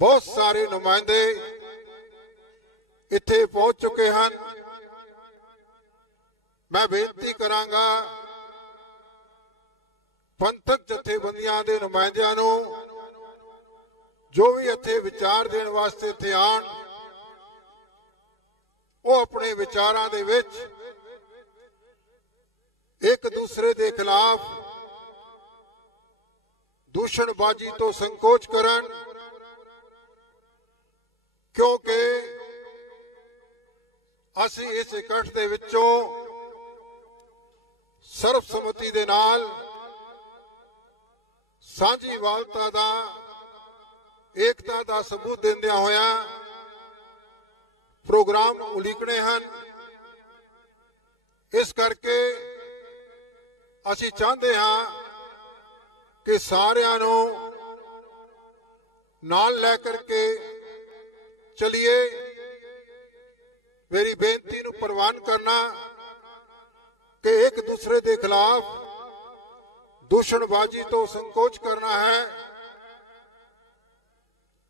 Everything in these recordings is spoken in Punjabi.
बहुत सारे नुमाइंदे इत्थे पहुंच चुके हैं। मैं बेनती करांगा पंथक जथेबंदियां दे नुमाइंदियां नूं जो भी इत्थे विचार देण वास्ते इत्थे आण, वो अपने विचारां दे विच एक दूसरे दे खिलाफ दूषणबाजी तो संकोच करन, क्योंकि असी इस इकट्ठ दे विचों सर्वसम्मति दे नाल सांझीवालता दा एकता दा सबूत देंदियां होया प्रोग्राम उलीकने हैं। इस करके असी चाहते हाँ कि सारियां नूं नाल लै करके चलिए। मेरी बेनती नूं प्रवान करना कि एक दूसरे के खिलाफ दूषणबाजी तो संकोच करना है।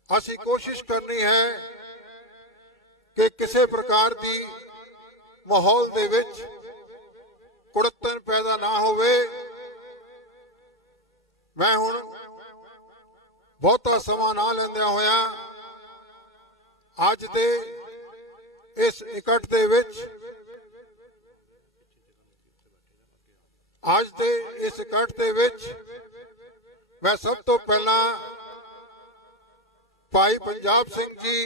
असी कोशिश करनी है कि किसी प्रकार की माहौल दे विच कुड़तन पैदा ना होवे। मैं हुण बहुता समा ना लैंदिया होया अज दे इस इकट्ठ दे विच मैं सब तो पहला भाई पंजाब सिंह जी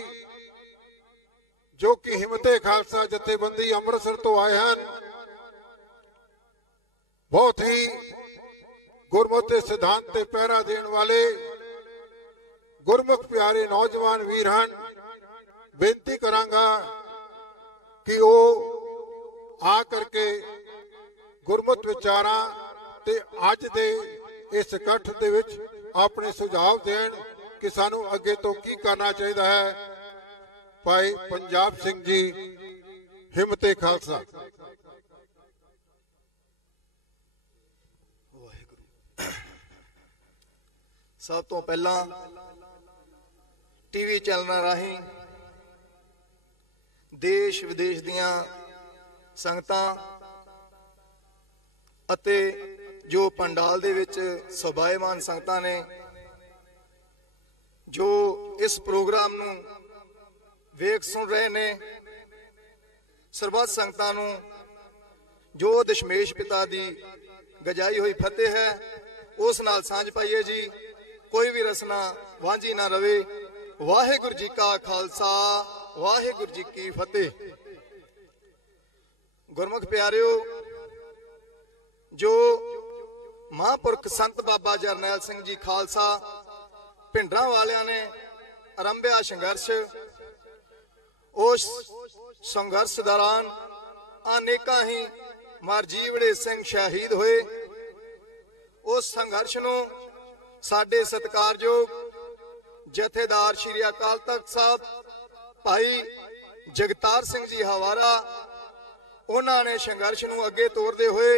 जो कि हिम्मते खालसा जथेबंदी अमृतसर तो आए हैं, बहुत ही गुरमुख के सिद्धांत ते पहरा देने वाले गुरमुख प्यारे नौजवान वीर हैं। बेनती करांगा कि वो आ करके गुरमुख विचारां ते अज दे इस इकट्ठ दे विच अपने सुझाव देण कि सानू अगे तो की करना चाहिए है। भाई पंजाब सिंह जी हिम्मते खालसा। सब तो पहला टीवी चैनलों राही देश विदेश दियां संगतां अते जो पंडाल दे विच सभाएमान संगतां ने जो इस प्रोग्राम नूं वेख सुन रहे ने, सरबत संगतां नूं जो दशमेश पिता दी गजाई हुई फतेह है उस नाल सांझ पाइए जी। कोई भी रसना वांझी ना रवे। वाहिगुरू जी का खालसा वाहिगुरू जी की फतेह। गुरमुख प्यारिओ, जो महापुरख संत बाबा जरनैल सिंह जी खालसा भिंडरां वालियां ने आरंभिया संघर्ष, उस संघर्ष दौरान अनेका ही मारजीवड़े सिंह शहीद हुए। उस संघर्ष नूं साडे सत्कारयोग जथेदार श्री अकाल तख्त साहब भाई जगतार सिंह जी हवारा उन्होंने संघर्ष नूं अगे तोड़ते हुए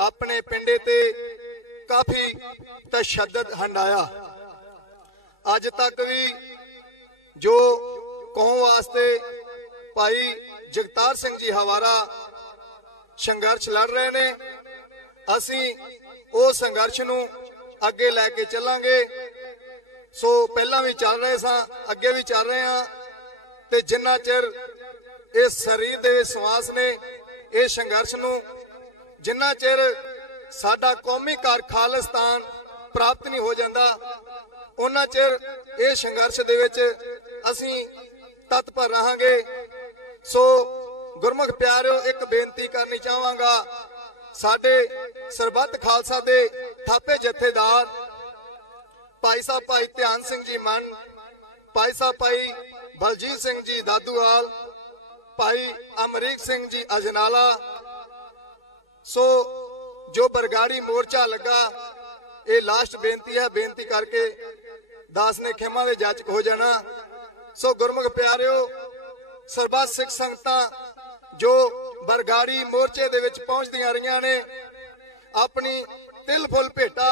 अपने पिंडे ते काफी तशद्दद हंडाया। अज तक भी जो कौम वास्ते भाई जगतार सिंह जी हवारा संघर्ष लड़ रहे ने, असी वो संघर्ष नूं अगे लैके चलांगे। सो पहला भी चल रहे सा, अगे भी चल रहे हैं ते जिन्ना चिर इस शरीर दे विश्वास ने इस संघर्ष नूं जिन्ना चिर साडा कौमी घर खालिस्तान प्राप्त नहीं हो जाता उन्ना चिर इस संघर्ष दे विच असीं तत्पर रहांगे। सो गुरमुख प्यारिओ, एक बेनती करनी चाहांगा, साडे सरबत खालसा दे थापे जथेदार भाई साहब भाई ध्यान सिंह जी मन, भाई साहब भाई बलजीत सिंह जी दादूवाल, भाई अमरीक सिंह जी अजनाला। सो जो बरगाड़ी मोर्चा लगा, ये लास्ट बेनती है, बेनती करके दास ने खेमा दे जाचक हो जाना। सो गुरमुख प्यारिओ, सरबत सिख संगतां जो बरगाड़ी मोर्चे दे विच पहुंचदियां रहियां ने, अपनी तिल फुल भेटा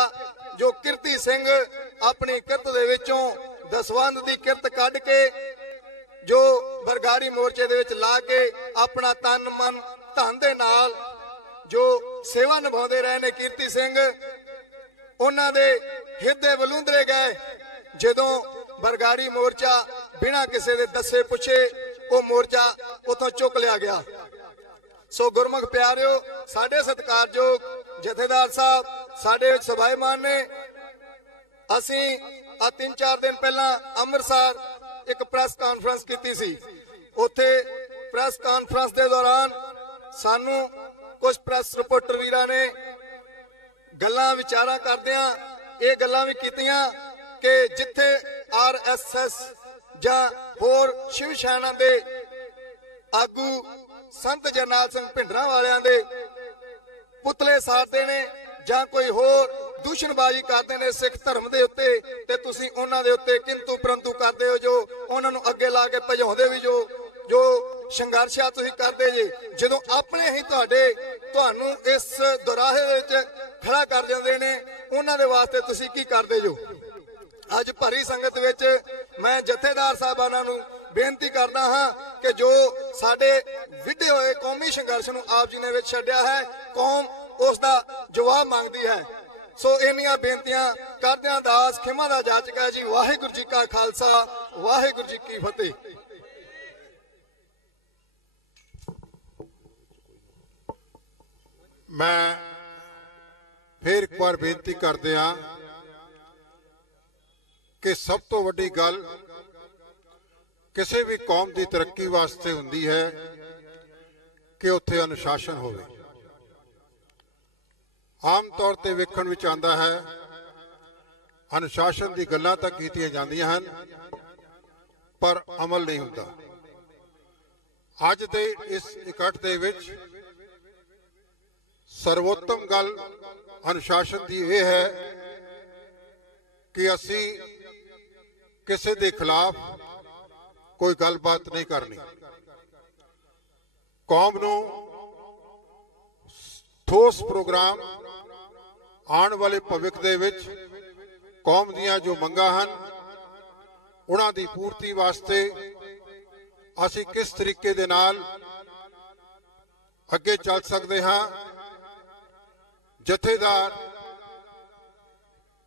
जो किरती सिंह अपनी किरत दे विचों ਦਸਵੰਧ ਦੀ ਕਿਰਤ ਕੱਢ ਕੇ ਜੋ ਬਰਗਾੜੀ ਮੋਰਚੇ ਦੇ ਵਿੱਚ ਲਾ ਕੇ ਆਪਣਾ ਤਨ ਮਨ ਧਨ ਦੇ ਨਾਲ ਜੋ ਸੇਵਾ ਨਿਭਾਉਂਦੇ ਰਹੇ ਨੇ ਕੀਰਤੀ ਸਿੰਘ, ਉਹਨਾਂ ਦੇ ਹਿਰਦੇ ਵਲੂੰਦਰੇ ਗਏ ਜਦੋਂ ਬਰਗਾੜੀ ਮੋਰਚਾ ਬਿਨਾਂ ਕਿਸੇ ਦੇ ਦੱਸੇ ਪੁੱਛੇ ਉਹ ਮੋਰਚਾ ਉਥੋਂ ਚੁੱਕ ਲਿਆ ਗਿਆ। ਸੋ ਗੁਰਮੁਖ ਪਿਆਰਿਓ, ਸਾਡੇ ਸਤਿਕਾਰਯੋਗ ਜਥੇਦਾਰ ਸਾਹਿਬ ਸਾਡੇ ਵਿੱਚ ਸਭਾਈਮਾਨ ਨੇ। ਅਸੀਂ ਆ 3-4 ਦਿਨ ਪਹਿਲਾਂ ਅੰਮ੍ਰਿਤਸਰ ਇੱਕ ਪ੍ਰੈਸ ਕਾਨਫਰੰਸ ਕੀਤੀ ਸੀ। ਉੱਥੇ ਪ੍ਰੈਸ ਕਾਨਫਰੰਸ ਦੇ ਦੌਰਾਨ ਸਾਨੂੰ ਕੁਝ ਪ੍ਰੈਸ ਰਿਪੋਰਟਰ ਵੀਰਾਂ ਨੇ ਗੱਲਾਂ ਵਿਚਾਰਾਂ ਕਰਦਿਆਂ ਇਹ ਗੱਲਾਂ ਵੀ ਕੀਤੀਆਂ ਕਿ ਜਿੱਥੇ RSS ਜਾਂ ਹੋਰ ਸ਼ਿਵ ਸੈਨਾ ਦੇ ਆਗੂ ਸੰਤ ਜਰਨੈਲ ਸਿੰਘ ਭਿੰਡਰਾਂ ਵਾਲਿਆਂ ਦੇ ਪੁਤਲੇ ਸਾੜਦੇ ਨੇ ਜਾਂ ਕੋਈ ਹੋਰ ਦੂਸ਼ਣਬਾਜ਼ੀ ਕਰਦੇ ਨੇ ਸਿੱਖ ਧਰਮ ਦੇ ਉੱਤੇ, ਤੇ ਤੁਸੀਂ ਉਹਨਾਂ ਦੇ ਉੱਤੇ ਕਿੰਤੂ ਪਰੰਤੂ ਕਰਦੇ ਹੋ, ਜੋ ਉਹਨਾਂ ਨੂੰ ਅੱਗੇ ਲਾ ਕੇ ਭਜਾਉਂਦੇ ਵੀ ਜੋ ਸੰਘਰਸ਼ਾ ਤੁਸੀਂ ਕਰਦੇ ਜੇ, ਜਦੋਂ ਆਪਣੇ ਹੀ ਤੁਹਾਨੂੰ ਇਸ ਦੁਰਾਹੇ ਵਿੱਚ ਖੜਾ ਕਰ ਜਾਂਦੇ ਨੇ, ਉਹਨਾਂ ਦੇ ਵਾਸਤੇ ਤੁਸੀਂ ਕੀ ਕਰਦੇ ਜੋ। ਅੱਜ ਭਰੀ ਸੰਗਤ ਵਿੱਚ ਮੈਂ ਜਥੇਦਾਰ ਸਾਹਿਬਾਨਾਂ ਨੂੰ ਬੇਨਤੀ ਕਰਦਾ ਹਾਂ ਕਿ ਜੋ ਸਾਡੇ ਵਿੱਢੇ ਹੋਏ ਕੌਮੀ ਸੰਘਰਸ਼ ਨੂੰ ਆਪ ਜੀ ਨੇ ਵਿੱਚ ਛੱਡਿਆ ਹੈ, ਕੌਮ ਉਸ ਦਾ ਜਵਾਬ ਮੰਗਦੀ ਹੈ। ਸੋ ਇੰਨੀਆਂ ਬੇਨਤੀਆਂ ਕਰਦਿਆਂ ਦਾਸ ਖਿਮਾ ਦਾ ਜਾਚਕ ਹੈ ਜੀ। ਵਾਹਿਗੁਰੂ ਜੀ ਕਾ ਖਾਲਸਾ, ਵਾਹਿਗੁਰੂ ਜੀ ਕੀ ਫਤਿਹ। ਮੈਂ ਫਿਰ ਇੱਕ ਵਾਰ ਬੇਨਤੀ ਕਰਦੇ ਹਾਂ ਕਿ ਸਭ ਤੋਂ ਵੱਡੀ ਗੱਲ ਕਿਸੇ ਵੀ ਕੌਮ ਦੀ ਤਰੱਕੀ ਵਾਸਤੇ ਹੁੰਦੀ ਹੈ ਕਿ ਉੱਥੇ ਅਨੁਸ਼ਾਸਨ ਹੋਵੇ। ਆਮ ਤੌਰ ਤੇ ਵੇਖਣ ਵਿੱਚ ਆਉਂਦਾ ਹੈ ਅਨੁਸ਼ਾਸਨ ਦੀ ਗੱਲਾਂ ਤਾਂ ਕੀਤੀਆਂ ਜਾਂਦੀਆਂ ਹਨ ਪਰ ਅਮਲ ਨਹੀਂ ਹੁੰਦਾ। ਅੱਜ ਦੇ ਇਸ ਇਕੱਠ ਦੇ ਵਿੱਚ ਸਰਵੋਤਮ ਗੱਲ ਅਨੁਸ਼ਾਸਨ ਦੀ ਇਹ ਹੈ ਕਿ ਅਸੀਂ ਕਿਸੇ ਦੇ ਖਿਲਾਫ ਕੋਈ ਗੱਲਬਾਤ ਨਹੀਂ ਕਰਨੀ। ਕੌਮ ਨੂੰ ਠੋਸ ਪ੍ਰੋਗਰਾਮ ਆਉਣ ਵਾਲੇ ਭਵਿੱਖ ਦੇ ਵਿੱਚ ਕੌਮ ਦੀਆਂ ਜੋ ਮੰਗਾਂ ਹਨ ਉਹਨਾਂ ਦੀ ਪੂਰਤੀ ਵਾਸਤੇ ਅਸੀਂ ਕਿਸ ਤਰੀਕੇ ਦੇ ਨਾਲ ਅੱਗੇ ਚੱਲ ਸਕਦੇ ਹਾਂ। ਜਥੇਦਾਰ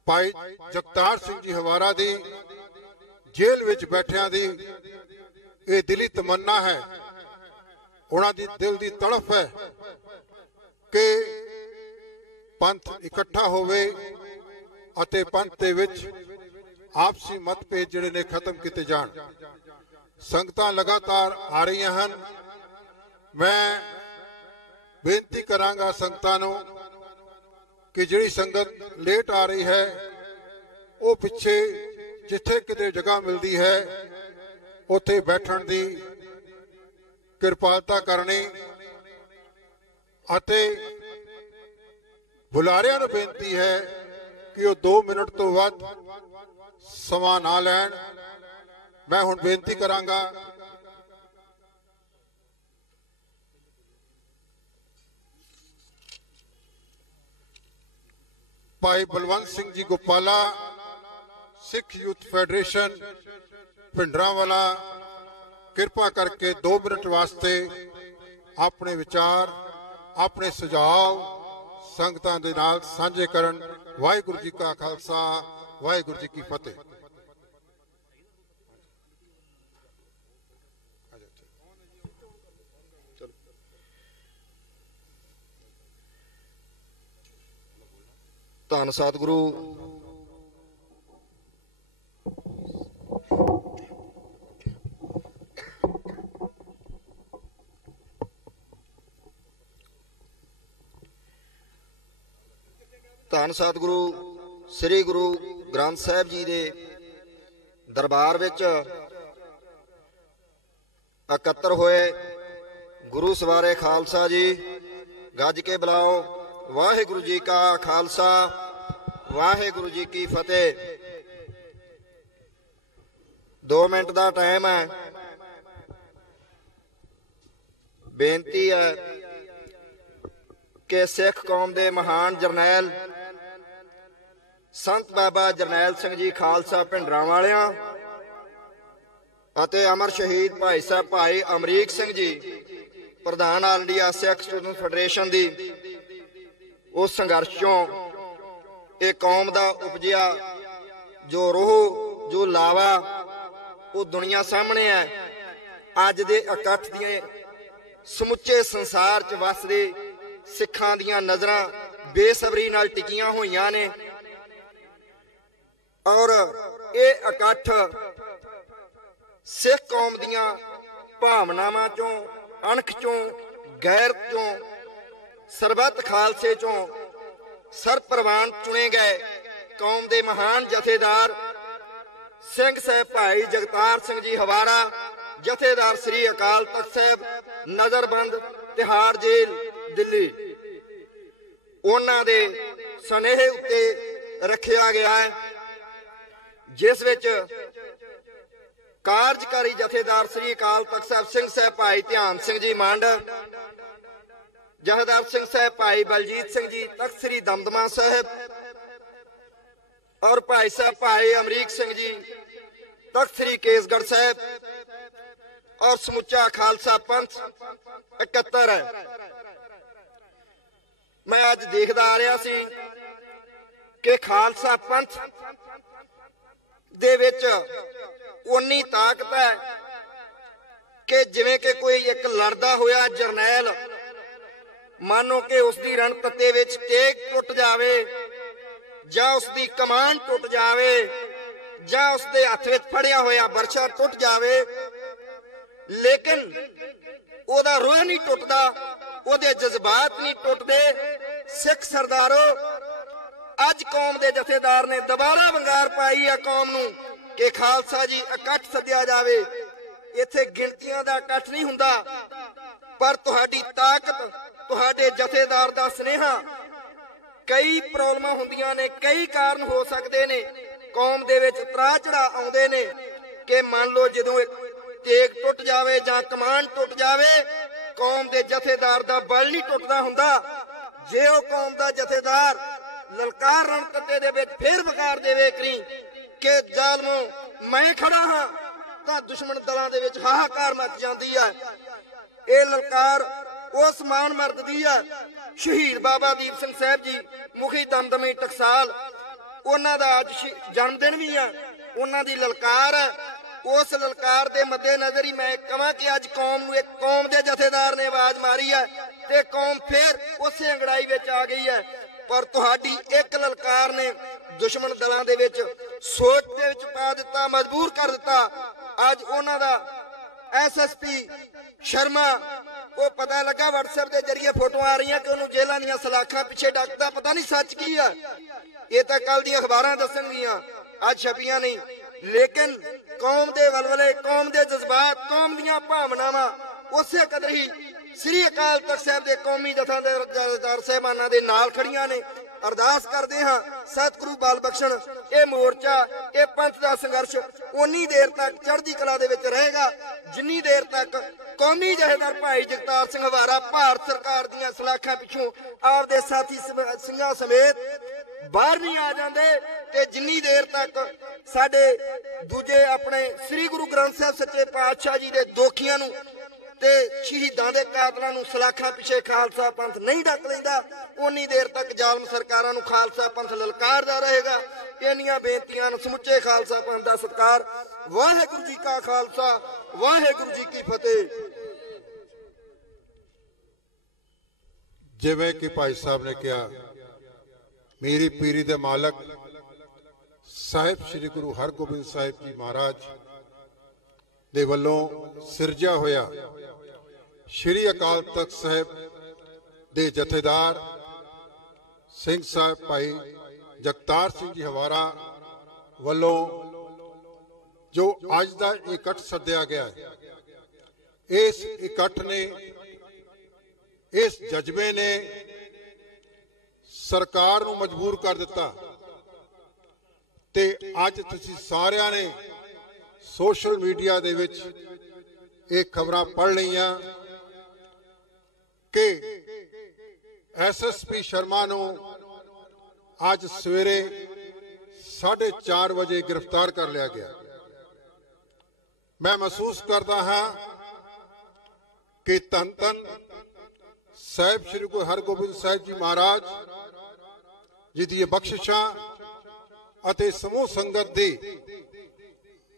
ਭਾਈ ਜਗਤਾਰ ਸਿੰਘ ਜੀ ਹਵਾਰਾ ਦੀ ਜੇਲ੍ਹ ਵਿੱਚ ਬੈਠਿਆਂ ਦੀ ਇਹ ਦਿਲੀ ਤਮੰਨਾ ਹੈ, ਉਹਨਾਂ ਦੀ ਦਿਲ ਦੀ ਤੜਫ ਹੈ ਕਿ ਪੰਥ ਇਕੱਠਾ ਹੋਵੇ ਅਤੇ ਪੰਥ ਦੇ ਵਿੱਚ ਆਪਸੀ ਮਤਭੇਦ ਜਿਹੜੇ ਨੇ ਖਤਮ ਕੀਤੇ ਜਾਣ। ਸੰਗਤਾਂ ਲਗਾਤਾਰ ਆ ਰਹੀਆਂ ਹਨ। ਮੈਂ ਬੇਨਤੀ ਕਰਾਂਗਾ ਸੰਗਤਾਂ ਨੂੰ ਕਿ ਜਿਹੜੀ ਸੰਗਤ ਲੇਟ ਆ ਰਹੀ ਹੈ ਉਹ ਪਿੱਛੇ ਜਿੱਥੇ ਕਿਤੇ ਜਗ੍ਹਾ ਮਿਲਦੀ ਹੈ ਉੱਥੇ ਬੈਠਣ ਦੀ ਕਿਰਪਾਲਤਾ ਕਰਨੀ ਅਤੇ ਬੁਲਾਰਿਆਂ ਨੂੰ ਬੇਨਤੀ ਹੈ ਕਿ ਉਹ 2 ਮਿੰਟ ਤੋਂ ਵੱਧ ਸਮਾਂ ਨਾ ਲੈਣ। ਮੈਂ ਹੁਣ ਬੇਨਤੀ ਕਰਾਂਗਾ ਭਾਈ ਬਲਵੰਤ ਸਿੰਘ ਜੀ ਗੋਪਾਲਾ, ਸਿੱਖ ਯੂਥ ਫੈਡਰੇਸ਼ਨ ਭਿੰਡਰਾਂਵਾਲਾ, ਕਿਰਪਾ ਕਰਕੇ 2 ਮਿੰਟ ਵਾਸਤੇ ਆਪਣੇ ਵਿਚਾਰ ਆਪਣੇ ਸੁਝਾਅ ਸੰਗਤਾਂ ਦੇ ਨਾਲ ਸਾਂਝੇ ਕਰਨ। ਵਾਹਿਗੁਰੂ ਜੀ ਕਾ ਖਾਲਸਾ, ਵਾਹਿਗੁਰੂ ਜੀ ਕੀ ਫਤਿਹ। ਧੰਨ ਸਤਿਗੁਰੂ ਧੰਨ ਸਤਿਗੁਰੂ ਸ੍ਰੀ ਗੁਰੂ ਗ੍ਰੰਥ ਸਾਹਿਬ ਜੀ ਦੇ ਦਰਬਾਰ ਵਿੱਚ ਇਕੱਤਰ ਹੋਏ ਗੁਰੂ ਸਵਾਰੇ ਖਾਲਸਾ ਜੀ, ਗੱਜ ਕੇ ਬੁਲਾਓ। ਵਾਹਿਗੁਰੂ ਜੀ ਕਾ ਖਾਲਸਾ, ਵਾਹਿਗੁਰੂ ਜੀ ਕੀ ਫਤਿਹ। 2 ਮਿੰਟ ਦਾ ਟਾਈਮ ਹੈ। ਬੇਨਤੀ ਹੈ ਕਿ ਸਿੱਖ ਕੌਮ ਦੇ ਮਹਾਨ ਜਰਨੈਲ ਸੰਤ ਬਾਬਾ ਜਰਨੈਲ ਸਿੰਘ ਜੀ ਖਾਲਸਾ ਭਿੰਡਰਾਂ ਵਾਲਿਆਂ ਅਤੇ ਅਮਰ ਸ਼ਹੀਦ ਭਾਈ ਸਾਹਿਬ ਭਾਈ ਅਮਰੀਕ ਸਿੰਘ ਜੀ ਪ੍ਰਧਾਨ ਆਲ ਇੰਡੀਆ ਸਿੱਖ ਸਟੂਡੈਂਟ ਫੈਡਰੇਸ਼ਨ ਦੀ ਉਸ ਸੰਘਰਸ਼ ਚੋਂ ਇਹ ਕੌਮ ਦਾ ਉਪਜਿਆ ਜੋ ਰੂਹ ਜੋ ਲਾਵਾ ਉਹ ਦੁਨੀਆ ਸਾਹਮਣੇ ਹੈ। ਅੱਜ ਦੇ ਇਕੱਠ ਦੀਆਂ ਸਮੁੱਚੇ ਸੰਸਾਰ 'ਚ ਵਸਦੇ ਸਿੱਖਾਂ ਦੀਆਂ ਨਜ਼ਰਾਂ ਬੇਸਬਰੀ ਨਾਲ ਟਿਕੀਆਂ ਹੋਈਆਂ ਨੇ ਔਰ ਇਹ ਇਕੱਠ ਸਿੱਖ ਕੌਮ ਦੀਆਂ ਭਾਵਨਾਵਾਂ ਚੋਂ ਅਣਖ ਚੋਂ ਗੈਰਤ ਚੋਂ ਸਰਬੱਤ ਖਾਲਸੇ ਚੋਂ ਸਰਪ੍ਰਵਾਨ ਚੁਣੇ ਗਏ ਕੌਮ ਦੇ ਮਹਾਨ ਜਥੇਦਾਰ ਸਿੰਘ ਸਾਹਿਬ ਭਾਈ ਜਗਤਾਰ ਸਿੰਘ ਜੀ ਹਵਾਰਾ ਜਥੇਦਾਰ ਸ੍ਰੀ ਅਕਾਲ ਤਖਤ ਸਾਹਿਬ ਨਜ਼ਰਬੰਦ ਤਿਹਾੜ ਜੇਲ੍ਹ ਦਿੱਲੀ ਉਹਨਾਂ ਦੇ ਸੁਨੇਹੇ ਉੱਤੇ ਰੱਖਿਆ ਗਿਆ ਹੈ ਜਿਸ ਵਿੱਚ ਕਾਰਜਕਾਰੀ ਜਥੇਦਾਰ ਸ੍ਰੀ ਅਕਾਲ ਤਖਤ ਸਾਹਿਬ ਸਿੰਘ ਸਾਹਿਬ ਭਾਈ ਧਿਆਨ ਸਿੰਘ ਜੀ ਮੰਡ ਜਥੇਦਾਰ ਸਿੰਘ ਸਾਹਿਬ ਭਾਈ ਬਲਜੀਤ ਸਿੰਘ ਜੀ ਤਖਤ ਸ੍ਰੀ ਦਮਦਮਾ ਸਾਹਿਬ और भाई साहब भाई अमरीक सिंह जी तख्त श्री केसगढ़ साहब और समुचा खालसा पंथ 71 है। मैं आज देखता आ रहा सी कि खालसा पंथ दे विच उन्नी ताकत है कि जिवें कि कोई एक लड़दा होया जरनैल मानो कि उसकी रणपत्ते विच टेक टुट जावे ਜਾਂ ਉਸਦੀ ਕਮਾਨ ਟੁੱਟ ਜਾਵੇ ਜਾਂ ਉਸਦੇ ਹੱਥ ਵਿੱਚ ਫੜਿਆ ਹੋਇਆ ਬਰਛਾ ਟੁੱਟ ਜਾਵੇ ਲੇਕਿਨ ਉਹਦਾ ਰੂਹ ਨਹੀਂ ਟੁੱਟਦਾ ਉਹਦੇ ਜਜ਼ਬਾਤ ਨਹੀਂ ਟੁੱਟਦੇ। ਸਿੱਖ ਸਰਦਾਰੋ ਅੱਜ ਕੌਮ ਦੇ ਜਥੇਦਾਰ ਨੇ ਦੁਬਾਰਾ ਵੰਗਾਰ ਪਾਈ ਆ ਕੌਮ ਨੂੰ ਕਿ ਖਾਲਸਾ ਜੀ ਇਕੱਠ ਸੱਦਿਆ ਜਾਵੇ। ਇੱਥੇ ਗਿਣਤੀਆਂ ਦਾ ਇਕੱਠ ਨਹੀਂ ਹੁੰਦਾ ਪਰ ਤੁਹਾਡੀ ਤਾਕਤ ਤੁਹਾਡੇ ਜਥੇਦਾਰ ਦਾ ਸੁਨੇਹਾ ਕਈ ਪ੍ਰੋਬਲਮਾਂ ਹੁੰਦੀਆਂ ਨੇ ਕਈ ਕਾਰਨ ਹੋ ਸਕਦੇ ਨੇ ਕੌਮ ਦੇ ਵਿੱਚ ਤਰਾ ਚੜਾ ਆਉਂਦੇ ਨੇ ਕਿ ਮੰਨ ਲਓ ਜਦੋਂ ਤੇਗ ਟੁੱਟ ਜਾਵੇ ਜਾਂ ਕਮਾਨ ਟੁੱਟ ਜਾਵੇ ਕੌਮ ਦੇ ਜਥੇਦਾਰ ਦਾ ਬਲ ਨਹੀਂ ਟੁੱਟਦਾ ਹੁੰਦਾ। ਜੇ ਉਹ ਕੌਮ ਦਾ ਜਥੇਦਾਰ ਲਲਕਾਰ ਰਣਕੱਤੇ ਦੇ ਵਿੱਚ ਫੇਰ ਵਕਾਰ ਦੇਵੇ ਕਰੀ ਕਿ ਜ਼ਾਲਮੋ ਮੈਂ ਖੜਾ ਹਾਂ ਤਾਂ ਦੁਸ਼ਮਣ ਦਲਾਂ ਦੇ ਵਿੱਚ ਹਾਹਾਕਾਰ ਮਚ ਜਾਂਦੀ ਹੈ। ਇਹ ਲਲਕਾਰ ਉਸ ਮਾਨ ਮਰਦ ਦੀ ਹੈ ਸ਼ਹੀਦ ਬਾਬਾ ਦੀਪ ਸਿੰਘ ਸਾਹਿਬ ਜੀ ਮੁਖੀ ਦਮਦਮੀ ਟਕਸਾਲ ਉਹਨਾਂ ਦਾ ਅੱਜ ਜਨਮ ਦਿਨ ਵੀ ਆ ਉਹਨਾਂ ਦੀ ਲਲਕਾਰ ਹੈ। ਉਸ ਲਲਕਾਰ ਦੇ ਮੱਦੇ ਨਜ਼ਰ ਹੀ ਮੈਂ ਕਹਾਂ ਕਿ ਅੱਜ ਕੌਮ ਨੂੰ ਇੱਕ ਕੌਮ ਦੇ ਜਥੇਦਾਰ ਨੇ ਆਵਾਜ਼ ਮਾਰੀ ਹੈ ਤੇ ਕੌਮ ਫੇਰ ਉਸੇ ਅੰਗੜਾਈ ਵਿੱਚ ਆ ਗਈ ਹੈ। ਪਰ ਤੁਹਾਡੀ ਇੱਕ ਲਲਕਾਰ ਨੇ ਦੁਸ਼ਮਣ ਦਲਾਂ ਦੇ ਵਿੱਚ ਸੋਚ ਦੇ ਵਿੱਚ ਪਾ ਦਿੱਤਾ ਮਜਬੂਰ ਕਰ ਦਿੱਤਾ। ਅੱਜ ਉਹਨਾਂ ਦਾ ਐਸਐਸਪੀ ਸ਼ਰਮਾ ਉਹ ਪਤਾ ਲੱਗਾ WhatsApp ਦੇ ਜਰੀਏ ਫੋਟੋ ਆ ਰਹੀਆਂ ਕਿ ਉਹਨੂੰ ਜੇਲ੍ਹਾਂ ਦੀਆਂ ਸਲਾਖਾਂ ਪਿੱਛੇ ਡੱਕਦਾ ਪਤਾ ਨਹੀਂ ਸੱਚ ਕੀ ਆ। ਇਹ ਤਾਂ ਕੱਲ ਦੀਆਂ ਅਖਬਾਰਾਂ ਦੱਸਣਗੀਆਂ ਅੱਜ ਛਪੀਆਂ ਨਹੀਂ ਲੇਕਿਨ ਕੌਮ ਦੇ ਵਲਵਲੇ ਕੌਮ ਦੇ ਜਜ਼ਬਾਤ ਕੌਮ ਦੀਆਂ ਭਾਵਨਾਵਾਂ ਉਸੇ ਕਦਰ ਹੀ ਸ੍ਰੀ ਅਕਾਲ ਤਖਤ ਸਾਹਿਬ ਦੇ ਕੌਮੀ ਜਥੇਦਾਰ ਸਾਹਿਬਾਨਾਂ ਦੇ ਨਾਲ ਖੜੀਆਂ ਨੇ। ਅਰਦਾਸ ਕਰਦੇ ਹਾਂ ਸਤਿਗੁਰੂ ਬਲ ਬਖਸ਼ਣ ਇਹ ਮੋਰਚਾ ਇਹ ਪੰਥ ਦਾ ਸੰਘਰਸ਼ ਉਨੀ ਦੇਰ ਤੱਕ ਚੜ੍ਹਦੀ ਕਲਾ ਦੇ ਵਿੱਚ ਰਹੇਗਾ ਜਿੰਨੀ ਦੇਰ ਤੱਕ ਕੌਮੀ ਜਥੇਦਾਰ ਭਾਈ ਜਗਤਾਰ ਸਿੰਘ ਹਵਾਰਾ ਭਾਰਤ ਸਰਕਾਰ ਦੀਆਂ ਸਲਾਖਾਂ ਪਿੱਛੋਂ ਆਪਦੇ ਸਾਥੀ ਸਿੰਘਾਂ ਸਮੇਤ ਬਾਹਰ ਨਹੀਂ ਆ ਜਾਂਦੇ ਤੇ ਜਿੰਨੀ ਦੇਰ ਤੱਕ ਸਾਡੇ ਦੂਜੇ ਆਪਣੇ ਸ੍ਰੀ ਗੁਰੂ ਗ੍ਰੰਥ ਸਾਹਿਬ ਸੱਚੇ ਪਾਤਸ਼ਾਹ ਜੀ ਦੇ ਦੋਖੀਆਂ ਨੂੰ ਤੇ ਸ਼ਹੀਦਾਂ ਦੇ ਕਾਤਲਾਂ ਨੂੰ ਸਲਾਖਾਂ ਪਿੱਛੇ ਖਾਲਸਾ ਪੰਥ ਨਹੀਂ ਡੱਕ ਲੈਂਦਾ ਉਨੀ ਦੇਰ ਤੱਕ ਜ਼ਾਲਮ ਸਰਕਾਰਾਂ ਨੂੰ ਖਾਲਸਾ ਪੰਥ ਲਲਕਾਰਦਾ ਰਹੇਗਾ। ਇੰਨੀਆਂ ਬੇਨਤੀਆਂ ਨੂੰ ਸਮੁੱਚੇ ਖਾਲਸਾ ਪੰਥ ਦਾ ਸਤਿਕਾਰ। ਵਾਹਿਗੁਰੂ ਜੀ ਕਾ ਖਾਲਸਾ ਵਾਹਿਗੁਰੂ ਜੀ ਕੀ ਫਤਿਹ। ਜਿਵੇਂ ਕਿ ਭਾਈ ਸਾਹਿਬ ਨੇ ਕਿਹਾ ਮੇਰੀ ਪੀਰੀ ਦੇ ਮਾਲਕ ਸਾਹਿਬ ਸ੍ਰੀ ਗੁਰੂ ਹਰਗੋਬਿੰਦ ਸਾਹਿਬ ਜੀ ਮਹਾਰਾਜ ਦੇ ਵੱਲੋਂ ਸਿਰਜਿਆ ਹੋਇਆ ਸ਼੍ਰੀ ਅਕਾਲ ਤਖਤ ਸਾਹਿਬ ਦੇ ਜਥੇਦਾਰ ਸਿੰਘ ਸਾਹਿਬ ਭਾਈ ਜਗਤਾਰ ਸਿੰਘ ਜੀ ਹਵਾਰਾ ਵੱਲੋਂ ਜੋ ਅੱਜ ਦਾ ਇਕੱਠ ਸੱਦਿਆ ਗਿਆ ਹੈ ਇਸ ਇਕੱਠ ਨੇ ਇਸ ਜਜ਼ਬੇ ਨੇ ਸਰਕਾਰ ਨੂੰ ਮਜਬੂਰ ਕਰ ਦਿੱਤਾ ਤੇ ਅੱਜ ਤੁਸੀਂ ਸਾਰਿਆਂ ਨੇ ਸੋਸ਼ਲ ਮੀਡੀਆ ਦੇ ਵਿੱਚ ਇਹ ਖਬਰਾਂ ਪੜ੍ਹ ਲਈਆਂ ਕਿ ਐਸਐਸਪੀ ਸ਼ਰਮਾ ਨੂੰ ਅੱਜ ਸਵੇਰੇ 4:30 ਵਜੇ ਗ੍ਰਿਫਤਾਰ ਕਰ ਲਿਆ ਗਿਆ। मैं महसूस करता हाँ कि धन धन साहिब श्री गुरु हरगोबिंद साहिब जी महाराज जी दी बख्शिशां ਅਤੇ ਸਮੂਹ ਸੰਗਤ ਦੀ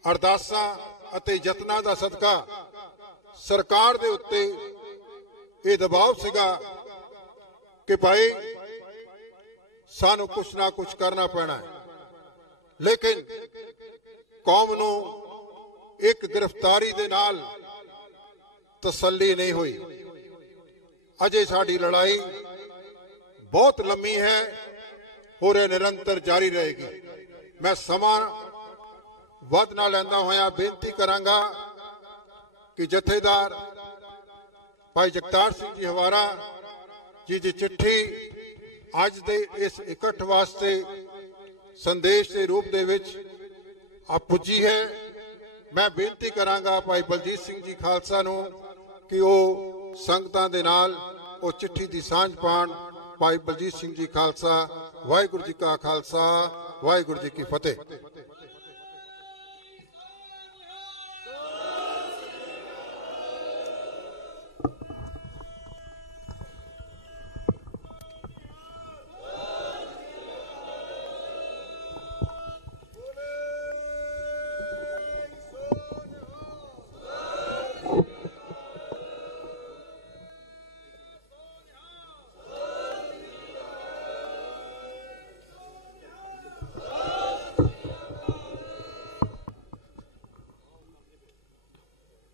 ਅਰਦਾਸਾਂ ਅਤੇ ਯਤਨਾਂ ਦਾ ਸਦਕਾ ਸਰਕਾਰ ਦੇ ਉੱਤੇ ਇਹ ਦਬਾਅ ਸੀਗਾ ਕਿ ਭਾਈ ਸਾਨੂੰ ਕੁਛ ਨਾ ਕੁਛ ਕਰਨਾ ਪੈਣਾ ਹੈ, ਲੇਕਿਨ ਕੌਮ ਨੂੰ ਇੱਕ ਗ੍ਰਿਫਤਾਰੀ ਦੇ ਨਾਲ ਤਸੱਲੀ ਨਹੀਂ ਹੋਈ। ਅਜੇ ਸਾਡੀ ਲੜਾਈ ਬਹੁਤ ਲੰਮੀ ਹੈ और निरंतर जारी रहेगी। मैं समा वध ना लैंदा होया बेनती करांगा कि जथेदार भाई जगतार सिंह जी हवारा जी की चिट्ठी अज दे इस इकट्ठ वास्ते संदेश के रूप दे विच आ पुजी है। मैं बेनती करांगा भाई बलजीत सिंह जी खालसा नूं कि वो संगतां दे नाल वो चिट्ठी की सांझ पाण। भाई बलजीत सिंह जी खालसा। वाहिगुरू जी का खालसा, वाहिगुरू जी की फतेह।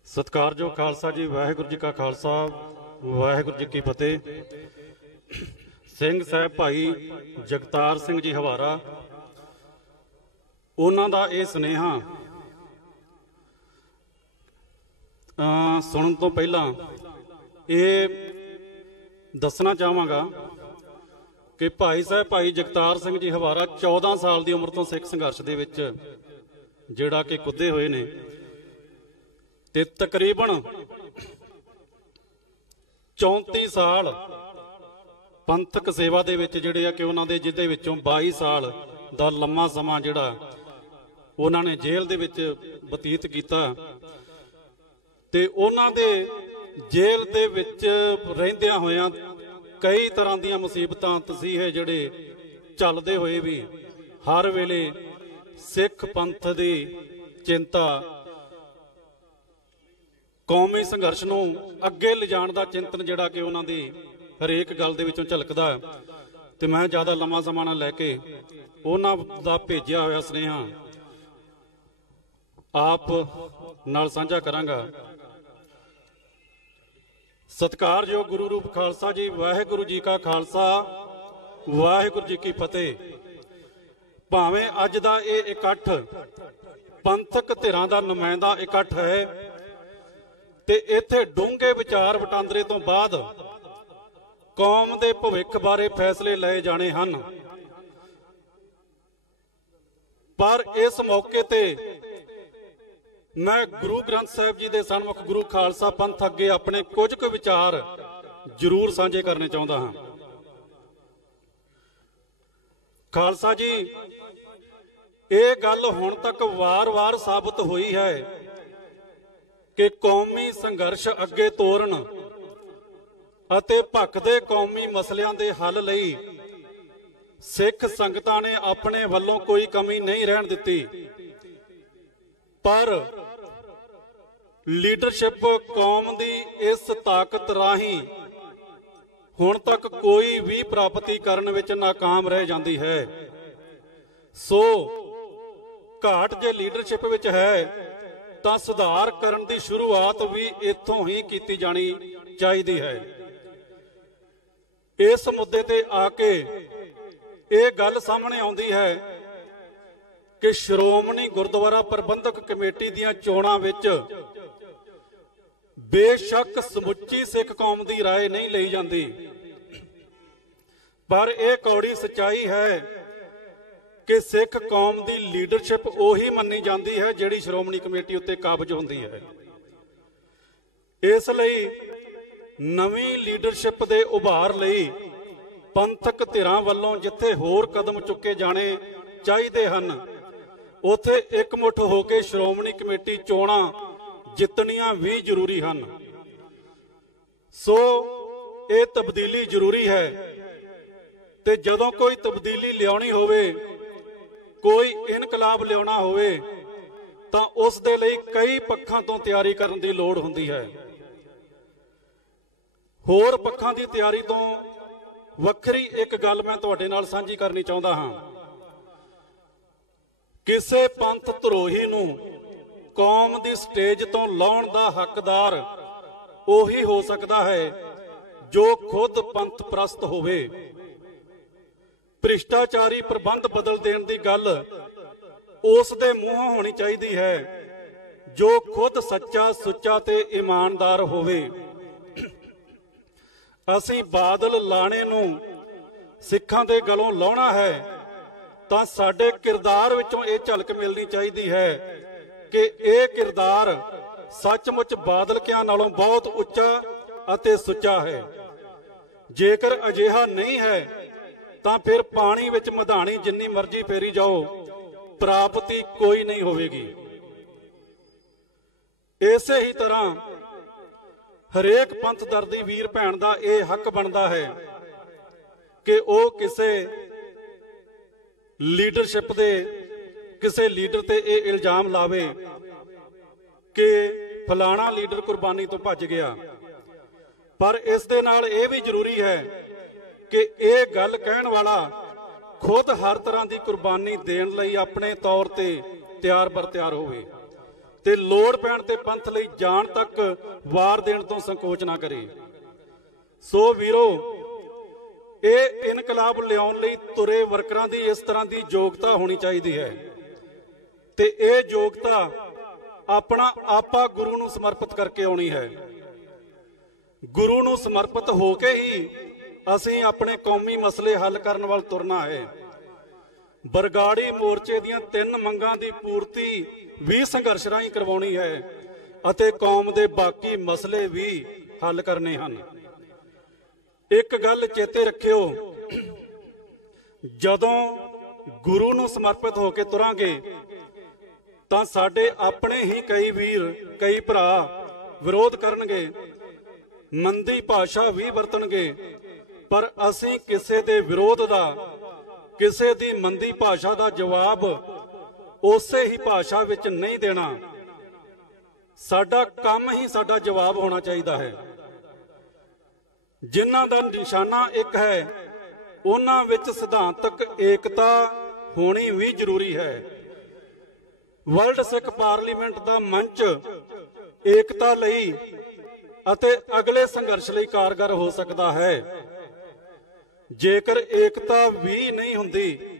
सत्कारयोग खालसा जी, वाहिगुरू जी का खालसा, वाहिगुरू जी की फतेह। सिंह साहब भाई जगतार सिंह जी हवारा, उन्हां दा ये सुनेहा सुनन तो पहला ये दसना चाहांगा कि भाई साहब भाई जगतार सिंह जी हवारा 14 साल की उम्र तो सिख संघर्ष दे विच जिहड़ा कि कुद्धे होए ने ते तकरीबन 34 साल पंथक सेवा दे विच जिहड़े आ कि उन्हां दे जिहदे विचों 22 साल दा लम्मा समा जिहड़ा उन्हां ने जेल दे विच बतीत कीता ते उन्हां दे जेल दे विच रहिंदियां होइयां कई तरह दीयां मुसीबतां तसीहे जिहड़े चलदे होए भी हर वेले सिख पंथ दी चिंता कौमी संघर्ष नूं अगे लिजाण दा चिंतन जिहड़ा कि उन्हां दी हरेक गल दे विचों झलकदा। ते मैं ज़्यादा लम्मा समा ना लैके उन्हां दा भेजिया होया सुनेहा आप नाल साझा करांगा। सत्कारयोग गुरु रूप खालसा जी, वाहिगुरू जी का खालसा, वाहिगुरू जी की फतेह। भावें अज दा इह इकट्ठ पंथक धिरां दा नुमाइंदा इकट्ठ है ते इत्थे डूंघे विचार वटांदरे तो बाद कौम दे भविख बारे फैसले लए जाने हन, पर इस मौके ते मैं गुरु ग्रंथ साहिब जी दे सन्मुख गुरु खालसा पंथ अगे अपने कुछ क विचार जरूर साझे करने चाहुंदा हां। खालसा जी, ये गल हुण तक वार-वार साबित हुई है कि कौमी संघर्ष अगे तोरन अते भखदे कौमी मसलियां दे हल लई सिख संगतां ने अपने वल्लों कोई कमी नहीं रहन दित्ती, पर लीडरशिप कौम दी इस ताकत राही हुण तक कोई भी प्राप्ति करन विच नाकाम रह जांदी है। सो घाट जे लीडरशिप विच है तां सुधार करन दी शुरुआत भी इत्थों ही कीती जानी चाहिदी है। इस मुद्दे ते आके ये गल सामने आउंदी है कि श्रोमणी गुरुद्वारा प्रबंधक कमेटी दीयां चोणां विच बेशक समुच्ची सिख कौम दी राय नहीं लई जांदी, पर यह कौड़ी सच्चाई है कि सिख कौम की लीडरशिप उही मन्नी जाती है जिहड़ी श्रोमणी कमेटी उत्ते काबज होंदी है। इसलिए नवीं लीडरशिप दे उभार लई पंथक धिरां वल्लों जिथे होर कदम चुके जाने चाहिए हन, उत्थे एकमुठ होकर श्रोमणी कमेटी चोणां ਜਿੱਤਣੀਆਂ ਵੀ ਜ਼ਰੂਰੀ ਹਨ। ਸੋ ਇਹ ਤਬਦੀਲੀ ਜ਼ਰੂਰੀ ਹੈ ਤੇ ਜਦੋਂ ਕੋਈ ਤਬਦੀਲੀ ਲਿਆਉਣੀ ਹੋਵੇ, ਕੋਈ ਇਨਕਲਾਬ ਲਿਆਉਣਾ ਹੋਵੇ, ਤਾਂ ਉਸ ਦੇ ਲਈ ਕਈ ਪੱਖਾਂ ਤੋਂ ਤਿਆਰੀ ਕਰਨ ਦੀ ਲੋੜ ਹੁੰਦੀ ਹੈ। ਹੋਰ ਪੱਖਾਂ ਦੀ ਤਿਆਰੀ ਤੋਂ ਵੱਖਰੀ ਇੱਕ ਗੱਲ ਮੈਂ ਤੁਹਾਡੇ ਨਾਲ ਸਾਂਝੀ ਕਰਨੀ ਚਾਹੁੰਦਾ ਹਾਂ। ਕਿਸੇ ਪੰਥ ਧਰੋਹੀ ਨੂੰ ਕੌਮ ਦੀ ਸਟੇਜ ਤੋਂ ਲਾਉਣ ਦਾ ਹੱਕਦਾਰ ਉਹੀ ਹੋ ਸਕਦਾ ਹੈ ਜੋ ਖੁਦ ਪੰਥ ਪ੍ਰਸਤ ਹੋਵੇ। ਭ੍ਰਿਸ਼ਟਾਚਾਰੀ ਪ੍ਰਬੰਧ ਬਦਲ ਦੇਣ ਦੀ ਗੱਲ ਉਸ ਦੇ ਮੂੰਹੋਂ ਹੋਣੀ ਚਾਹੀਦੀ ਹੈ ਜੋ ਖੁਦ ਸੱਚਾ, ਸੁੱਚਾ ਤੇ ਇਮਾਨਦਾਰ ਹੋਵੇ। ਅਸੀਂ ਬਾਦਲ ਲਾਣੇ ਨੂੰ ਸਿੱਖਾਂ ਦੇ ਗਲੋਂ ਲਾਉਣਾ ਹੈ ਤਾਂ ਸਾਡੇ ਕਿਰਦਾਰ ਵਿੱਚੋਂ ਇਹ ਝਲਕ ਮਿਲਣੀ ਚਾਹੀਦੀ ਹੈ ਕਿ ਇਹ ਕਿਰਦਾਰ ਸੱਚਮੁੱਚ ਬਾਦਲਕਿਆਂ ਨਾਲੋਂ ਬਹੁਤ ਉੱਚਾ ਅਤੇ ਸੁੱਚਾ ਹੈ। ਜੇਕਰ ਅਜਿਹਾ ਨਹੀਂ ਹੈ ਤਾਂ ਫਿਰ ਪਾਣੀ ਵਿੱਚ ਮਧਾਣੀ ਜਿੰਨੀ ਮਰਜ਼ੀ ਫੇਰੀ ਜਾਓ, ਪ੍ਰਾਪਤੀ ਕੋਈ ਨਹੀਂ ਹੋਵੇਗੀ। ਇਸੇ ਹੀ ਤਰ੍ਹਾਂ ਹਰੇਕ ਪੰਥ ਦਰਦੀ ਵੀਰ ਭੈਣ ਦਾ ਇਹ ਹੱਕ ਬਣਦਾ ਹੈ ਕਿ ਉਹ ਕਿਸੇ ਲੀਡਰਸ਼ਿਪ ਦੇ ਕਿਸੇ ਲੀਡਰ ਤੇ ਇਹ ਇਲਜ਼ਾਮ ਲਾਵੇ ਕਿ ਫਲਾਣਾ ਲੀਡਰ ਕੁਰਬਾਨੀ ਤੋਂ ਭੱਜ ਗਿਆ। ਪਰ ਇਸ ਦੇ ਨਾਲ ਇਹ ਵੀ ਜ਼ਰੂਰੀ ਹੈ ਕਿ ਇਹ ਗੱਲ ਕਹਿਣ ਵਾਲਾ ਖੁਦ ਹਰ ਤਰ੍ਹਾਂ ਦੀ ਕੁਰਬਾਨੀ ਦੇਣ ਲਈ ਆਪਣੇ ਤੌਰ ਤੇ ਤਿਆਰ ਬਰ ਤਿਆਰ ਹੋਵੇ ਤੇ ਲੋੜ ਪੈਣ ਤੇ ਪੰਥ ਲਈ ਜਾਨ ਤੱਕ ਵਾਰ ਦੇਣ ਤੋਂ ਸੰਕੋਚ ਨਾ ਕਰੇ। ਸੋ ਵੀਰੋ, ਇਹ ਇਨਕਲਾਬ ਲਿਆਉਣ ਲਈ ਤੁਰੇ ਵਰਕਰਾਂ ਦੀ ਇਸ ਤਰ੍ਹਾਂ ਦੀ ਯੋਗਤਾ ਹੋਣੀ ਚਾਹੀਦੀ ਹੈ ਤੇ ਇਹ ਯੋਗਤਾ ਆਪਣਾ ਆਪਾ ਗੁਰੂ ਨੂੰ ਸਮਰਪਿਤ ਕਰਕੇ ਆਉਣੀ ਹੈ। ਗੁਰੂ ਨੂੰ ਸਮਰਪਿਤ ਹੋ ਕੇ ਹੀ ਅਸੀਂ ਆਪਣੇ ਕੌਮੀ ਮਸਲੇ ਹੱਲ ਕਰਨ ਵੱਲ ਤੁਰਨਾ ਹੈ। ਬਰਗਾੜੀ ਮੋਰਚੇ ਦੀਆਂ 3 ਮੰਗਾਂ ਦੀ ਪੂਰਤੀ ਵੀ ਸੰਘਰਸ਼ ਰਾਹੀਂ ਕਰਵਾਉਣੀ ਹੈ ਅਤੇ ਕੌਮ ਦੇ ਬਾਕੀ ਮਸਲੇ ਵੀ ਹੱਲ ਕਰਨੇ ਹਨ। ਇੱਕ ਗੱਲ ਚੇਤੇ ਰੱਖਿਓ, ਜਦੋਂ ਗੁਰੂ ਨੂੰ ਸਮਰਪਿਤ ਹੋ ਕੇ ਤੁਰਾਂਗੇ ਤਾਂ ਸਾਡੇ ਆਪਣੇ ਹੀ ਕਈ ਵੀਰ, ਕਈ ਭਰਾ ਵਿਰੋਧ ਕਰਨਗੇ, ਮੰਦੀ ਭਾਸ਼ਾ ਵੀ ਵਰਤਣਗੇ, ਪਰ ਅਸੀਂ ਕਿਸੇ ਦੇ ਵਿਰੋਧ ਦਾ, ਕਿਸੇ ਦੀ ਮੰਦੀ ਭਾਸ਼ਾ ਦਾ ਜਵਾਬ ਉਸੇ ਹੀ ਭਾਸ਼ਾ ਵਿੱਚ ਨਹੀਂ ਦੇਣਾ। ਸਾਡਾ ਕੰਮ ਹੀ ਸਾਡਾ ਜਵਾਬ ਹੋਣਾ ਚਾਹੀਦਾ ਹੈ। ਜਿਨ੍ਹਾਂ ਦਾ ਨਿਸ਼ਾਨਾ ਇੱਕ ਹੈ, ਉਹਨਾਂ ਵਿੱਚ ਸਿਧਾਂਤਕ ਏਕਤਾ ਹੋਣੀ ਵੀ ਜ਼ਰੂਰੀ ਹੈ। ਵਰਲਡ ਸਿੱਖ ਪਾਰਲੀਮੈਂਟ ਦਾ ਮੰਚ ਏਕਤਾ ਲਈ ਅਤੇ ਅਗਲੇ ਸੰਘਰਸ਼ ਲਈ ਕਾਰਗਰ ਹੋ ਸਕਦਾ ਹੈ। ਜੇਕਰ ਏਕਤਾ ਵੀ ਨਹੀਂ ਹੁੰਦੀ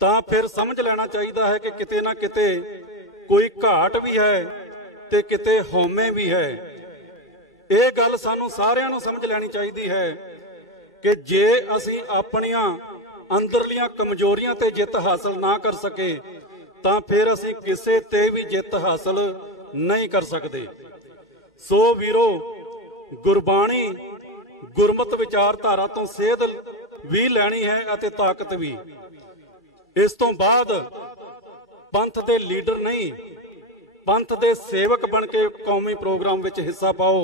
ਤਾਂ ਫਿਰ ਸਮਝ ਲੈਣਾ ਚਾਹੀਦਾ ਹੈ ਕਿ ਕਿਤੇ ਨਾ ਕਿਤੇ ਕੋਈ ਘਾਟ ਵੀ ਹੈ ਤੇ ਕਿਤੇ ਹਉਮੈ ਵੀ ਹੈ। ਇਹ ਗੱਲ ਸਾਨੂੰ ਸਾਰਿਆਂ ਨੂੰ ਸਮਝ ਲੈਣੀ ਚਾਹੀਦੀ ਹੈ ਕਿ ਜੇ ਅਸੀਂ ਆਪਣੀਆਂ ਅੰਦਰਲੀਆਂ ਕਮਜ਼ੋਰੀਆਂ ਤੇ ਜਿੱਤ ਹਾਸਲ ਨਾ ਕਰ ਸਕੇ ਤਾਂ ਫਿਰ ਅਸੀਂ ਕਿਸੇ ਤੇ ਵੀ ਜਿੱਤ ਹਾਸਲ ਨਹੀਂ ਕਰ ਸਕਦੇ। ਸੋ ਵੀਰੋ, ਗੁਰਬਾਣੀ ਗੁਰਮਤ ਵਿਚਾਰਧਾਰਾ ਤੋਂ ਸੇਧ ਵੀ ਲੈਣੀ ਹੈ ਅਤੇ ਤਾਕਤ ਵੀ। ਇਸ ਤੋਂ ਬਾਅਦ ਪੰਥ ਦੇ ਲੀਡਰ ਨਹੀਂ, ਪੰਥ ਦੇ ਸੇਵਕ ਬਣ ਕੇ ਕੌਮੀ ਪ੍ਰੋਗਰਾਮ ਵਿੱਚ ਹਿੱਸਾ ਪਾਓ।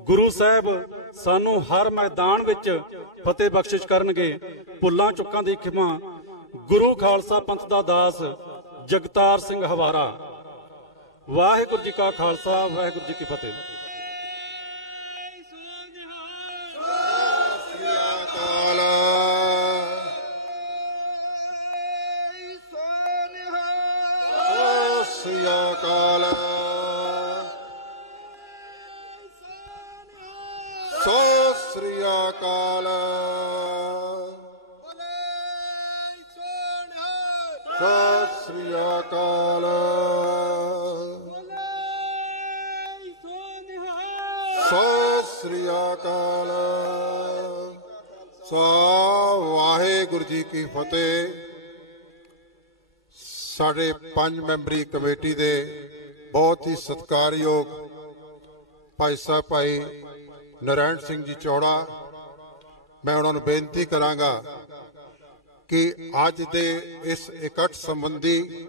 ਗੁਰੂ ਸਾਹਿਬ ਸਾਨੂੰ ਹਰ ਮੈਦਾਨ ਵਿੱਚ ਫਤਿਹ ਬਖਸ਼ਿਸ਼ ਕਰਨਗੇ। ਭੁੱਲਾਂ ਚੁੱਕਾਂ ਦੀ ਖਿਮਾ। ਗੁਰੂ ਖਾਲਸਾ ਪੰਥ ਦਾ ਦਾਸ ਜਗਤਾਰ ਸਿੰਘ ਹਵਾਰਾ। ਵਾਹਿਗੁਰੂ ਜੀ ਕਾ ਖਾਲਸਾ, ਵਾਹਿਗੁਰੂ ਜੀ ਕੀ ਫਤਿਹ। ਵਾਹਿਗੁਰੂ ਜੀ ਕੀ ਫਤਿਹ। ਸਾਡੇ 5 ਮੈਂਬਰੀ ਕਮੇਟੀ ਦੇ ਬਹੁਤ ਹੀ ਸਤਿਕਾਰਯੋਗ ਭਾਈ ਸਾਹਿਬ ਭਾਈ ਨਰਾਇਣ ਸਿੰਘ ਜੀ ਚੌੜਾ, ਮੈਂ ਉਹਨਾਂ ਨੂੰ ਬੇਨਤੀ ਕਰਾਂਗਾ ਕਿ ਅੱਜ ਦੇ ਇਸ ਇਕੱਠ ਸੰਬੰਧੀ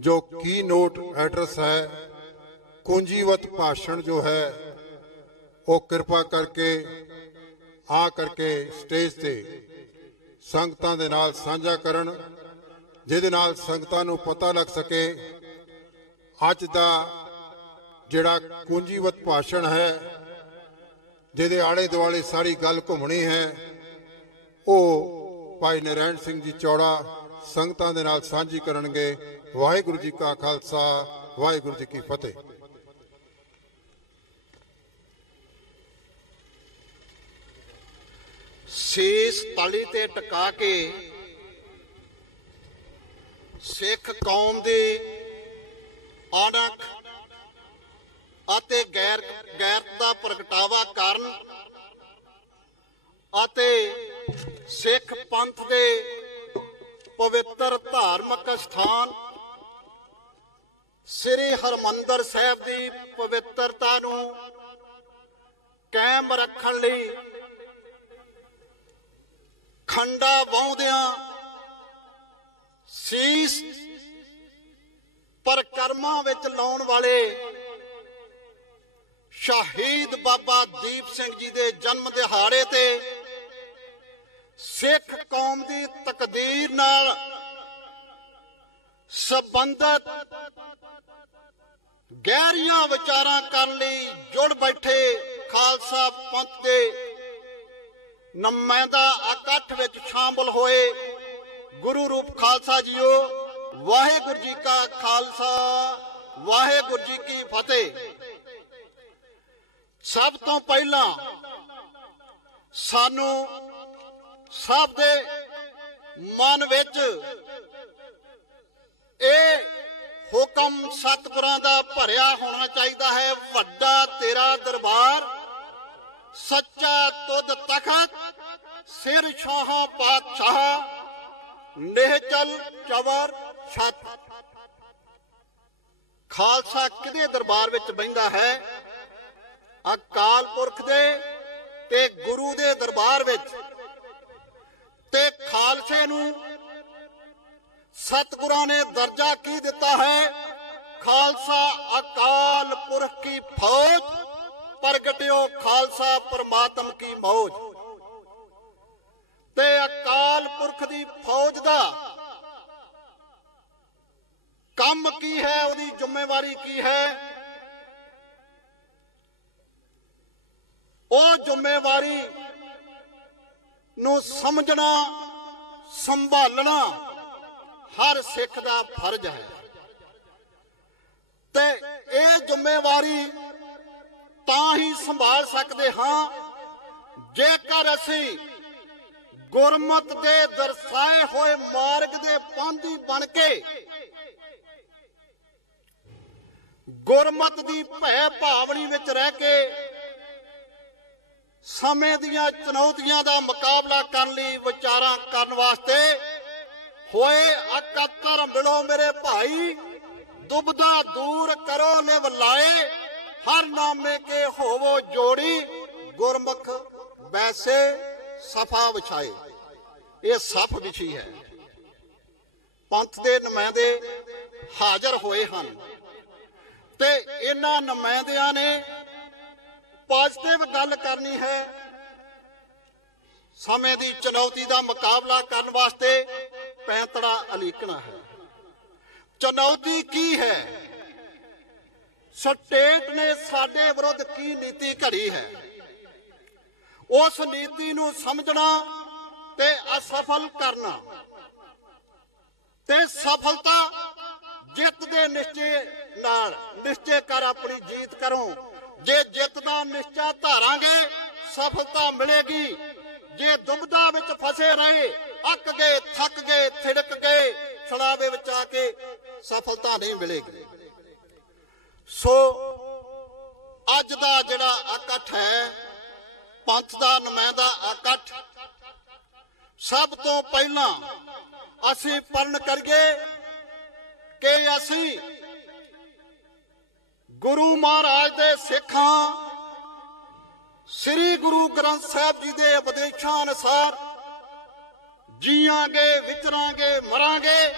जो की नोट एड्रेस है, कुंजीवत भाषण जो है वो कृपा करके आ करके स्टेज ते संगतां दे नाल साझा करन, जिहदे नाल संगतां नूं पता लग सके अज दा जिहड़ा कुंजीवत भाषण है, जिहदे आले दुआले सारी गल घुमणी है, वो भाई नारायण सिंह जी चौड़ा संगतां दे नाल साझी करनगे। वाहिगुरू जी का खालसा, वाहिगुरू जी की फतेह। ਸੀਸ ਤਲੀ ਤੇ ਟਿਕਾ ਕੇ ਸਿੱਖ ਕੌਮ ਦੀ ਅਣਖ ਅਤੇ ਗੈਰਤ ਦਾ ਪ੍ਰਗਟਾਵਾ ਕਰਨ ਅਤੇ ਸਿੱਖ ਪੰਥ ਦੇ ਪਵਿੱਤਰ ਧਾਰਮਿਕ ਸਥਾਨ ਸ੍ਰੀ ਹਰਿਮੰਦਰ ਸਾਹਿਬ ਦੀ ਪਵਿੱਤਰਤਾ ਨੂੰ ਕਾਇਮ ਰੱਖਣ ਲਈ ਖੰਡਾ ਵਾਹੁੰਦਿਆਂ ਸੀਸ ਪਰਿਕਰਮਾ ਵਿੱਚ ਲਾਉਣ ਵਾਲੇ ਸ਼ਹੀਦ ਬਾਬਾ ਦੀਪ ਸਿੰਘ ਜੀ ਦੇ ਜਨਮ ਦਿਹਾੜੇ ਤੇ ਸਿੱਖ ਕੌਮ ਦੀ ਤਕਦੀਰ ਨਾਲ ਸੰਬੰਧਿਤ ਗਹਿਰੀਆਂ ਵਿਚਾਰਾਂ ਕਰਨ ਲਈ ਜੁੜ ਬੈਠੇ ਖਾਲਸਾ ਪੰਥ ਦੇ ਨੁਮਾਇੰਦਾ ਇਕੱਠ ਵਿੱਚ ਸ਼ਾਮਲ ਹੋਏ ਗੁਰੂ ਰੂਪ ਖਾਲਸਾ ਜੀਓ, ਵਾਹਿਗੁਰੂ ਜੀ ਕਾ ਖਾਲਸਾ, ਵਾਹਿਗੁਰੂ ਜੀ ਕੀ ਫਤਿਹ। ਸਭ ਤੋਂ ਪਹਿਲਾਂ ਸਾਨੂੰ ਸਭ ਦੇ ਮਨ ਵਿੱਚ ਇਹ ਹੁਕਮ ਸਤਿਗੁਰਾਂ ਦਾ ਭਰਿਆ ਹੋਣਾ ਚਾਹੀਦਾ ਹੈ, ਵੱਡਾ ਤੇਰਾ ਦਰਬਾਰ, ਸੱਚਾ ਤੁਧ ਤਖਤ, ਸਿਰ ਸ਼ਾਹ ਪਾਤਸ਼ਾਹ, ਨਿਹਚਲ ਚਵਰ ਛਤ। ਖਾਲਸਾ ਕਿਹਦੇ ਦਰਬਾਰ ਵਿੱਚ ਬਹਿੰਦਾ ਹੈ? ਅਕਾਲ ਪੁਰਖ ਦੇ ਤੇ ਗੁਰੂ ਦੇ ਦਰਬਾਰ ਵਿੱਚ। ਤੇ ਖਾਲਸੇ ਨੂੰ ਸਤਿਗੁਰਾਂ ਨੇ ਦਰਜਾ ਕੀ ਦਿੱਤਾ ਹੈ? ਖਾਲਸਾ ਅਕਾਲ ਪੁਰਖ ਕੀ ਫੌਜ, ਪ੍ਰਗਟਿਓ ਖਾਲਸਾ ਪਰਮਾਤਮ ਕੀ ਮੌਜ। ਤੇ ਅਕਾਲ ਪੁਰਖ ਦੀ ਫੌਜ ਦਾ ਕੰਮ ਕੀ ਹੈ, ਉਹਦੀ ਜ਼ਿੰਮੇਵਾਰੀ ਕੀ ਹੈ? ਉਹ ਜ਼ਿੰਮੇਵਾਰੀ ਨੂੰ ਸਮਝਣਾ, ਸੰਭਾਲਣਾ ਹਰ ਸਿੱਖ ਦਾ ਫਰਜ਼ ਹੈ। ਤੇ ਇਹ ਜ਼ਿੰਮੇਵਾਰੀ ਤਾਂ ਹੀ ਸੰਭਾਲ ਸਕਦੇ ਹਾਂ ਜੇਕਰ ਅਸੀਂ ਗੁਰਮਤ ਦੇ ਦਰਸਾਏ ਹੋਏ ਮਾਰਗ ਦੇ ਪਾਂਧੀ ਬਣ ਕੇ ਗੁਰਮਤ ਦੀ ਭੈ ਭਾਵਨੀ ਵਿੱਚ ਰਹਿ ਕੇ ਸਮੇਂ ਦੀਆਂ ਚੁਣੌਤੀਆਂ ਦਾ ਮੁਕਾਬਲਾ ਕਰਨ ਲਈ ਵਿਚਾਰਾਂ ਕਰਨ ਵਾਸਤੇ ਹੋਏ ਇਕੱਤਰ ਮਿਲੋ ਮੇਰੇ ਭਾਈ, ਦੁਬਦਾ ਦੂਰ ਕਰੋ ਨਿਵ ਲਾਏ, ਹਰ ਨਾਮੇ ਕੇ ਹੋਵੋ ਜੋੜੀ, ਗੁਰਮੁਖ ਵੈਸੇ ਸਫਾ ਵਿਛਾਏ। ਇਹ ਸਫ ਵਿਛੀ ਹੈ। ਪੰਥ ਦੇ ਨੁਮਾਇੰਦੇ ਹਾਜ਼ਰ ਹੋਏ ਹਨ ਤੇ ਇਹਨਾਂ ਨੁਮਾਇੰਦਿਆਂ ਨੇ ਪੋਜ਼ਿਟਿਵ ਗੱਲ ਕਰਨੀ ਹੈ। ਸਮੇਂ ਦੀ ਚੁਣੌਤੀ ਦਾ ਮੁਕਾਬਲਾ ਕਰਨ ਵਾਸਤੇ ਪੈਂਤੜਾ ਅਲੀਕਣਾ ਹੈ। ਚੁਣੌਤੀ ਕੀ ਹੈ? ਸਟੇਟ ਨੇ ਸਾਡੇ ਵਿਰੁੱਧ ਕੀ ਨੀਤੀ ਘੜੀ ਹੈ, ਉਸ ਨੀਤੀ ਨੂੰ ਸਮਝਣਾ ਤੇ ਅਸਫਲ ਕਰਨਾ। ਤੇ ਸਫਲਤਾ ਜਿੱਤ ਦੇ ਨਿਸ਼ਚੇ ਨਾਲ ਨਿਸ਼ਚੇ ਕਰ ਆਪਣੀ ਜੀਤ ਕਰੋ। ਜੇ ਜਿੱਤ ਦਾ ਨਿਸ਼ਚਾ ਧਾਰਾਂਗੇ ਸਫਲਤਾ ਮਿਲੇਗੀ। ਜੇ ਦੁਬਦਾ ਵਿੱਚ ਫਸੇ ਰਹੇ, ਅੱਕ ਗਏ, ਥੱਕ ਗਏ, ਥਿੜਕ ਗਏ, ਛੜਾਵੇ ਵਿੱਚ ਆ ਕੇ ਸਫਲਤਾ ਨਹੀਂ ਮਿਲੇਗੀ। ਸੋ ਅੱਜ ਦਾ ਜਿਹੜਾ ਇਕੱਠ ਹੈ, ਪੰਥ ਦਾ ਨੁਮਾਇੰਦਾ ਇਕੱਠ, ਸਭ ਤੋਂ ਪਹਿਲਾਂ ਅਸੀਂ ਪਰਨ ਕਰੀਏ ਕਿ ਅਸੀਂ ਗੁਰੂ ਮਹਾਰਾਜ ਦੇ ਸਿੱਖਾਂ, ਸ੍ਰੀ ਗੁਰੂ ਗ੍ਰੰਥ ਸਾਹਿਬ ਜੀ ਦੇ ਉਪਦੇਸ਼ਾਂ ਅਨੁਸਾਰ ਜੀਵਾਂਗੇ, ਵਿਚਰਾਂਗੇ, ਮਰਾਂਗੇ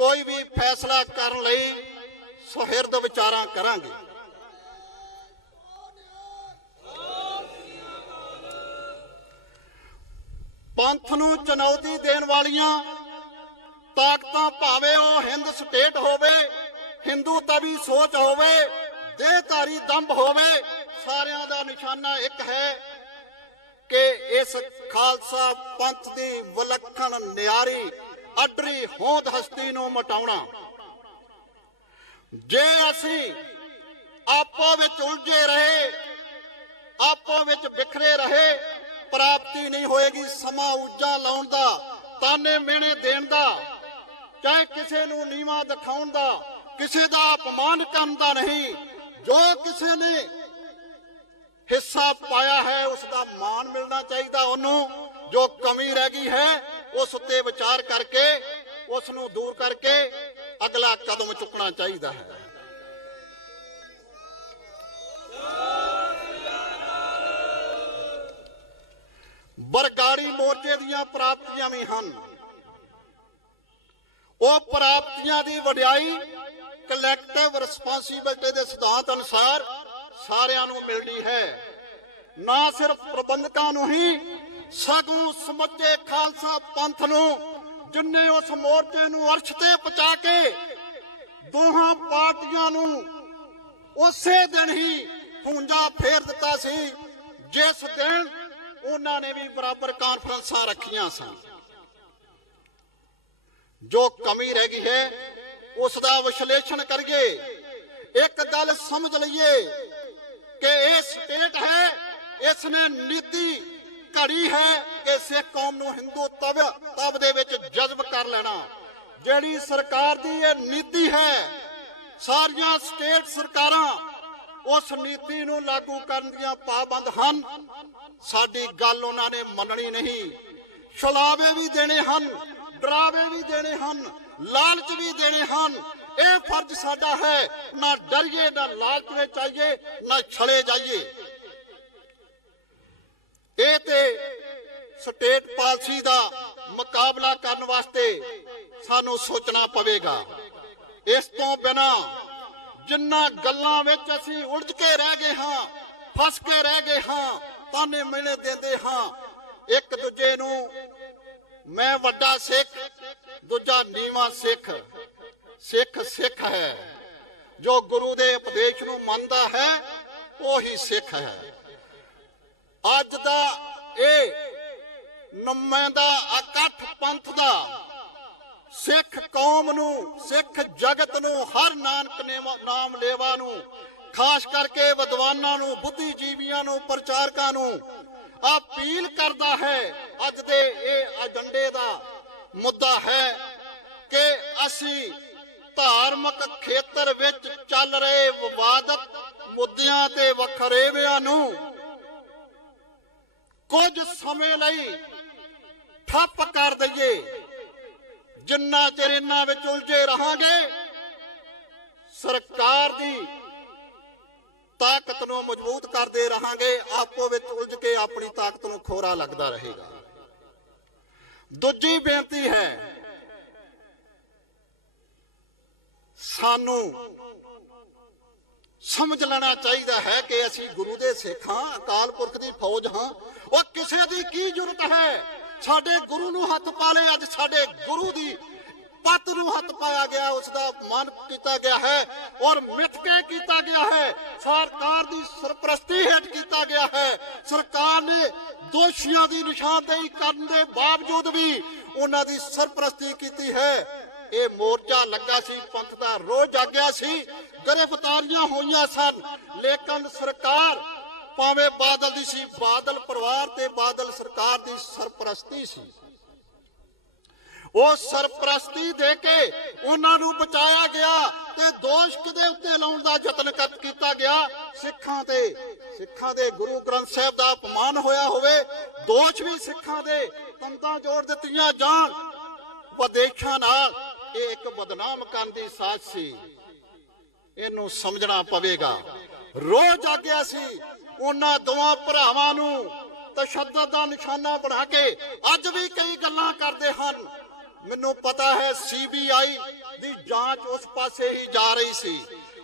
ਕੋਈ ਵੀ ਫੈਸਲਾ ਕਰਨ ਲਈ ਸੁਹਿਰਦ ਵਿਚਾਰਾਂ ਕਰਾਂਗੇ। ਪੰਥ ਨੂੰ ਚੁਣੌਤੀ ਦੇਣ ਵਾਲੀਆਂ ਤਾਕਤਾਂ, ਭਾਵੇਂ ਉਹ ਹਿੰਦ ਸਟੇਟ ਹੋਵੇ, ਹਿੰਦੂ ਤਵੀ ਸੋਚ ਹੋਵੇ, ਦੇਹਧਾਰੀ ਦੰਭ ਹੋਵੇ, ਸਾਰਿਆਂ ਦਾ ਨਿਸ਼ਾਨਾ ਇੱਕ ਹੈ ਕਿ ਇਸ ਖਾਲਸਾ ਪੰਥ ਦੀ ਵਿਲੱਖਣ ਨਿਆਰੀ ਅਡਰੀ ਹੋਂਦ ਹਸਤੀ ਨੂੰ ਮਿਟਾਉਣਾ। ਜੇ ਅਸੀਂ ਆਪੋ ਵਿੱਚ ਉਲਝੇ ਰਹੇ, ਆਪੋ ਵਿੱਚ ਬਿਖਰੇ ਰਹੇ, ਪ੍ਰਾਪਤੀ ਨਹੀਂ ਹੋਏਗੀ। ਸਮਾਂ ਉੱਜਾ ਲਾਉਣ ਦਾ, ਤਾਨੇ ਮਿਹਣੇ ਦੇਣ ਦਾ, ਚਾਹੇ ਕਿਸੇ ਨੂੰ ਨੀਵਾਂ ਦਿਖਾਉਣ ਦਾ, ਕਿਸੇ ਦਾ ਅਪਮਾਨ ਕਰਨ ਦਾ ਨਹੀਂ। ਜੋ ਕਿਸੇ ਨੇ ਹਿੱਸਾ ਪਾਇਆ ਹੈ ਉਸ ਦਾ ਮਾਣ ਮਿਲਣਾ ਚਾਹੀਦਾ ਉਹਨੂੰ। ਜੋ ਕਮੀ ਰਹਿ ਗਈ ਹੈ ਉਸ ਉੱਤੇ ਵਿਚਾਰ ਕਰਕੇ ਉਸ ਨੂੰ ਦੂਰ ਕਰਕੇ ਅਗਲਾ ਕਦਮ ਚੁੱਕਣਾ ਚਾਹੀਦਾ ਹੈ। ਬਰਗਾੜੀ ਮੋਰਚੇ ਦੀਆਂ ਪ੍ਰਾਪਤੀਆਂ ਵੀ ਹਨ। ਉਹ ਪ੍ਰਾਪਤੀਆਂ ਦੀ ਵਡਿਆਈ ਕਲੈਕਟਿਵ ਰਿਸਪਾਂਸਿਬਿਲਟੀ ਦੇ ਸਿਧਾਂਤ ਅਨੁਸਾਰ ਸਾਰਿਆਂ ਨੂੰ ਮਿਲਣੀ ਹੈ। ਨਾ ਸਿਰਫ ਪ੍ਰਬੰਧਕਾਂ ਨੂੰ ਹੀ, ਸਗੋਂ ਸਮੁੱਚੇ ਖਾਲਸਾ ਪੰਥ ਨੂੰ, ਜਿਨਨੇ ਉਸ ਮੋਰਚੇ ਨੂੰ ਅਰਸ਼ ਤੇ ਪਹੁੰਚਾ ਕੇ ਦੋਹਾਂ ਪਾਰਟੀਆਂ ਨੂੰ ਉਸੇ ਦਿਨ ਹੀ ਖੂੰਜਾ ਫੇਰ ਦਿੱਤਾ ਸੀ ਜਿਸ ਦਿਨ ਉਹਨਾਂ ਨੇ ਵੀ ਬਰਾਬਰ ਕਾਨਫਰੰਸਾਂ ਰੱਖੀਆਂ ਸਨ। ਜੋ ਕਮੀ ਰਹਿ ਗਈ ਹੈ ਉਸ ਦਾ ਵਿਸ਼ਲੇਸ਼ਣ ਕਰੀਏ। ਇੱਕ ਗੱਲ ਸਮਝ ਲਈਏ ਕਿ ਇਹ ਸਟੇਟ ਹੈ, ਇਸ ਨੇ ਨੀਤੀ ਘੜੀ ਹੈ ਕਿ ਸਿੱਖ ਕੌਮ ਨੂੰ ਹਿੰਦੂ ਤਵ ਦੇ ਵਿੱਚ ਜਜ਼ਬ ਕਰ ਲੈਣਾ। ਜਿਹੜੀ ਸਰਕਾਰ ਦੀ ਇਹ ਨੀਤੀ ਹੈ, ਸਾਰੀਆਂ ਸਟੇਟ ਸਰਕਾਰਾਂ ਉਸ ਨੀਤੀ ਨੂੰ ਲਾਗੂ ਕਰਨ ਦੀਆਂ ਪਾਬੰਦ ਹਨ। ਸਾਡੀ ਗੱਲ ਉਹਨਾਂ ਨੇ ਮੰਨਣੀ ਨਹੀਂ। ਛਲਾਵੇ ਵੀ ਦੇਣੇ ਹਨ, ਡਰਾਵੇ ਵੀ ਦੇਣੇ ਹਨ, ਲਾਲਚ ਵੀ ਦੇਣੇ ਹਨ। ਇਹ ਫਰਜ਼ ਸਾਡਾ ਹੈ, ਨਾ ਡਰੀਏ, ਨਾ ਲਾਲਚ ਵਿੱਚ ਆਈਏ, ਨਾ ਛਲੇ ਜਾਈਏ। ਇਹ ਤੇ ਸਟੇਟ ਪਾਲਿਸੀ ਦਾ ਮੁਕਾਬਲਾ ਕਰਨ ਵਾਸਤੇ ਸਾਨੂੰ ਸੋਚਣਾ ਪਵੇਗਾ। ਇਸ ਤੋਂ ਬਿਨਾਂ ਜਿੰਨਾ ਗੱਲਾਂ ਵਿੱਚ ਅਸੀਂ ਉਲਝ ਕੇ ਰਹਿ ਗਏ ਹਾਂ, ਫਸ ਕੇ ਰਹਿ ਗਏ ਹਾਂ, ਤਾਨੇ ਮਿਹਣੇ ਦਿੰਦੇ ਹਾਂ ਇੱਕ ਦੂਜੇ ਨੂੰ, ਮੈਂ ਵੱਡਾ ਸਿੱਖ, ਦੂਜਾ ਨੀਵਾਂ ਸਿੱਖ। ਸਿੱਖ ਸਿੱਖ ਹੈ, ਜੋ ਗੁਰੂ ਦੇ ਉਪਦੇਸ਼ ਨੂੰ ਮੰਨਦਾ ਹੈ ਉਹੀ ਸਿੱਖ ਹੈ। ਅੱਜ ਦਾ ਇਹ ਨੁਮਾਇੰਦਾ ਇਕੱਠ ਪੰਥ ਦਾ ਸਿੱਖ ਕੌਮ ਨੂੰ, ਸਿੱਖ ਜਗਤ ਨੂੰ, ਹਰ ਨਾਨਕ ਨਾਮ ਲੇਵਾ ਨੂੰ, ਖਾਸ ਕਰਕੇ ਵਿਦਵਾਨਾਂ ਨੂੰ, ਬੁੱਧੀਜੀਵੀਆਂ ਨੂੰ, ਪ੍ਰਚਾਰਕਾਂ ਨੂੰ ਅਪੀਲ ਕਰਦਾ ਹੈ। ਅੱਜ ਦੇ ਇਹ ਏਜੰਡੇ ਦਾ ਮੁੱਦਾ ਹੈ ਕਿ ਅਸੀਂ ਧਾਰਮਿਕ ਖੇਤਰ ਵਿੱਚ ਚੱਲ ਰਹੇ ਵਿਵਾਦਤ ਮੁੱਦਿਆਂ ਤੇ ਵਖਰੇਵਿਆਂ ਨੂੰ ਕੁਝ ਸਮੇਂ ਲਈ ਠੱਪ ਕਰ ਦਈਏ। ਜਿੰਨਾ ਚਿਰ ਇਹਨਾਂ ਵਿੱਚ ਉਲਝੇ ਰਹਾਂਗੇ, ਸਰਕਾਰ ਦੀ ਤਾਕਤ ਨੂੰ ਮਜ਼ਬੂਤ ਕਰਦੇ ਰਹਾਂਗੇ, ਆਪੋ ਵਿੱਚ ਉਲਝ ਕੇ ਆਪਣੀ ਤਾਕਤ ਨੂੰ ਖੋਰਾ ਲੱਗਦਾ ਰਹੇਗਾ। ਦੂਜੀ ਬੇਨਤੀ ਹੈ, ਸਾਨੂੰ ਸਮਝ ਲੈਣਾ ਚਾਹੀਦਾ ਹੈ ਕਿ ਅਸੀਂ ਗੁਰੂ ਦੇ ਸਿੱਖ ਹਾਂ, ਅਕਾਲ ਪੁਰਖ ਦੀ ਫੌਜ ਹਾਂ। ਉਹ ਕਿਸੇ ਦੀ ਕੀ ਜ਼ਰੂਰਤ ਹੈ? ਸਾਡੇ ਗੁਰੂ ਨੂੰ ਹੱਥ ਪਾ ਲਏ। ਅੱਜ ਸਾਡੇ ਗੁਰੂ ਦੀ ਪੱਤ ਨੂੰ ਹੱਥ ਪਾਇਆ ਗਿਆ, ਉਸ ਦਾ ਅਪਮਾਨ ਕੀਤਾ ਗਿਆ ਹੈ ਔਰ ਮਿੱਥ ਕੇ ਕੀਤਾ ਗਿਆ ਹੈ। ਸਰਕਾਰ ਦੀ ਸਰਪ੍ਰਸਤੀ ਹੇਠ ਕੀਤਾ ਗਿਆ ਹੈ। ਸਰਕਾਰ ਨੇ ਦੋਸ਼ੀਆਂ ਦੀ ਨਿਸ਼ਾਨਦੇਹੀ ਕਰਨ ਦੇ ਬਾਵਜੂਦ ਵੀ ਉਹਨਾਂ ਦੀ ਸਰਪ੍ਰਸਤੀ ਕੀਤੀ ਹੈ। ਇਹ ਮੋਰਚਾ ਲੱਗਾ ਸੀ, ਪੰਥ ਦਾ ਰੋਹ ਜਾਗਿਆ ਸੀ, ਗ੍ਰਿਫਤਾਰੀਆਂ ਹੋਈਆਂ ਸਨ, ਲੇਕਿਨ ਸਰਕਾਰ ਭਾਵੇਂ ਬਾਦਲ ਦੀ ਸੀ, ਬਾਦਲ ਪਰਿਵਾਰ ਤੇ ਬਾਦਲ ਸਰਕਾਰ ਦੀ ਸਰਪ੍ਰਸਤੀ ਸੀ। ਉਹ ਸਰਪ੍ਰਸਤੀ ਦੇ ਕੇ ਉਹਨਾਂ ਨੂੰ ਬਚਾਇਆ ਗਿਆ ਤੇ ਦੋਸ਼ ਕਿਹਦੇ ਉੱਤੇ ਲਾਉਣ ਦਾ ਯਤਨ ਕੀਤਾ ਗਿਆ? ਸਿੱਖਾਂ ਦੇ ਗੁਰੂ ਗ੍ਰੰਥ ਸਾਹਿਬ ਦਾ ਅਪਮਾਨ ਹੋਇਆ ਹੋਵੇ, ਦੋਸ਼ ਵੀ ਸਿੱਖਾਂ ਦੇ ਤੰਦਾਂ ਜੋੜ ਦਿੱਤੀਆਂ ਜਾਣ ਵਿਦੇਸ਼ਾਂ ਨਾਲ। ਇਹ ਇੱਕ ਬਦਨਾਮ ਕਰਨ ਦੀ ਸਾਜ਼ਿਸ਼ ਸੀ। ਇਹਨੂੰ ਸਮਝਣਾ ਪਵੇਗਾ। ਰੋਹ ਜਾਗਿਆ ਸੀ ਉਹਨਾਂ ਦੋਵਾਂ ਭਰਾਵਾਂ ਨੂੰ ਤਸ਼ੱਦਦ ਦਾ ਨਿਸ਼ਾਨਾ ਬਣਾ ਕੇ। ਅੱਜ ਵੀ ਕਈ ਗੱਲਾਂ ਕਰਦੇ ਹਨ, ਮੈਨੂੰ ਪਤਾ ਹੈ ਸੀਬੀਆਈ ਦੀ ਜਾਂਚ ਉਸ ਪਾਸੇ ਹੀ ਜਾ ਰਹੀ ਸੀ।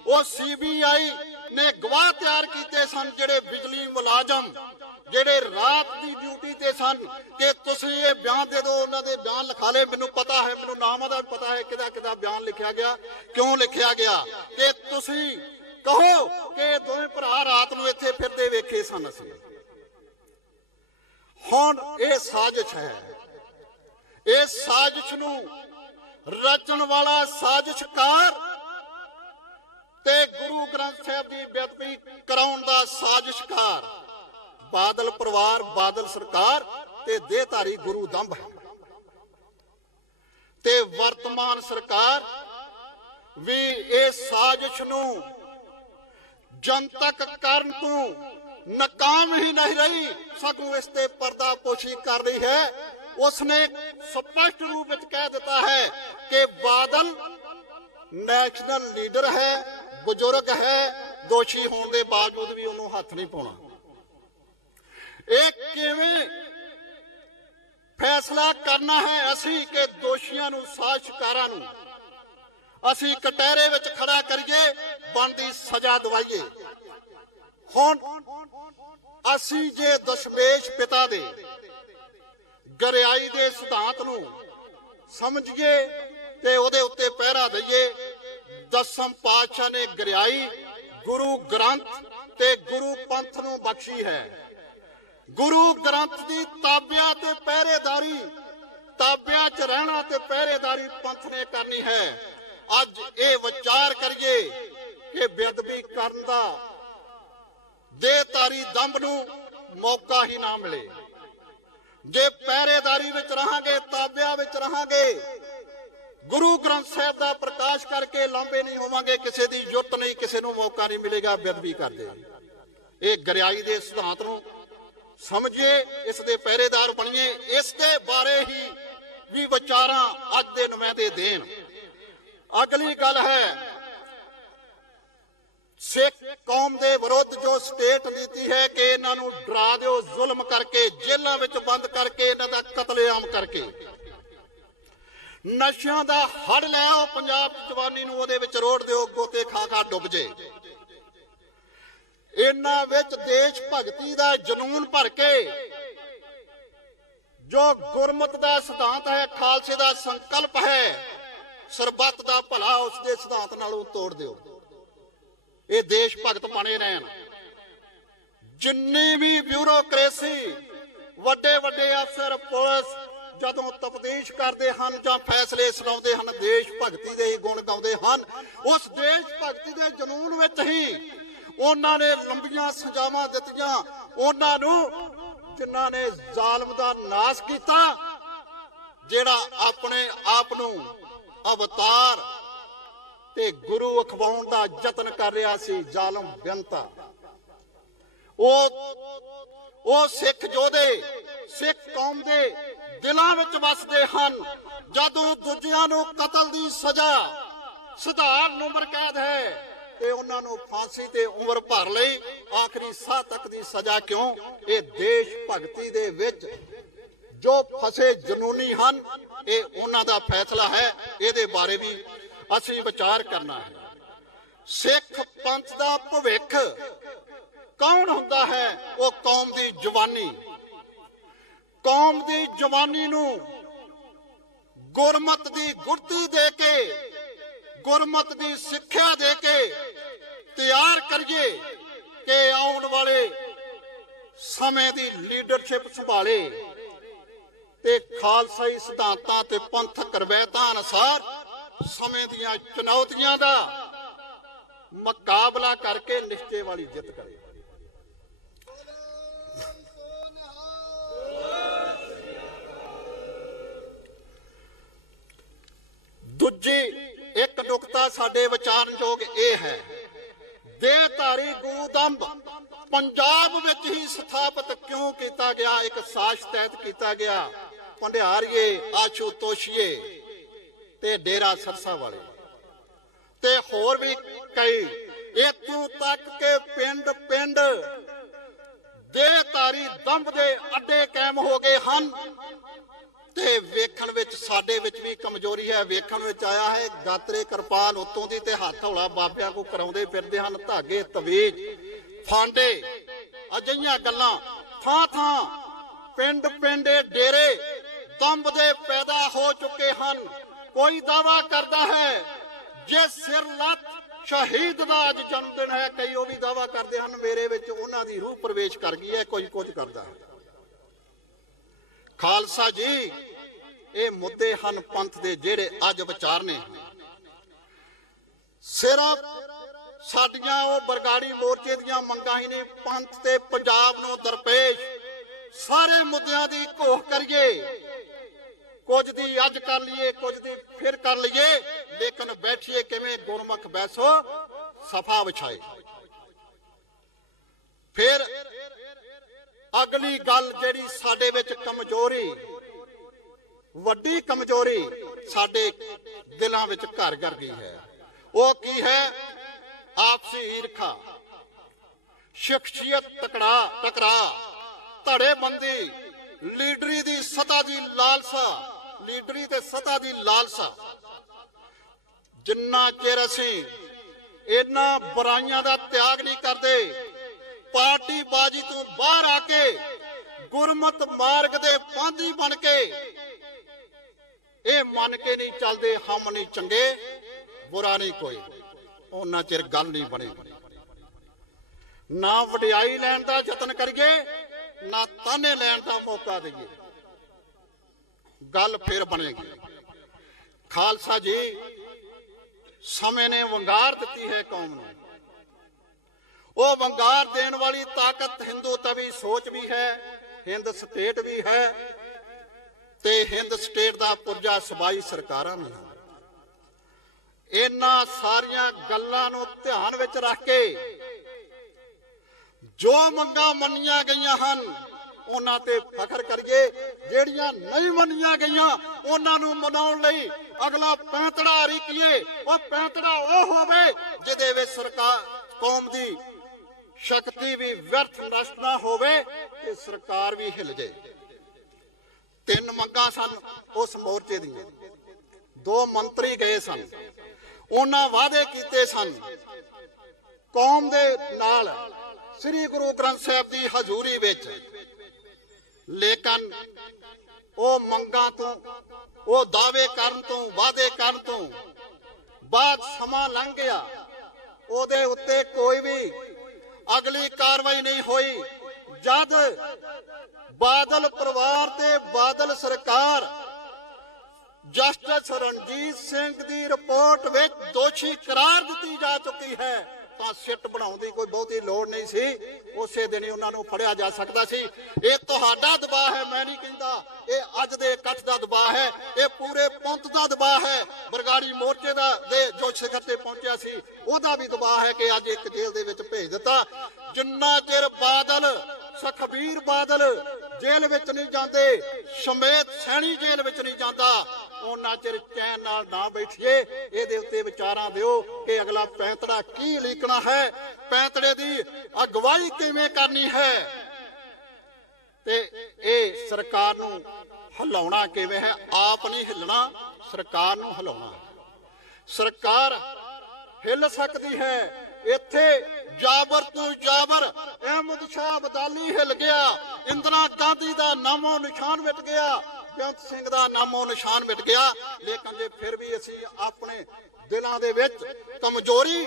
ਉਹ ਸੀਬੀਆਈ ਨੇ ਗਵਾਹ ਤਿਆਰ ਕੀਤੇ ਸਨ, ਜਿਹੜੇ ਬਿਜਲੀ ਮੁਲਾਜ਼ਮ ਜਿਹੜੇ ਰਾਤ ਦੀ ਡਿਊਟੀ ਤੇ ਸਨ, ਕਿ ਤੁਸੀਂ ਇਹ ਬਿਆਨ ਦੇ ਦਿਓ। ਉਹਨਾਂ ਦੇ ਬਿਆਨ ਲਿਖਾ ਲਏ। ਮੈਨੂੰ ਪਤਾ ਹੈ, ਮੈਨੂੰ ਨਾਮਾਂ ਦਾ ਪਤਾ ਹੈ ਕਿਹਦਾ ਬਿਆਨ ਲਿਖਿਆ ਗਿਆ, ਕਿਉਂ ਲਿਖਿਆ ਗਿਆ, ਕਿ ਤੁਸੀਂ ਕਹੋ ਕਿ ਇਹ ਦੋਵੇਂ ਭਰਾ ਰਾਤ ਨੂੰ ਇੱਥੇ ਫਿਰਦੇ ਵੇਖੇ ਸਨ ਅਸੀਂ। ਹੁਣ ਇਹ ਸਾਜ਼ਿਸ਼ ਹੈ। ਇਸ ਸਾਜ਼ਿਸ਼ ਨੂੰ ਰਚਣ ਵਾਲਾ ਸਾਜ਼ਿਸ਼ਕਾਰ ਤੇ ਗੁਰੂ ਗ੍ਰੰਥ ਸਾਹਿਬ ਦੀ ਬੇਅਦਬੀ ਕਰਾਉਣ ਦਾ ਸਾਜ਼ਿਸ਼ਕਾਰ ਬਾਦਲ ਪਰਿਵਾਰ, ਬਾਦਲ ਸਰਕਾਰ ਤੇ ਦੇਹਧਾਰੀ ਗੁਰੂ ਦੰਭ ਹੈ। ਤੇ ਵਰਤਮਾਨ ਸਰਕਾਰ ਵੀ ਇਸ ਸਾਜ਼ਿਸ਼ ਨੂੰ ਜਨਤਕ ਕਰਨ ਤੋਂ ਨਾਕਾਮ ਹੀ ਨਹੀਂ ਰਹੀ, ਸਗੋਂ ਇਸ ਤੇ ਪਰਦਾਪੋਸ਼ੀ ਕਰ ਰਹੀ ਹੈ। ਉਸਨੇ ਸਪਸ਼ਟ ਰੂਪ ਵਿੱਚ ਕਹਿ ਦਿੱਤਾ ਹੈ ਕਿ ਬਾਦਲ ਨੈਸ਼ਨਲ ਲੀਡਰ ਹੈ, ਬਜ਼ੁਰਗ ਹੈ, ਦੋਸ਼ੀ ਹੋਣ ਦੇ ਬਾਵਜੂਦ ਵੀ ਉਹਨੂੰ ਹੱਥ ਨਹੀਂ ਪਾਉਣਾ। ਇਹ ਕਿਵੇਂ ਫੈਸਲਾ ਕਰਨਾ ਹੈ ਅਸੀਂ ਕਿ ਦੋਸ਼ੀਆਂ ਨੂੰ, ਸਾਜ਼ਿਸ਼ਕਾਰਾਂ ਨੂੰ ਅਸੀਂ ਕਟਹਿਰੇ ਵਿੱਚ ਖੜਾ ਕਰੀਏ, ਬਣਦੀ ਸਜ਼ਾ ਦਵਾਈਏ। ਹੁਣ ਅਸੀਂ ਜੇ ਦਸ਼ਮੇਸ਼ ਪਿਤਾ ਦੇ ਗਰਿਆਈ ਦੇ ਸਿਧਾਂਤ ਨੂੰ ਸਮਝੀਏ ਤੇ ਉਹਦੇ ਉੱਤੇ ਪਹਿਰਾ ਦਈਏ। ਦਸਮ ਪਾਤਸ਼ਾਹ ਨੇ ਗਰਿਆਈ ਗੁਰੂ ਗ੍ਰੰਥ ਤੇ ਗੁਰੂ ਪੰਥ ਨੂੰ ਬਖਸ਼ੀ ਹੈ। ਗੁਰੂ ਗ੍ਰੰਥ ਦੀ ਤਾਬਿਆਂ ਤੇ ਪਹਿਰੇਦਾਰੀ, ਤਾਬਿਆਂ 'ਚ ਰਹਿਣਾ ਤੇ ਪਹਿਰੇਦਾਰੀ ਪੰਥ ਨੇ ਕਰਨੀ ਹੈ। ਅੱਜ ਇਹ ਵਿਚਾਰ ਕਰੀਏ ਕਿ ਬੇਅਦਬੀ ਕਰਨ ਦਾ ਦੇਹਧਾਰੀ ਦੰਭ ਨੂੰ ਮੌਕਾ ਹੀ ਨਾ ਮਿਲੇ। ਜੇ ਪਹਿਰੇਦਾਰੀ ਵਿੱਚ ਰਹਾਂਗੇ, ਤਾਬਿਆਂ ਵਿੱਚ ਰਹਾਂਗੇ, ਗੁਰੂ ਗ੍ਰੰਥ ਸਾਹਿਬ ਦਾ ਪ੍ਰਕਾਸ਼ ਕਰਕੇ ਲਾਂਭੇ ਨਹੀਂ ਹੋਵਾਂਗੇ, ਕਿਸੇ ਦੀ ਜੁੱਤ ਨਹੀਂ, ਕਿਸੇ ਨੂੰ ਮੌਕਾ ਨਹੀਂ ਮਿਲੇਗਾ ਬੇਅਦਬੀ ਕਰਦੇ। ਇਹ ਗਰਿਆਈ ਦੇ ਸਿਧਾਂਤ ਨੂੰ ਸਮਝੀਏ, ਇਸ ਦੇ ਪਹਿਰੇਦਾਰ ਬਣੀਏ। ਇਸ ਦੇ ਬਾਰੇ ਹੀ ਵੀ ਵਿਚਾਰਾਂ ਅੱਜ ਦੇ ਨੁਮਾਇੰਦੇ ਦੇਣ। ਅਗਲੀ ਗੱਲ ਹੈ ਸਿੱਖ ਕੌਮ ਦੇ ਵਿਰੁੱਧ ਜੋ ਸਟੇਟ ਨੀਤੀ ਹੈ ਕਿ ਇਹਨਾਂ ਨੂੰ ਡਰਾ ਦਿਓ, ਜ਼ੁਲਮ ਕਰਕੇ, ਜੇਲ੍ਹਾਂ ਵਿੱਚ ਬੰਦ ਕਰਕੇ, ਇਹਨਾਂ ਦਾ ਕਤਲੇਆਮ ਕਰਕੇ, ਨਸ਼ਿਆਂ ਦਾ ਹੜ ਲੈ ਆਓ ਪੰਜਾਬ ਜਵਾਨੀ ਨੂੰ, ਉਹਦੇ ਵਿੱਚ ਰੋੜ ਦਿਓ, ਗੋਤੇ ਖਾ ਖਾ ਡੁੱਬ ਜੇ। ਇਹਨਾਂ ਵਿੱਚ ਦੇਸ਼ ਭਗਤੀ ਦਾ ਜਨੂਨ ਭਰ ਕੇ ਜੋ ਗੁਰਮਤਿ ਦਾ ਸਿਧਾਂਤ ਹੈ, ਖਾਲਸੇ ਦਾ ਸੰਕਲਪ ਹੈ, ਸਰਬੱਤ ਦਾ ਭਲਾ, ਉਸ ਦੇ ਸਿਧਾਂਤ ਨਾਲੋਂ ਤੋੜ ਦਿਓ। ਇਹ ਦੇਸ਼ ਭਗਤ ਬਣੇ ਰਹਿਣ। ਜਿੰਨੀ ਵੀ ਬਿਊਰੋਕ੍ਰੇਸੀ, ਵੱਡੇ ਵੱਡੇ ਅਫਸਰ, ਪੁਲਿਸ ਜਦੋਂ ਤਫਤੀਸ਼ ਕਰਦੇ ਹਨ ਜਾਂ ਫੈਸਲੇ ਸੁਣਾਉਂਦੇ ਹਨ, ਦੇਸ਼ ਭਗਤੀ ਦੇ ਹੀ ਗੁਣ ਗਾਉਂਦੇ ਹਨ। ਉਸ ਦੇਸ਼ ਭਗਤੀ ਦੇ ਜਨੂਨ ਵਿੱਚ ਹੀ ਉਹਨਾਂ ਨੇ ਲੰਬੀਆਂ ਸਜ਼ਾਵਾਂ ਦਿੱਤੀਆਂ ਉਹਨਾਂ ਨੂੰ ਜਿਨ੍ਹਾਂ ਨੇ ਜ਼ਾਲਮ ਦਾ ਨਾਸ਼ ਕੀਤਾ, ਜਿਹੜਾ ਆਪਣੇ ਆਪ ਨੂੰ ਅਵਤਾਰ ਤੇ ਗੁਰੂ ਅਖਵਾਉਣ ਦਾ ਯਤਨ ਕਰ ਰਿਹਾ ਸੀ, ਜ਼ਾਲਮ ਬੇਅੰਤਾ। ਉਹ ਸਿੱਖ ਯੋਧੇ ਸਿੱਖ ਕੌਮ ਦੇ ਦਿਲਾਂ ਵਿੱਚ ਵਸਦੇ ਹਨ। ਜਦੋਂ ਦੂਜਿਆਂ ਨੂੰ ਕਤਲ ਦੀ ਸਜ਼ਾ, ਸਧਾਰਨ ਉਮਰ ਕੈਦ ਹੈ, ਤੇ ਉਹਨਾਂ ਨੂੰ ਫਾਂਸੀ ਤੇ ਉਮਰ ਭਰ ਲਈ ਆਖਰੀ ਸਾਹ ਤੱਕ ਦੀ ਸਜ਼ਾ ਕਿਉਂ? ਇਹ ਦੇਸ਼ ਭਗਤੀ ਦੇ ਵਿੱਚ ਜੋ ਫਸੇ ਜਨੂਨੀ ਹਨ, ਇਹ ਉਹਨਾਂ ਦਾ ਫੈਸਲਾ ਹੈ। ਇਹਦੇ ਬਾਰੇ ਵੀ ਅਸੀਂ ਵਿਚਾਰ ਕਰਨਾ ਹੈ। ਸਿੱਖ ਪੰਥ ਦਾ ਭਵਿੱਖ ਕੌਣ ਹੁੰਦਾ ਹੈ? ਉਹ ਕੌਮ ਦੀ ਜਵਾਨੀ। ਕੌਮ ਦੀ ਜਵਾਨੀ ਨੂੰ ਗੁਰਮਤਿ ਦੀ ਗੁੜਤੀ ਦੇ ਕੇ, ਗੁਰਮਤਿ ਦੀ ਸਿੱਖਿਆ ਦੇ ਕੇ ਤਿਆਰ ਕਰੀਏ ਕਿ ਆਉਣ ਵਾਲੇ ਸਮੇਂ ਦੀ ਲੀਡਰਸ਼ਿਪ ਸੰਭਾਲੇ ਤੇ ਖਾਲਸਾਈ ਸਿਧਾਂਤਾਂ ਤੇ ਪੰਥਕ ਰਵਾਇਤਾਂ ਅਨੁਸਾਰ ਸਮੇਂ ਦੀਆਂ ਚੁਣੌਤੀਆਂ ਦਾ ਮੁਕਾਬਲਾ ਕਰਕੇ ਨਿਸ਼ਚੇ ਵਾਲੀ ਜਿੱਤ ਕਰੇ। ਦੂਜੀ ਇੱਕ ਨੁਕਤਾ ਸਾਡੇ ਵਿਚਾਰਨਯੋਗ ਇਹ ਹੈ, ਦੇਹਧਾਰੀ ਗੁਰੂ ਦੰਭ ਪੰਜਾਬ ਵਿੱਚ ਹੀ ਸਥਾਪਿਤ ਕਿਉਂ ਕੀਤਾ ਗਿਆ? ਇੱਕ ਸਾਜ਼ ਤਹਿਤ ਕੀਤਾ ਗਿਆ। ਭੰਡਾਰੀਏ, ਆਸ਼ੂ ਤੋਸ਼ੀਏ ਤੇ ਡੇਰਾ ਸਰਸਾ ਵਾਲੇ ਤੇ ਹੋਰ ਵੀ ਕਈ, ਇੱਥੋਂ ਤੱਕ ਕਿ ਪਿੰਡ ਪਿੰਡ ਦੇਹਧਾਰੀ ਦੰਭ ਦੇ ਅੱਡੇ ਕਾਇਮ ਹੋ ਗਏ ਹਨ ਤੇ ਵੇਖਣ ਵਿੱਚ ਸਾਡੇ ਵਿੱਚ ਵੀ ਕਮਜ਼ੋਰੀ ਹੈ। ਵੇਖਣ ਵਿੱਚ ਆਇਆ ਹੈ ਗਾਤਰੇ ਕਿਰਪਾਨ ਉੱਤੋਂ ਦੀ ਤੇ ਹੱਥ ਹੌਲਾ ਬਾਬਿਆਂ ਕੋ ਕਰਾਉਂਦੇ ਫਿਰਦੇ ਹਨ, ਧਾਗੇ ਤਵੀਜ ਫਾਂਡੇ ਅਜਿਹੀਆਂ ਗੱਲਾਂ ਥਾਂ ਥਾਂ ਪਿੰਡ ਪਿੰਡੇ ਡੇਰੇ ਦੰਬ ਦੇ ਪੈਦਾ ਹੋ ਚੁੱਕੇ ਹਨ। ਕੋਈ ਦਾਵਾ ਕਰਦਾ ਹੈ ਜੇ ਸਿਰ ਲੱਤ ਸ਼ਹੀਦ ਦਾ ਅੱਜ ਜਨਮ ਦਿਨ ਹੈ, ਕਈ ਉਹ ਵੀ ਦਾਵਾ ਕਰਦੇ ਹਨ ਮੇਰੇ ਵਿੱਚ ਉਹਨਾਂ ਦੀ ਰੂਹ ਪ੍ਰਵੇਸ਼ ਕਰ ਗਈ ਹੈ, ਕੋਈ ਕੁਝ ਕਰਦਾ ਹੈ। ਖਾਲਸਾ ਜੀ, ਇਹ ਮੁੱਦੇ ਹਨ ਪੰਥ ਦੇ ਜਿਹੜੇ ਅੱਜ ਵਿਚਾਰਨੇ। ਸਿਰਫ ਸਾਡੀਆਂ ਉਹ ਬਰਗਾੜੀ ਮੋਰਚੇ ਦੀਆਂ ਮੰਗਾਂ ਹੀ ਨਹੀਂ, ਪੰਥ ਤੇ ਪੰਜਾਬ ਨੂੰ ਦਰਪੇਸ਼ ਸਾਰੇ ਮੁੱਦਿਆਂ ਦੀ ਘੋਖ ਕਰੀਏ। ਕੁਝ ਦੀ ਅੱਜ ਕਰ ਲਈਏ, ਕੁਝ ਦੀ ਫਿਰ ਕਰ ਲਈਏ, ਲੇਕਿਨ ਬੈਠੀਏ ਕਿਵੇਂ ਗੁਰਮੁਖ ਬੈਸੋ ਸਫਾ ਵਿਛਾਏ। ਫਿਰ ਅਗਲੀ ਗੱਲ ਜਿਹੜੀ ਸਾਡੇ ਵਿੱਚ ਕਮਜ਼ੋਰੀ, ਵੱਡੀ ਕਮਜ਼ੋਰੀ ਸਾਡੇ ਦਿਲਾਂ ਵਿੱਚ ਘਰ ਕਰ ਗਈ ਹੈ, ਉਹ ਕੀ ਹੈ? ਆਪਸੀ ਈਰਖਾ, ਸ਼ਖਸੀਅਤ ਟਕਰਾ, ਧੜੇਬੰਦੀ, ਲੀਡਰੀ ਦੀ ਸਤਾ ਦੀ ਲਾਲਸਾ, ਲੀਡਰੀ ਤੇ ਸਤਾ ਦੀ ਲਾਲਸਾ। ਜਿੰਨਾ ਚਿਰ ਅਸੀਂ ਇਹਨਾਂ ਬੁਰਾਈਆਂ ਦਾ ਤਿਆਗ ਨਹੀਂ ਕਰਦੇ, ਪਾਰਟੀ ਬਾਜੀ ਤੋਂ ਬਾਹਰ ਆ ਕੇ ਗੁਰਮਤ ਮਾਰਗ ਦੇ ਪਾਂਧੀ ਬਣ ਕੇ ਇਹ ਮੰਨ ਕੇ ਨਹੀਂ ਚੱਲਦੇ ਹਮ ਨਹੀਂ ਚੰਗੇ ਬੁਰਾ ਨਹੀਂ ਕੋਈ, ਉਹਨਾਂ ਚਿਰ ਗੱਲ ਨਹੀਂ ਬਣੇਗੀ। ਨਾ ਵਡਿਆਈ ਲੈਣ ਦਾ ਯਤਨ ਕਰੀਏ, ਨਾ ਤਾਨੇ ਲੈਣ ਦਾ ਮੌਕਾ ਦਈਏ, ਗੱਲ ਫਿਰ ਬਣੇਗੀ। ਖਾਲਸਾ ਜੀ, ਸਮੇਂ ਨੇ ਵੰਗਾਰ ਦਿੱਤੀ ਹੈ ਕੌਮ ਨੂੰ। ਉਹ ਵੰਗਾਰ ਦੇਣ ਵਾਲੀ ਤਾਕਤ ਹਿੰਦੂ ਤਵੀ ਸੋਚ ਵੀ ਹੈ, ਹਿੰਦ ਸਟੇਟ ਵੀ ਹੈ, ਤੇ ਹਿੰਦ ਸਟੇਟ ਦਾ ਪੁਰਜਾ ਸਬਾਈ ਸਰਕਾਰਾਂ ਵੀ ਹਨ। ਇਹਨਾਂ ਸਾਰੀਆਂ ਗੱਲਾਂ ਨੂੰ ਧਿਆਨ ਵਿੱਚ ਰੱਖ ਕੇ ਜੋ ਮੰਗਾਂ ਮੰਨੀਆਂ ਗਈਆਂ ਹਨ ਉਹਨਾਂ ਤੇ ਫਖਰ ਕਰੀਏ, ਜਿਹੜੀਆਂ ਨਹੀਂ ਮੰਨੀਆਂ ਗਈਆਂ ਉਹਨਾਂ ਨੂੰ ਮਨਾਉਣ ਲਈ ਅਗਲਾ ਪੈਂਤੜਾ ਰੀਕੀਏ। ਉਹ ਪੈਂਤੜਾ ਉਹ ਹੋਵੇ ਜਿਹਦੇ ਵਿੱਚ ਸਰਕਾਰ ਕੌਮ ਦੀ ਸ਼ਕਤੀ ਵੀ ਵਿਅਰਥ ਨਸ਼ਟ ਨਾ ਹੋਵੇ ਤੇ ਸਰਕਾਰ ਵੀ ਹਿੱਲ ਜਾਏ। 3 ਮੰਗਾਂ ਸਨ ਉਸ ਮੋਰਚੇ ਦੀਆਂ। 2 ਮੰਤਰੀ ਗਏ ਸਨ, ਉਹਨਾਂ ਵਾਅਦੇ ਕੀਤੇ ਸਨ ਕੌਮ ਦੇ ਨਾਲ ਸ੍ਰੀ ਗੁਰੂ ਗ੍ਰੰਥ ਸਾਹਿਬ ਦੀ ਹਜ਼ੂਰੀ ਵਿੱਚ, ਲੇਕਿਨ ਉਹ ਮੰਗਾਂ ਤੋਂ, ਉਹ ਦਾਅਵੇ ਕਰਨ ਤੋਂ, ਵਾਅਦੇ ਕਰਨ ਤੋਂ ਬਾਅਦ ਸਮਾਂ ਲੰਘ ਗਿਆ, ਉਹਦੇ ਉੱਤੇ ਕੋਈ ਵੀ ਅਗਲੀ ਕਾਰਵਾਈ ਨਹੀਂ ਹੋਈ। ਜਦ ਬਾਦਲ ਪਰਿਵਾਰ ਤੇ ਬਾਦਲ ਸਰਕਾਰ ਜਸਟਿਸ ਰਣਜੀਤ ਸਿੰਘ ਦੀ ਰਿਪੋਰਟ ਵਿੱਚ ਦੋਸ਼ੀ ਕਰਾਰ ਦਿੱਤੀ ਜਾ ਚੁੱਕੀ ਹੈ ਤਾਂ ਸਿੱਟ ਬਣਾਉਣ ਦੀ ਕੋਈ ਬਹੁਤੀ ਲੋੜ ਨਹੀਂ ਸੀ, ਉਸੇ ਦਿਨ ਹੀ ਉਹਨਾਂ ਨੂੰ ਫੜਿਆ ਜਾ ਸਕਦਾ ਸੀ। ਇਹ ਤੁਹਾਡਾ ਦਬਾਅ ਹੈ, ਮੈਂ ਨਹੀਂ ਕਹਿੰਦਾ, ਇਹ ਅੱਜ ਦੇ ਇਕੱਠ ਦਾ ਦਬਾਅ ਹੈ, ਇਹ ਪੂਰੇ ਪੰਥ ਦਾ ਦਬਾਅ ਹੈ। ਬਰਗਾੜੀ ਮੋਰਚੇ ਦਾ ਦੇ ਜੋ ਸਿਖਰ ਤੇ ਪਹੁੰਚਿਆ ਸੀ ਉਹਦਾ ਵੀ ਦਬਾਅ ਹੈ ਕਿ ਅੱਜ ਇੱਕ ਜੇਲ੍ਹ ਦੇ ਵਿੱਚ ਭੇਜ ਦਿੱਤਾ। ਜਿੰਨਾ ਚਿਰ ਬਾਦਲ, ਸੁਖਬੀਰ ਬਾਦਲ ਜੇਲ੍ਹ ਵਿੱਚ ਨਹੀਂ ਜਾਂਦੇ, ਸਮੇਤ ਸੈਣੀ ਜੇਲ੍ਹ ਵਿੱਚ ਨਹੀਂ ਜਾਂਦਾ, ਉਹਨਾਂ ਚਿਰ ਚੈਨ ਨਾਲ ਨਾ ਬੈਠੀਏ। ਇਹਦੇ ਉੱਤੇ ਵਿਚਾਰਾਂ ਦਿਓ ਕਿ ਅਗਲਾ ਪੈਂਤੜਾ ਕੀ ਲੀਕਣਾ ਹੈ, ਪੈਂਤੜੇ ਦੀ ਅਗਵਾਈ ਕਿਵੇਂ ਕਰਨੀ ਹੈ, ਤੇ ਇਹ ਸਰਕਾਰ ਨੂੰ ਹਿਲਾਉਣਾ ਕਿਵੇਂ ਹੈ। ਆਪ ਨਹੀਂ ਹਿੱਲਣਾ, ਸਰਕਾਰ ਨੂੰ ਹਿਲਾਉਣਾ। ਸਰਕਾਰ ਹਿੱਲ ਸਕਦੀ ਹੈ। ਇੱਥੇ ਜਾਬਰ ਤੋਂ ਜਾਬਰ ਅਹਿਮਦ ਸ਼ਾਹ ਅਬਦਾਲੀ ਹਿੱਲ ਗਿਆ, ਇੰਦਰਾ ਗਾਂਧੀ ਦਾ ਨਾਮੋ ਨਿਸ਼ਾਨ ਮਿਟ ਗਿਆ, ਬੇਅੰਤ ਸਿੰਘ ਦਾ ਨਾਮੋ ਨਿਸ਼ਾਨ ਮਿਟ ਗਿਆ। ਲੇਕਿਨ ਜੇ ਫਿਰ ਵੀ ਅਸੀਂ ਆਪਣੇ ਦਿਲਾਂ ਦੇ ਵਿੱਚ ਕਮਜ਼ੋਰੀ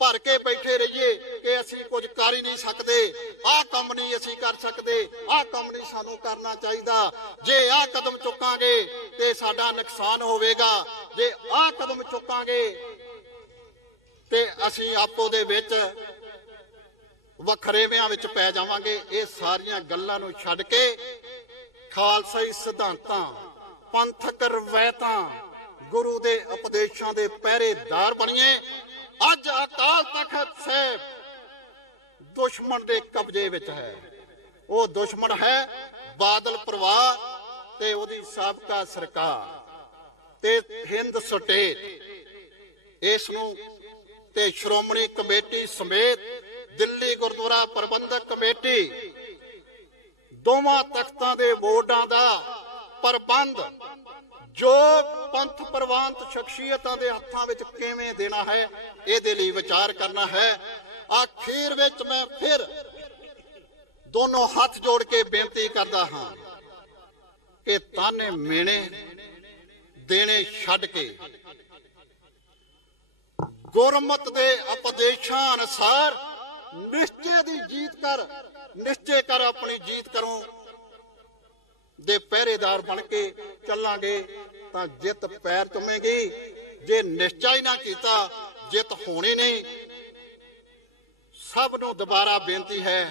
ਭਰ ਕੇ ਬੈਠੇ ਰਹੀਏ ਕਿ ਅਸੀਂ ਕੁਝ ਕਰ ਹੀ ਨਹੀਂ ਸਕਦੇ, ਆਹ ਕੰਮ ਨਹੀਂ ਅਸੀਂ ਕਰ ਸਕਦੇ, ਆਹ ਕੰਮ ਨਹੀਂ ਸਾਨੂੰ ਕਰਨਾ ਚਾਹੀਦਾ, ਜੇ ਆਹ ਕਦਮ ਚੁੱਕਾਂਗੇ ਤੇ ਸਾਡਾ ਨੁਕਸਾਨ ਹੋਵੇਗਾ, ਜੇ ਆਹ ਕਦਮ ਚੁੱਕਾਂਗੇ ਤੇ ਅਸੀਂ ਆਪੋ ਦੇ ਵਿੱਚ ਵੱਖਰੇਵਿਆਂ ਵਿੱਚ ਪੈ ਜਾਵਾਂਗੇ। ਇਹ ਸਾਰੀਆਂ ਗੱਲਾਂ ਨੂੰ ਛੱਡ ਕੇ ਖਾਲਸਾਈ ਸਿਧਾਂਤਾਂ, ਪੰਥਕ ਰਵਾਇਤਾਂ, ਗੁਰੂ ਦੇ ਉਪਦੇਸ਼ਾਂ ਦੇ ਪਹਿਰੇਦਾਰ ਬਣੀਏ। ਅੱਜ ਅਕਾਲ ਤਖਤ ਸਾਹਿਬ ਦੁਸ਼ਮਣ ਦੇ ਕਬਜ਼ੇ ਵਿੱਚ ਹੈ। ਉਹ ਦੁਸ਼ਮਣ ਹੈ ਬਾਦਲ ਪਰਿਵਾਰ ਤੇ ਉਹਦੀ ਸਾਬਕਾ ਸਰਕਾਰ ਤੇ ਹਿੰਦ ਸਟੇਟ। ਇਸ ਨੂੰ ਤੇ ਸ਼੍ਰੋਮਣੀ ਕਮੇਟੀ ਸਮੇਤ ਦਿੱਲੀ ਗੁਰਦੁਆਰਾ ਪ੍ਰਬੰਧਕ ਕਮੇਟੀ ਦੋਵਾਂ ਤਖਤਾਂ ਦੇ ਬੋਰਡਾਂ ਦਾ ਪ੍ਰਬੰਧ ਜੋ ਪੰਥ ਪ੍ਰਵਾਨਤ ਸ਼ਖਸੀਅਤਾਂ ਦੇ ਹੱਥਾਂ ਵਿੱਚ ਕਿਵੇਂ ਦੇਣਾ ਹੈ, ਇਹਦੇ ਲਈ ਵਿਚਾਰ ਕਰਨਾ ਹੈ। ਆਖੀਰ ਵਿੱਚ ਮੈਂ ਫਿਰ ਦੋਨੋਂ ਹੱਥ ਜੋੜ ਕੇ ਬੇਨਤੀ ਕਰਦਾ ਹਾਂ ਕਿ ਤਾਨੇ ਮੇਣੇ ਦੇਣੇ ਛੱਡ ਕੇ ਗੁਰਮਤ ਦੇ ਉਪਦੇਸ਼ਾਂ ਅਨੁਸਾਰ ਨਿਸ਼ਚੇ ਦੀ ਜੀਤ ਕਰ, ਨਿਸ਼ਚੇ ਕਰ ਆਪਣੀ ਜੀਤ ਕਰੋ ਦੇ ਪਹਿਰੇਦਾਰ ਬਣ ਕੇ ਚੱਲਾਂਗੇ ਤਾਂ ਜਿੱਤ ਪੈਰ ਚੁੰਮੇਗੀ। ਜੇ ਨਿਸ਼ਚਾ ਹੀ ਨਾ ਕੀਤਾ ਜਿੱਤ ਹੋਣੀ ਨਹੀਂ। ਸਭ ਨੂੰ ਦੁਬਾਰਾ ਬੇਨਤੀ ਹੈ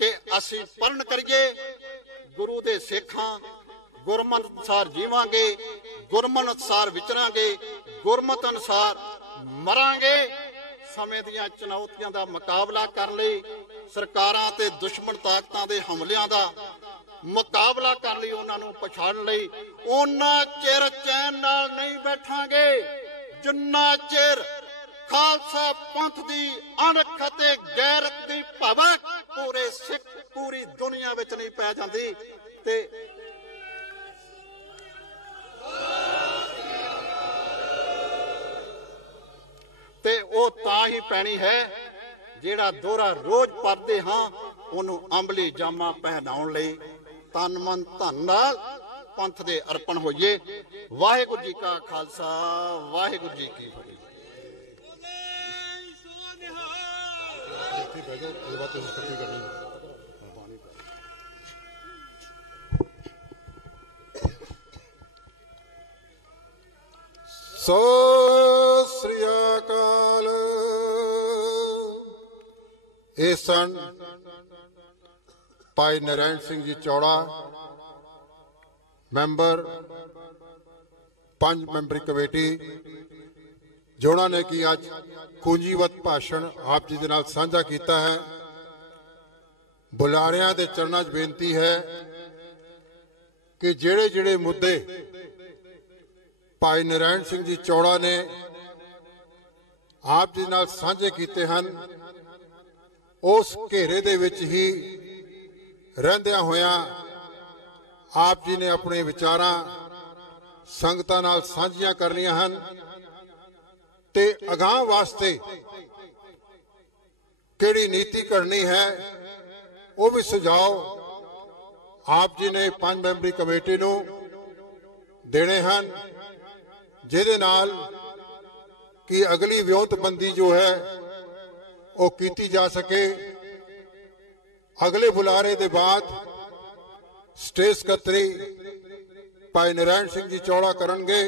ਕਿ ਅਸੀਂ ਪੜ੍ਹਨ ਕਰੀਏ, ਗੁਰੂ ਦੇ ਸਿੱਖਾਂ, ਗੁਰਮਤਿ ਅਨੁਸਾਰ ਜੀਵਾਂਗੇ, ਗੁਰਮਤਿ ਅਨੁਸਾਰ ਵਿਚਰਾਂਗੇ, ਗੁਰਮਤਿ ਅਨੁਸਾਰ ਮਰਾਂਗੇ। ਸਮੇਂ ਦੀਆਂ ਚੁਣੌਤੀਆਂ ਦਾ ਮੁਕਾਬਲਾ ਕਰਨ ਲਈ, ਸਰਕਾਰਾਂ ਤੇ ਦੁਸ਼ਮਣ ਤਾਕਤਾਂ ਦੇ ਹਮਲਿਆਂ ਦਾ ਮੁਕਾਬਲਾ ਕਰਨ ਲਈ, ਉਹਨਾਂ ਨੂੰ ਪਛਾੜਨ ਲਈ ਉਹਨਾਂ ਚਿਰ ਚੈਨ ਨਾਲ ਨਹੀਂ ਬੈਠਾਂਗੇ ਜਿੰਨਾ ਚਿਰ ਖਾਲਸਾ ਪੰਥ ਦੀ ਅਣਖ ਅਤੇ ਗੈਰਤ ਦੀ ਭਵਕ ਪੂਰੇ ਸਿੱਖ ਪੂਰੀ ਦੁਨੀਆ ਵਿੱਚ ਨਹੀਂ ਪੈ ਜਾਂਦੀ। ਤੇ ਉਹ ਤਾਂ ਹੀ ਪੈਣੀ ਹੈ ਜਿਹੜਾ ਦੋਹਰਾ ਰੋਜ਼ ਪੜ੍ਹਦੇ ਹਾਂ ਉਹਨੂੰ ਅੰਬਲੀ ਜਾਮਾ ਪਹਿਨਾਉਣ ਲਈ ਤਨ ਮਨ ਧਨ ਨਾਲ ਪੰਥ ਦੇ ਅਰਪਣ ਹੋਈਏ। ਵਾਹਿਗੁਰੂ ਜੀ ਕਾ ਖਾਲਸਾ, ਵਾਹਿਗੁਰੂ ਜੀ ਕੀ ਫਤਿਹ। ਸਤਿ ਸ੍ਰੀ ਅਕਾਲ। ਇਹ ਸਨ ਭਾਈ ਨਰੈਣ ਸਿੰਘ ਜੀ ਚੌੜਾ, ਮੈਂਬਰ 5 ਮੈਂਬਰੀ ਕਮੇਟੀ, ਜਿਨ੍ਹਾਂ ਨੇ ਕਿ ਅੱਜ ਕੁੰਜੀਵਤ ਭਾਸ਼ਣ ਆਪ ਜੀ ਦੇ ਨਾਲ ਸਾਂਝਾ ਕੀਤਾ ਹੈ। ਬੁਲਾਰਿਆਂ ਦੇ ਚਰਨਾਂ 'ਚ ਬੇਨਤੀ ਹੈ ਕਿ ਜਿਹੜੇ ਜਿਹੜੇ ਮੁੱਦੇ ਭਾਈ ਨਰੈਣ ਸਿੰਘ ਜੀ ਚੌੜਾ ਨੇ ਆਪ ਜੀ ਨਾਲ ਸਾਂਝੇ ਕੀਤੇ ਹਨ, ਉਸ ਘੇਰੇ ਦੇ ਵਿੱਚ ਹੀ ਰਹਿੰਦਿਆਂ ਹੋਇਆਂ ਆਪ ਜੀ ਨੇ ਆਪਣੇ ਵਿਚਾਰਾਂ ਸੰਗਤਾਂ ਨਾਲ ਸਾਂਝੀਆਂ ਕਰਨੀਆਂ ਹਨ ਤੇ ਅਗਾਂਹ ਵਾਸਤੇ ਕਿਹੜੀ ਨੀਤੀ ਘੜਨੀ ਹੈ ਉਹ ਵੀ ਸੁਝਾਅ ਆਪ ਜੀ ਨੇ 5 ਮੈਂਬਰੀ ਕਮੇਟੀ ਨੂੰ ਦੇਣੇ ਹਨ, ਜਿਹਦੇ ਨਾਲ ਕਿ ਅਗਲੀ ਵਿਉਂਤਬੰਦੀ ਜੋ ਹੈ ਉਹ ਕੀਤੀ ਜਾ ਸਕੇ। ਅਗਲੇ ਬੁਲਾਰੇ ਦੇ ਬਾਅਦ ਸਟੇਜ ਸਕੱਤਰੀ ਭਾਈ ਨਰੈਣ ਸਿੰਘ ਜੀ ਚੌੜਾ ਕਰਨਗੇ।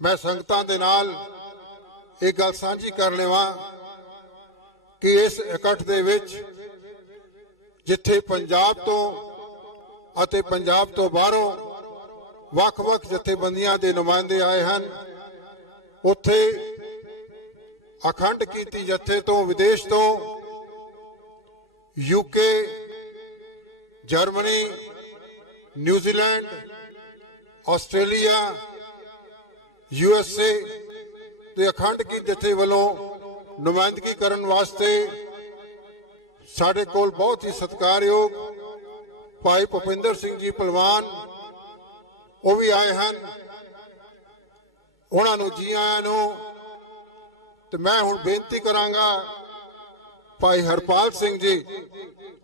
ਮੈਂ ਸੰਗਤਾਂ ਦੇ ਨਾਲ ਇਹ ਗੱਲ ਸਾਂਝੀ ਕਰ ਲਵਾਂ ਕਿ ਇਸ ਇਕੱਠ ਦੇ ਵਿੱਚ ਜਿੱਥੇ ਪੰਜਾਬ ਤੋਂ ਅਤੇ ਪੰਜਾਬ ਤੋਂ ਬਾਹਰੋਂ ਵੱਖ-ਵੱਖ ਜਥੇਬੰਦੀਆਂ ਦੇ ਨੁਮਾਇੰਦੇ ਆਏ ਹਨ, ਉੱਥੇ ਅਖੰਡ ਕੀਤੀ ਜਥੇ ਤੋਂ ਵਿਦੇਸ਼ ਤੋਂ UK, Germany, New Zealand, Australia, USA ਤੇ ਅਖੰਡ ਕੀ ਜਥੇ ਵੱਲੋਂ ਨੁਮਾਇੰਦਗੀ ਕਰਨ ਵਾਸਤੇ ਸਾਡੇ ਕੋਲ ਬਹੁਤ ਹੀ ਸਤਿਕਾਰਯੋਗ ਭਾਈ ਭੁਪਿੰਦਰ ਸਿੰਘ ਜੀ ਪਹਿਲਵਾਨ ਉਹ ਵੀ ਆਏ ਹਨ। ਉਹਨਾਂ ਨੂੰ ਜੀ ਆਇਆਂ ਨੂੰ। ਤੇ ਮੈਂ ਹੁਣ ਬੇਨਤੀ ਕਰਾਂਗਾ ਭਾਈ ਹਰਪਾਲ ਸਿੰਘ ਜੀ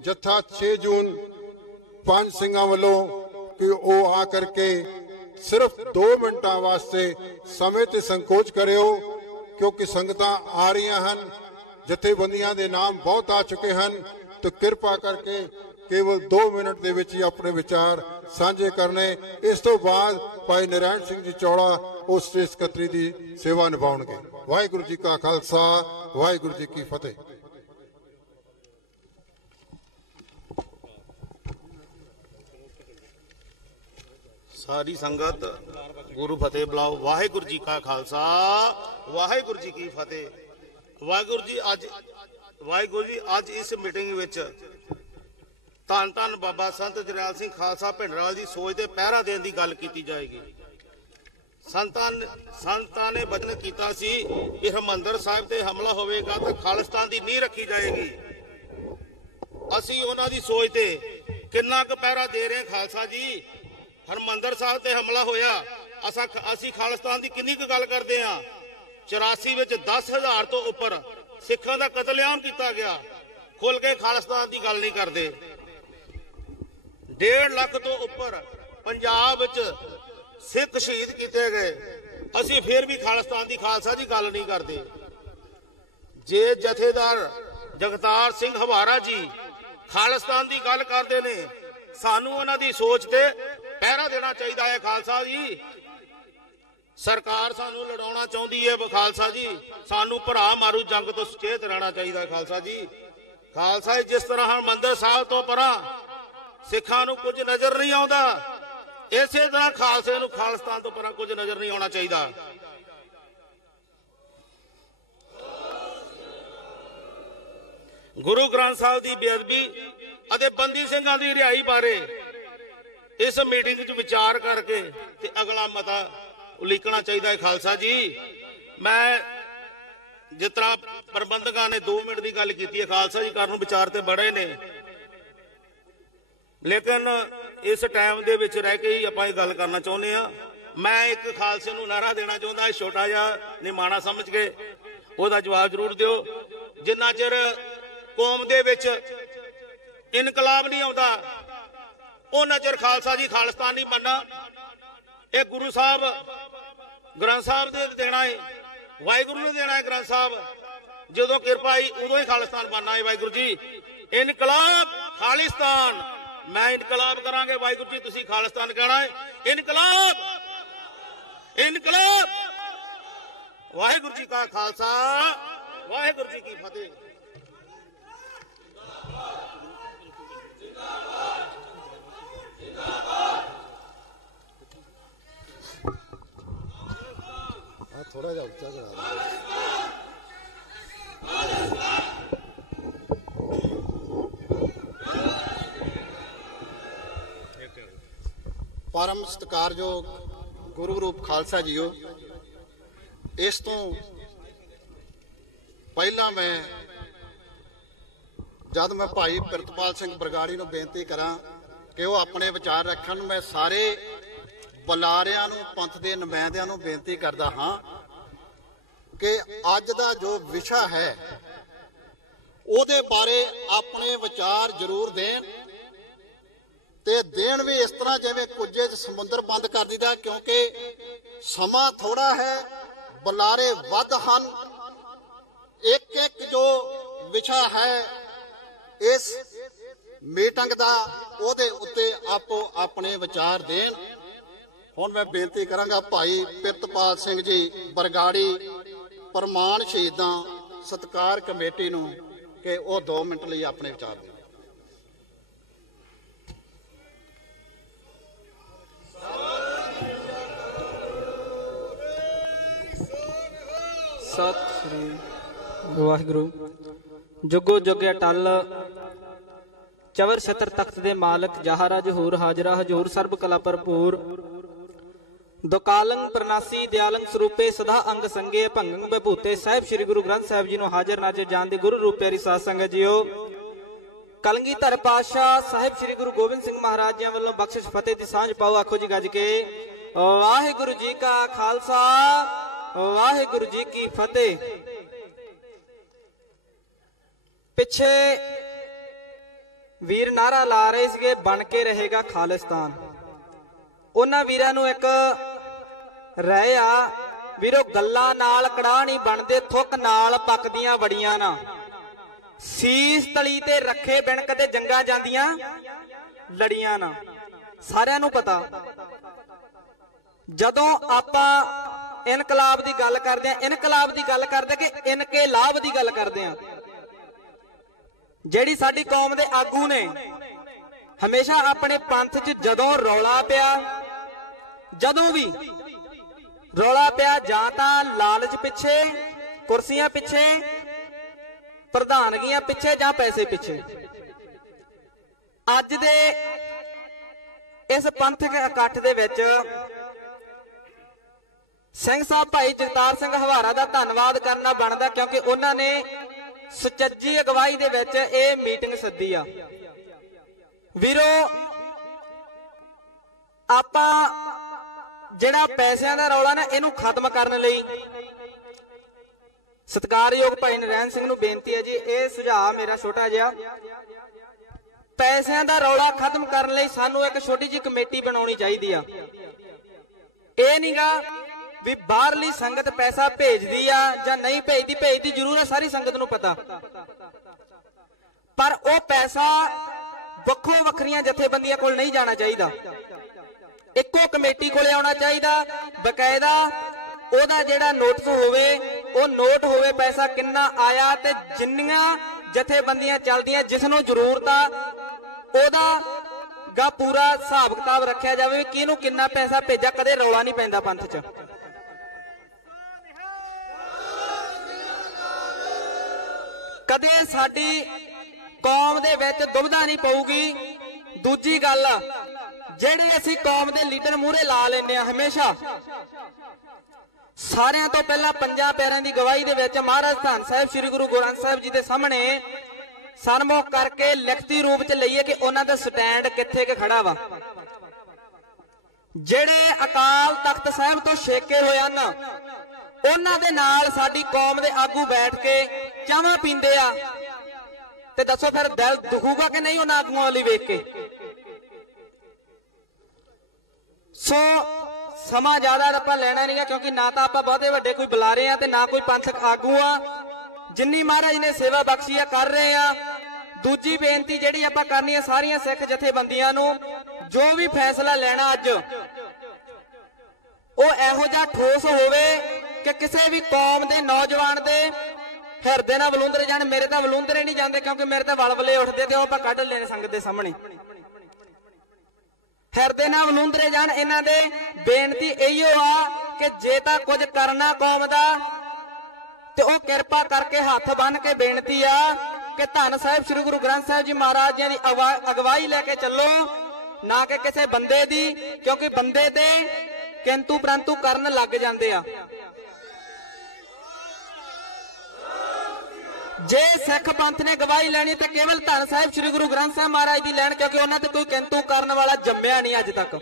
ਜੱਥਾ 6 ਜੂਨ 5 ਸਿੰਘਾਂ ਵੱਲੋਂ ਕਿ ਉਹ ਆ ਕਰਕੇ ਸਿਰਫ 2 ਮਿੰਟਾਂ ਵਾਸਤੇ ਸਮੇਂ ਤੇ ਸੰਕੋਚ ਕਰਿਓ, ਕਿਉਂਕਿ ਸੰਗਤਾਂ ਆ ਰਹੀਆਂ ਹਨ, ਜਥੇਬੰਦੀਆਂ ਦੇ ਨਾਮ ਬਹੁਤ ਆ ਚੁੱਕੇ ਹਨ, ਤੇ ਕਿਰਪਾ ਕਰਕੇ ਕੇਵਲ 2 ਮਿੰਟ ਦੇ ਵਿੱਚ ਹੀ ਆਪਣੇ ਵਿਚਾਰ ਸਾਂਝੇ ਕਰਨੇ। ਇਸ ਤੋਂ ਬਾਅਦ ਭਾਈ ਨਰੈਣ ਸਿੰਘ ਜੀ ਚੌੜਾ ਉਸ ਸਟੇਜ ਸਕੱਤਰੀ ਦੀ ਸੇਵਾ ਨਿਭਾਉਣਗੇ। ਵਾਹਿਗੁਰੂ ਜੀ ਕਾ ਖਾਲਸਾ, ਵਾਹਿਗੁਰੂ ਜੀ ਕੀ ਫਤਿਹ। ਸਾਰੀ ਸੰਗਤ ਗੁਰੂ ਫਤਿਹ ਬੁਲਾਓ। ਵਾਹਿਗੁਰੂ ਜੀ ਕਾ ਖਾਲਸਾ, ਵਾਹਿਗੁਰੂ ਜੀ ਕੀ ਫਤਿਹ। ਵਾਹਿਗੁਰੂ ਜੀ ਅੱਜ ਇਸ ਮੀਟਿੰਗ ਵਿੱਚ ਧੰਨ ਧੰਨ ਬਾਬਾ ਸੰਤ ਜਰਨੈਲ ਸਿੰਘ ਖਾਲਸਾ ਭਿੰਡਰਾਂਵਾਲੇ ਦੀ ਸੋਚ ਤੇ ਪਹਿਰਾ ਦੇਣ ਦੀ ਗੱਲ ਕੀਤੀ ਜਾਏਗੀ। ਸੰਤਾਂ ਨੇ ਬਚਨ ਕੀਤਾ ਸੀ ਕਿ ਹਰਿਮੰਦਰ ਸਾਹਿਬ ਤੇ ਹਮਲਾ ਹੋਵੇਗਾ ਤਾਂ ਖਾਲਿਸਤਾਨ ਦੀ ਨੀਂਹ ਰੱਖੀ ਜਾਏਗੀ। ਅਸੀਂ ਉਹਨਾਂ ਦੀ ਸੋਚ ਤੇ ਕਿੰਨਾ ਕੁ ਪਹਿਰਾ ਦੇ ਰਹੇ ਹਾਂ ਖਾਲਸਾ ਜੀ, ਹਰਮੰਦਰ ਸਾਹਿਬ ਤੇ ਹਮਲਾ ਹੋਇਆ, ਅਸੀਂ ਖਾਲਿਸਤਾਨ ਦੀ ਕਿੰਨੀ ਕੁ ਗੱਲ ਕਰਦੇ ਆ। 84 ਵਿੱਚ 10,000 ਤੋਂ ਉੱਪਰ ਸਿੱਖਾਂ ਦਾ ਕਤਲੇਆਮ ਕੀਤਾ ਗਿਆ। ਖੁੱਲ ਕੇ ਖਾਲਿਸਤਾਨ ਦੀ ਗੱਲ ਨਹੀਂ ਕਰਦੇ। 1.5 ਲੱਖ ਤੋਂ ਉੱਪਰ ਪੰਜਾਬ ਵਿੱਚ ਸਿੱਖ ਸ਼ਹੀਦ ਕੀਤੇ ਗਏ, ਅਸੀਂ ਫਿਰ ਵੀ ਖਾਲਿਸਤਾਨ ਦੀ ਖਾਲਸਾ ਦੀ ਗੱਲ ਨਹੀਂ ਕਰਦੇ। ਜੇ ਜਥੇਦਾਰ ਜਗਤਾਰ ਸਿੰਘ ਹਵਾਰਾ ਜੀ ਖਾਲਿਸਤਾਨ ਦੀ ਗੱਲ ਕਰਦੇ ਨੇ, ਸਾਨੂੰ ਉਹਨਾਂ ਦੀ ਸੋਚ ਤੇ ਪਹਿਰਾ ਦੇਣਾ ਚਾਹੀਦਾ ਹੈ। ਖਾਲਸਾ ਜੀ, ਸਰਕਾਰ ਸਾਨੂੰ ਲੜਾਉਣਾ ਚਾਹੁੰਦੀ ਹੈ। ਖਾਲਸਾ ਜੀ, ਸਾਨੂੰ ਭਰਾ ਮਾਰੂ ਜੰਗ ਤੋਂ ਸੁਚੇਤ ਰਹਿਣਾ ਚਾਹੀਦਾ ਹੈ। ਖਾਲਸਾ ਜੀ, ਖਾਲਸਾ ਜੀ, ਜਿਸ ਤਰ੍ਹਾਂ ਹਰਿਮੰਦਰ ਸਾਹਿਬ ਤੋਂ ਪਰਾਂ ਸਿੱਖਾਂ ਨੂੰ ਕੁਝ ਨਜ਼ਰ ਨਹੀਂ ਆਉਂਦਾ, ਇਸੇ ਤਰ੍ਹਾਂ ਖਾਲਸੇ ਨੂੰ ਖਾਲਿਸਤਾਨ ਤੋਂ ਪਰਾਂ ਕੁਝ ਨਜ਼ਰ ਨਹੀਂ ਆਉਣਾ ਚਾਹੀਦਾ। ਗੁਰੂ ਗ੍ਰੰਥ ਸਾਹਿਬ ਦੀ ਬੇਅਦਬੀ ਅਤੇ ਬੰਦੀ ਸਿੰਘਾਂ ਦੀ ਰਿਹਾਈ ਬਾਰੇ ਇਸ ਮੀਟਿੰਗ 'ਚ ਵਿਚਾਰ ਕਰਕੇ ਤੇ ਅਗਲਾ ਮਤਾ ਉਲੀਕਣਾ ਚਾਹੀਦਾ ਹੈ। ਖਾਲਸਾ ਜੀ, ਮੈਂ ਜਿਸ ਤਰ੍ਹਾਂ ਪ੍ਰਬੰਧਕਾਂ ਨੇ 2 ਮਿੰਟ ਦੀ ਗੱਲ ਕੀਤੀ ਹੈ, ਖਾਲਸਾ ਜੀ ਕਰਨ ਨੂੰ ਵਿਚਾਰ ਤੇ ਬੜੇ ਨੇ, ਲੇਕਿਨ ਇਸ ਟਾਈਮ ਦੇ ਵਿੱਚ ਰਹਿ ਕੇ ਹੀ ਆਪਾਂ ਇਹ ਗੱਲ ਕਰਨਾ ਚਾਹੁੰਦੇ ਆ। ਮੈਂ ਇੱਕ ਖਾਲਸੇ ਨੂੰ ਨਾਰਾ ਦੇਣਾ ਚਾਹੁੰਦਾ, ਛੋਟਾ ਜਿਹਾ ਨਿਮਾਣਾ ਸਮਝ ਕੇ ਉਹਦਾ ਜਵਾਬ ਜ਼ਰੂਰ ਦਿਓ। ਜਿੰਨਾ ਚਿਰ ਕੌਮ ਦੇ ਵਿੱਚ ਇਨਕਲਾਬ ਨਹੀਂ ਆਉਂਦਾ, ਉਹਨਾਂ ਚਿਰ ਖਾਲਸਾ ਜੀ ਖਾਲਿਸਤਾਨ ਨਹੀਂ ਬਣਨਾ। ਇਹ ਗੁਰੂ ਸਾਹਿਬ ਗ੍ਰੰਥ ਸਾਹਿਬ ਦੇ ਦੇਣਾ ਹੈ, ਵਾਹਿਗੁਰੂ ਨੇ ਦੇਣਾ ਹੈ ਗ੍ਰੰਥ ਸਾਹਿਬ। ਜਦੋਂ ਕਿਰਪਾ ਆਈ ਉਦੋਂ ਹੀ ਖਾਲਿਸਤਾਨ ਬਣਨਾ ਹੈ। ਵਾਹਿਗੁਰੂ ਜੀ, ਇਨਕਲਾਬ ਖਾਲਿਸਤਾਨ, ਮੈਂ ਇਨਕਲਾਬ ਕਰਾਂਗੇ, ਵਾਹਿਗੁਰੂ ਜੀ ਤੁਸੀਂ ਖਾਲਿਸਤਾਨ ਕਹਿਣਾ ਹੈ। ਇਨਕਲਾਬ, ਇਨਕਲਾਬ। ਵਾਹਿਗੁਰੂ ਜੀ ਕਾ ਖਾਲਸਾ, ਵਾਹਿਗੁਰੂ ਜੀ ਕੀ ਫਤਿਹ। थोड़ा जा ऊंचा करा परम सत्कारयोग गुरु रूप खालसा जीओ, इस तो पहला मैं जब मैं भाई प्रितपाल सिंह बरगाड़ी नूं बेनती करा कि वो अपने विचार रखन, मैं सारे बुलारियां नूं पंथ दे नुमाइंदियां नूं बेनती करदा हां कि अज दा जो विषा है ਉਹਦੇ बारे अपने विचार जरूर देन ते देन भी इस तरह जिवें कुझे च समुंदर बंद कर दीदा, क्योंकि समा थोड़ा है, बुलारे वध हन। एक एक जो विषा है इस मीटिंग दा ਉਹਦੇ उत्ते आपो अपने विचार देन। हुण मैं बेनती करांगा भाई प्रितपाल सिंह जी बरगाड़ी प्रमाण शहीदां सत्कार कमेटी नूं कि वो 2 मिनट लिए अपने विचार दें। सत श्री वाहिगुरु। जुगो जुगे अटल चवर छत्र तख्त दे मालक जहारा जहूर हाजरा हजूर सर्ब कला भरपूर दुकालंग प्रनासी दयालंग स्वरूपे सदा अंग संगे भंगंग बभूते साहिब श्री गुरु ग्रंथ साहिब जी नूं हाजर नाजर जान दे गुरु रूप प्यारी साध संगत जीओ। कलगीधर पातशाह साहिब श्री गुरु गोबिंद सिंह महाराज जी वालों बख्शिश फतेह दी सांझ पाओ। आखो जी गज के वाहिगुरु जी का खालसा वाहिगुरु जी की फतेह। पिछे वीर नारा ला रहे थे बन के रहेगा खालिस्तान। उन्हां वीरां नूं एक रहे आ वीरो गल्लां नाल कड़ाह नहीं बनदे, थुक नाल पकदियां बड़ियां ना। सीस तली ते रखे बिन कदे जंगा जांदियां लड़ियां ना। सारियां नूं पता जदों आपां इनकलाब दी गल करदे आ, इनकलाब दी गल करदे कि इनकलाब दी गल करदे आ। ਜਿਹੜੀ ਸਾਡੀ ਕੌਮ ਦੇ ਆਗੂ ਨੇ ਹਮੇਸ਼ਾ ਆਪਣੇ ਪੰਥ 'ਚ ਜਦੋਂ ਰੌਲਾ ਪਿਆ, ਜਦੋਂ ਵੀ ਰੌਲਾ ਪਿਆ, ਜਾਂ ਤਾਂ ਲਾਲਚ ਪਿੱਛੇ, ਕੁਰਸੀਆਂ ਪਿੱਛੇ, ਪ੍ਰਧਾਨਗੀਆਂ ਪਿੱਛੇ ਜਾਂ ਪੈਸੇ ਪਿੱਛੇ। ਅੱਜ ਦੇ ਇਸ ਪੰਥਕ ਇਕੱਠ ਦੇ ਵਿੱਚ ਸਿੰਘ ਸਾਹਿਬ ਭਾਈ ਜਗਤਾਰ ਸਿੰਘ ਹਵਾਰਾ ਦਾ ਧੰਨਵਾਦ ਕਰਨਾ ਬਣਦਾ, ਕਿਉਂਕਿ ਉਹਨਾਂ ਨੇ ਸੁਚੱਜੀ ਅਗਵਾਈ ਦੇ ਵਿੱਚ ਇਹ ਮੀਟਿੰਗ ਸੱਦੀ ਆ। ਵੀਰੋ ਆਪਾਂ ਜਿਹੜਾ ਪੈਸਿਆਂ ਦਾ ਰੌਲਾ ਨਾ ਇਹਨੂੰ ਖਤਮ ਕਰਨ ਲਈ ਸਤਿਕਾਰਯੋਗ ਭਾਈ ਨਰੈਣ ਸਿੰਘ ਨੂੰ ਬੇਨਤੀ ਹੈ ਜੀ, ਇਹ ਸੁਝਾਅ ਮੇਰਾ ਛੋਟਾ ਜਿਹਾ, ਪੈਸਿਆਂ ਦਾ ਰੌਲਾ ਖਤਮ ਕਰਨ ਲਈ ਸਾਨੂੰ ਇੱਕ ਛੋਟੀ ਜਿਹੀ ਕਮੇਟੀ ਬਣਾਉਣੀ ਚਾਹੀਦੀ ਆ। ਇਹ ਨਹੀਂਗਾ ਵੀ ਬਾਹਰਲੀ ਸੰਗਤ ਪੈਸਾ ਭੇਜਦੀ ਆ ਜਾਂ ਨਹੀਂ ਭੇਜਦੀ ਜ਼ਰੂਰ ਹੈ, ਸਾਰੀ ਸੰਗਤ ਨੂੰ ਪਤਾ, ਪਰ ਉਹ ਪੈਸਾ ਵੱਖੋ ਵੱਖਰੀਆਂ ਜਥੇਬੰਦੀਆਂ ਕੋਲ ਨਹੀਂ ਜਾਣਾ ਚਾਹੀਦਾ, ਇੱਕੋ ਕਮੇਟੀ ਕੋਲੇ ਆਉਣਾ ਚਾਹੀਦਾ। ਬਕਾਇਦਾ ਉਹਦਾ ਜਿਹੜਾ ਨੋਟਿਸ ਹੋਵੇ, ਉਹ ਨੋਟ ਹੋਵੇ ਪੈਸਾ ਕਿੰਨਾ ਆਇਆ, ਤੇ ਜਿੰਨੀਆਂ ਜਥੇਬੰਦੀਆਂ ਚੱਲਦੀਆਂ ਜਿਸ ਨੂੰ ਜ਼ਰੂਰਤ ਆ ਉਹਦਾ ਗਾ ਪੂਰਾ ਹਿਸਾਬ ਕਿਤਾਬ ਰੱਖਿਆ ਜਾਵੇ ਕਿ ਕਿਹਨੂੰ ਕਿੰਨਾ ਪੈਸਾ ਭੇਜਾ। ਕਦੇ ਰੌਲਾ ਨਹੀਂ ਪੈਂਦਾ ਪੰਥ 'ਚ। ਕਦੇ ਸਾਡੀ ਕੌਮ ਦੇ ਵਿੱਚ ਦੁਬਿਧਾ ਨਹੀਂ ਪਊਗੀ। ਦੂਜੀ ਗੱਲ, ਜਿਹੜੇ ਅਸੀਂ ਕੌਮ ਦੇ ਲੀਡਰ ਮੂਹਰੇ ਲਾ ਲੈਂਦੇ ਆ ਹਮੇਸ਼ਾ, ਸਾਰਿਆਂ ਤੋਂ ਪਹਿਲਾਂ ਪੰਜਾਂ ਪਿਆਰਿਆਂ ਦੀ ਗਵਾਹੀ ਦੇ ਵਿੱਚ ਮਹਾਰਾਜ ਧੰਨ ਸਾਹਿਬ ਸ੍ਰੀ ਗੁਰੂ ਗ੍ਰੰਥ ਸਾਹਿਬ ਜੀ ਦੇ ਸਾਹਮਣੇ ਸਨਮੁਖ ਕਰਕੇ ਲਿਖਤੀ ਰੂਪ 'ਚ ਲਈਏ ਕਿ ਉਹਨਾਂ ਦਾ ਸਟੈਂਡ ਕਿੱਥੇ ਕਿ ਖੜਾ ਵਾ। ਜਿਹੜੇ ਅਕਾਲ ਤਖਤ ਸਾਹਿਬ ਤੋਂ ਛੇਕੇ ਹੋਏ ਹਨ, ਉਹਨਾਂ ਦੇ ਨਾਲ ਸਾਡੀ ਕੌਮ ਦੇ ਆਗੂ ਬੈਠ ਕੇ ਚਾਹਾਂ ਪੀਂਦੇ ਆ, ਤੇ ਦੱਸੋ ਫਿਰ ਦਿਲ ਦੁਖੂਗਾ ਕਿ ਨਹੀਂ ਉਹਨਾਂ ਆਗੂਆਂ ਵਾਲੀ ਵੇਖ ਕੇ। ਸੋ ਸਮਾਂ ਜ਼ਿਆਦਾ ਆਪਾਂ ਲੈਣਾ ਨਹੀਂ ਆ, ਕਿਉਂਕਿ ਨਾ ਤਾਂ ਆਪਾਂ ਬਹੁਤੇ ਵੱਡੇ ਕੋਈ ਬੁਲਾਰੇ ਆ ਤੇ ਨਾ ਕੋਈ ਪੰਥਕ ਆਗੂ ਆ। ਜਿੰਨੀ ਮਹਾਰਾਜ ਨੇ ਸੇਵਾ ਬਖਸ਼ੀ ਆ ਕਰ ਰਹੇ ਆ। ਦੂਜੀ ਬੇਨਤੀ ਜਿਹੜੀ ਆਪਾਂ ਕਰਨੀ ਆ ਸਾਰੀਆਂ ਸਿੱਖ ਜਥੇਬੰਦੀਆਂ ਨੂੰ, ਜੋ ਵੀ ਫੈਸਲਾ ਲੈਣਾ ਅੱਜ ਉਹ ਇਹੋ ਜਿਹਾ ਠੋਸ ਹੋਵੇ ਕਿ ਕਿਸੇ ਵੀ ਕੌਮ ਦੇ ਨੌਜਵਾਨ ਦੇ ਹਿਰਦੇ ਨਾਲ ਵਲੂੰਦਰੇ ਜਾਣ। ਮੇਰੇ ਤਾਂ ਵਲੂੰਦਰੇ ਨਹੀਂ ਜਾਂਦੇ, ਕਿਉਂਕਿ ਮੇਰੇ ਤਾਂ ਵਲਵਲੇ ਉੱਠਦੇ ਤੇ ਉਹ ਆਪਾਂ ਕੱਢ ਲੈਣੇ ਸੰਗਤ ਦੇ ਸਾਹਮਣੇ। ਹਿਰਦੇ ਨਾਲ ਵਲੂੰਦਰੇ ਜਾਣ। ਇਹਨਾਂ ਦੇ ਬੇਨਤੀ ਇਹੀਓ ਆ ਕਿ ਜੇ ਤਾਂ ਕੁਝ ਕਰਨਾ ਕੌਮ ਦਾ ਤੇ ਉਹ ਕਿਰਪਾ ਕਰਕੇ ਹੱਥ ਬੰਨ ਕੇ ਬੇਨਤੀ ਆ ਕਿ ਧੰਨ ਸਾਹਿਬ ਸ੍ਰੀ ਗੁਰੂ ਗ੍ਰੰਥ ਸਾਹਿਬ ਜੀ ਮਹਾਰਾਜ ਜੀ ਦੀ ਅਗਵਾਈ ਲੈ ਕੇ ਚੱਲੋ, ਨਾ ਕਿ ਕਿਸੇ ਬੰਦੇ ਦੀ, ਕਿਉਂਕਿ ਬੰਦੇ ਤੇ ਕਿੰਤੂ ਪ੍ਰੰਤੂ ਕਰਨ ਲੱਗ ਜਾਂਦੇ ਆ। ਜੇ ਸਿੱਖ ਪੰਥ ਨੇ ਗਵਾਹੀ ਲੈਣੀ ਤਾਂ ਕੇਵਲ ਧੰਨ ਸਾਹਿਬ ਸ੍ਰੀ ਗੁਰੂ ਗ੍ਰੰਥ ਸਾਹਿਬ ਮਹਾਰਾਜ ਦੀ ਲੈਣ, ਕਿਉਂਕਿ ਉਹਨਾਂ ਤੇ ਕੋਈ ਕਿੰਤੂ ਕਰਨ ਵਾਲਾ ਜੰਮਿਆ ਨਹੀਂ ਅੱਜ ਤੱਕ।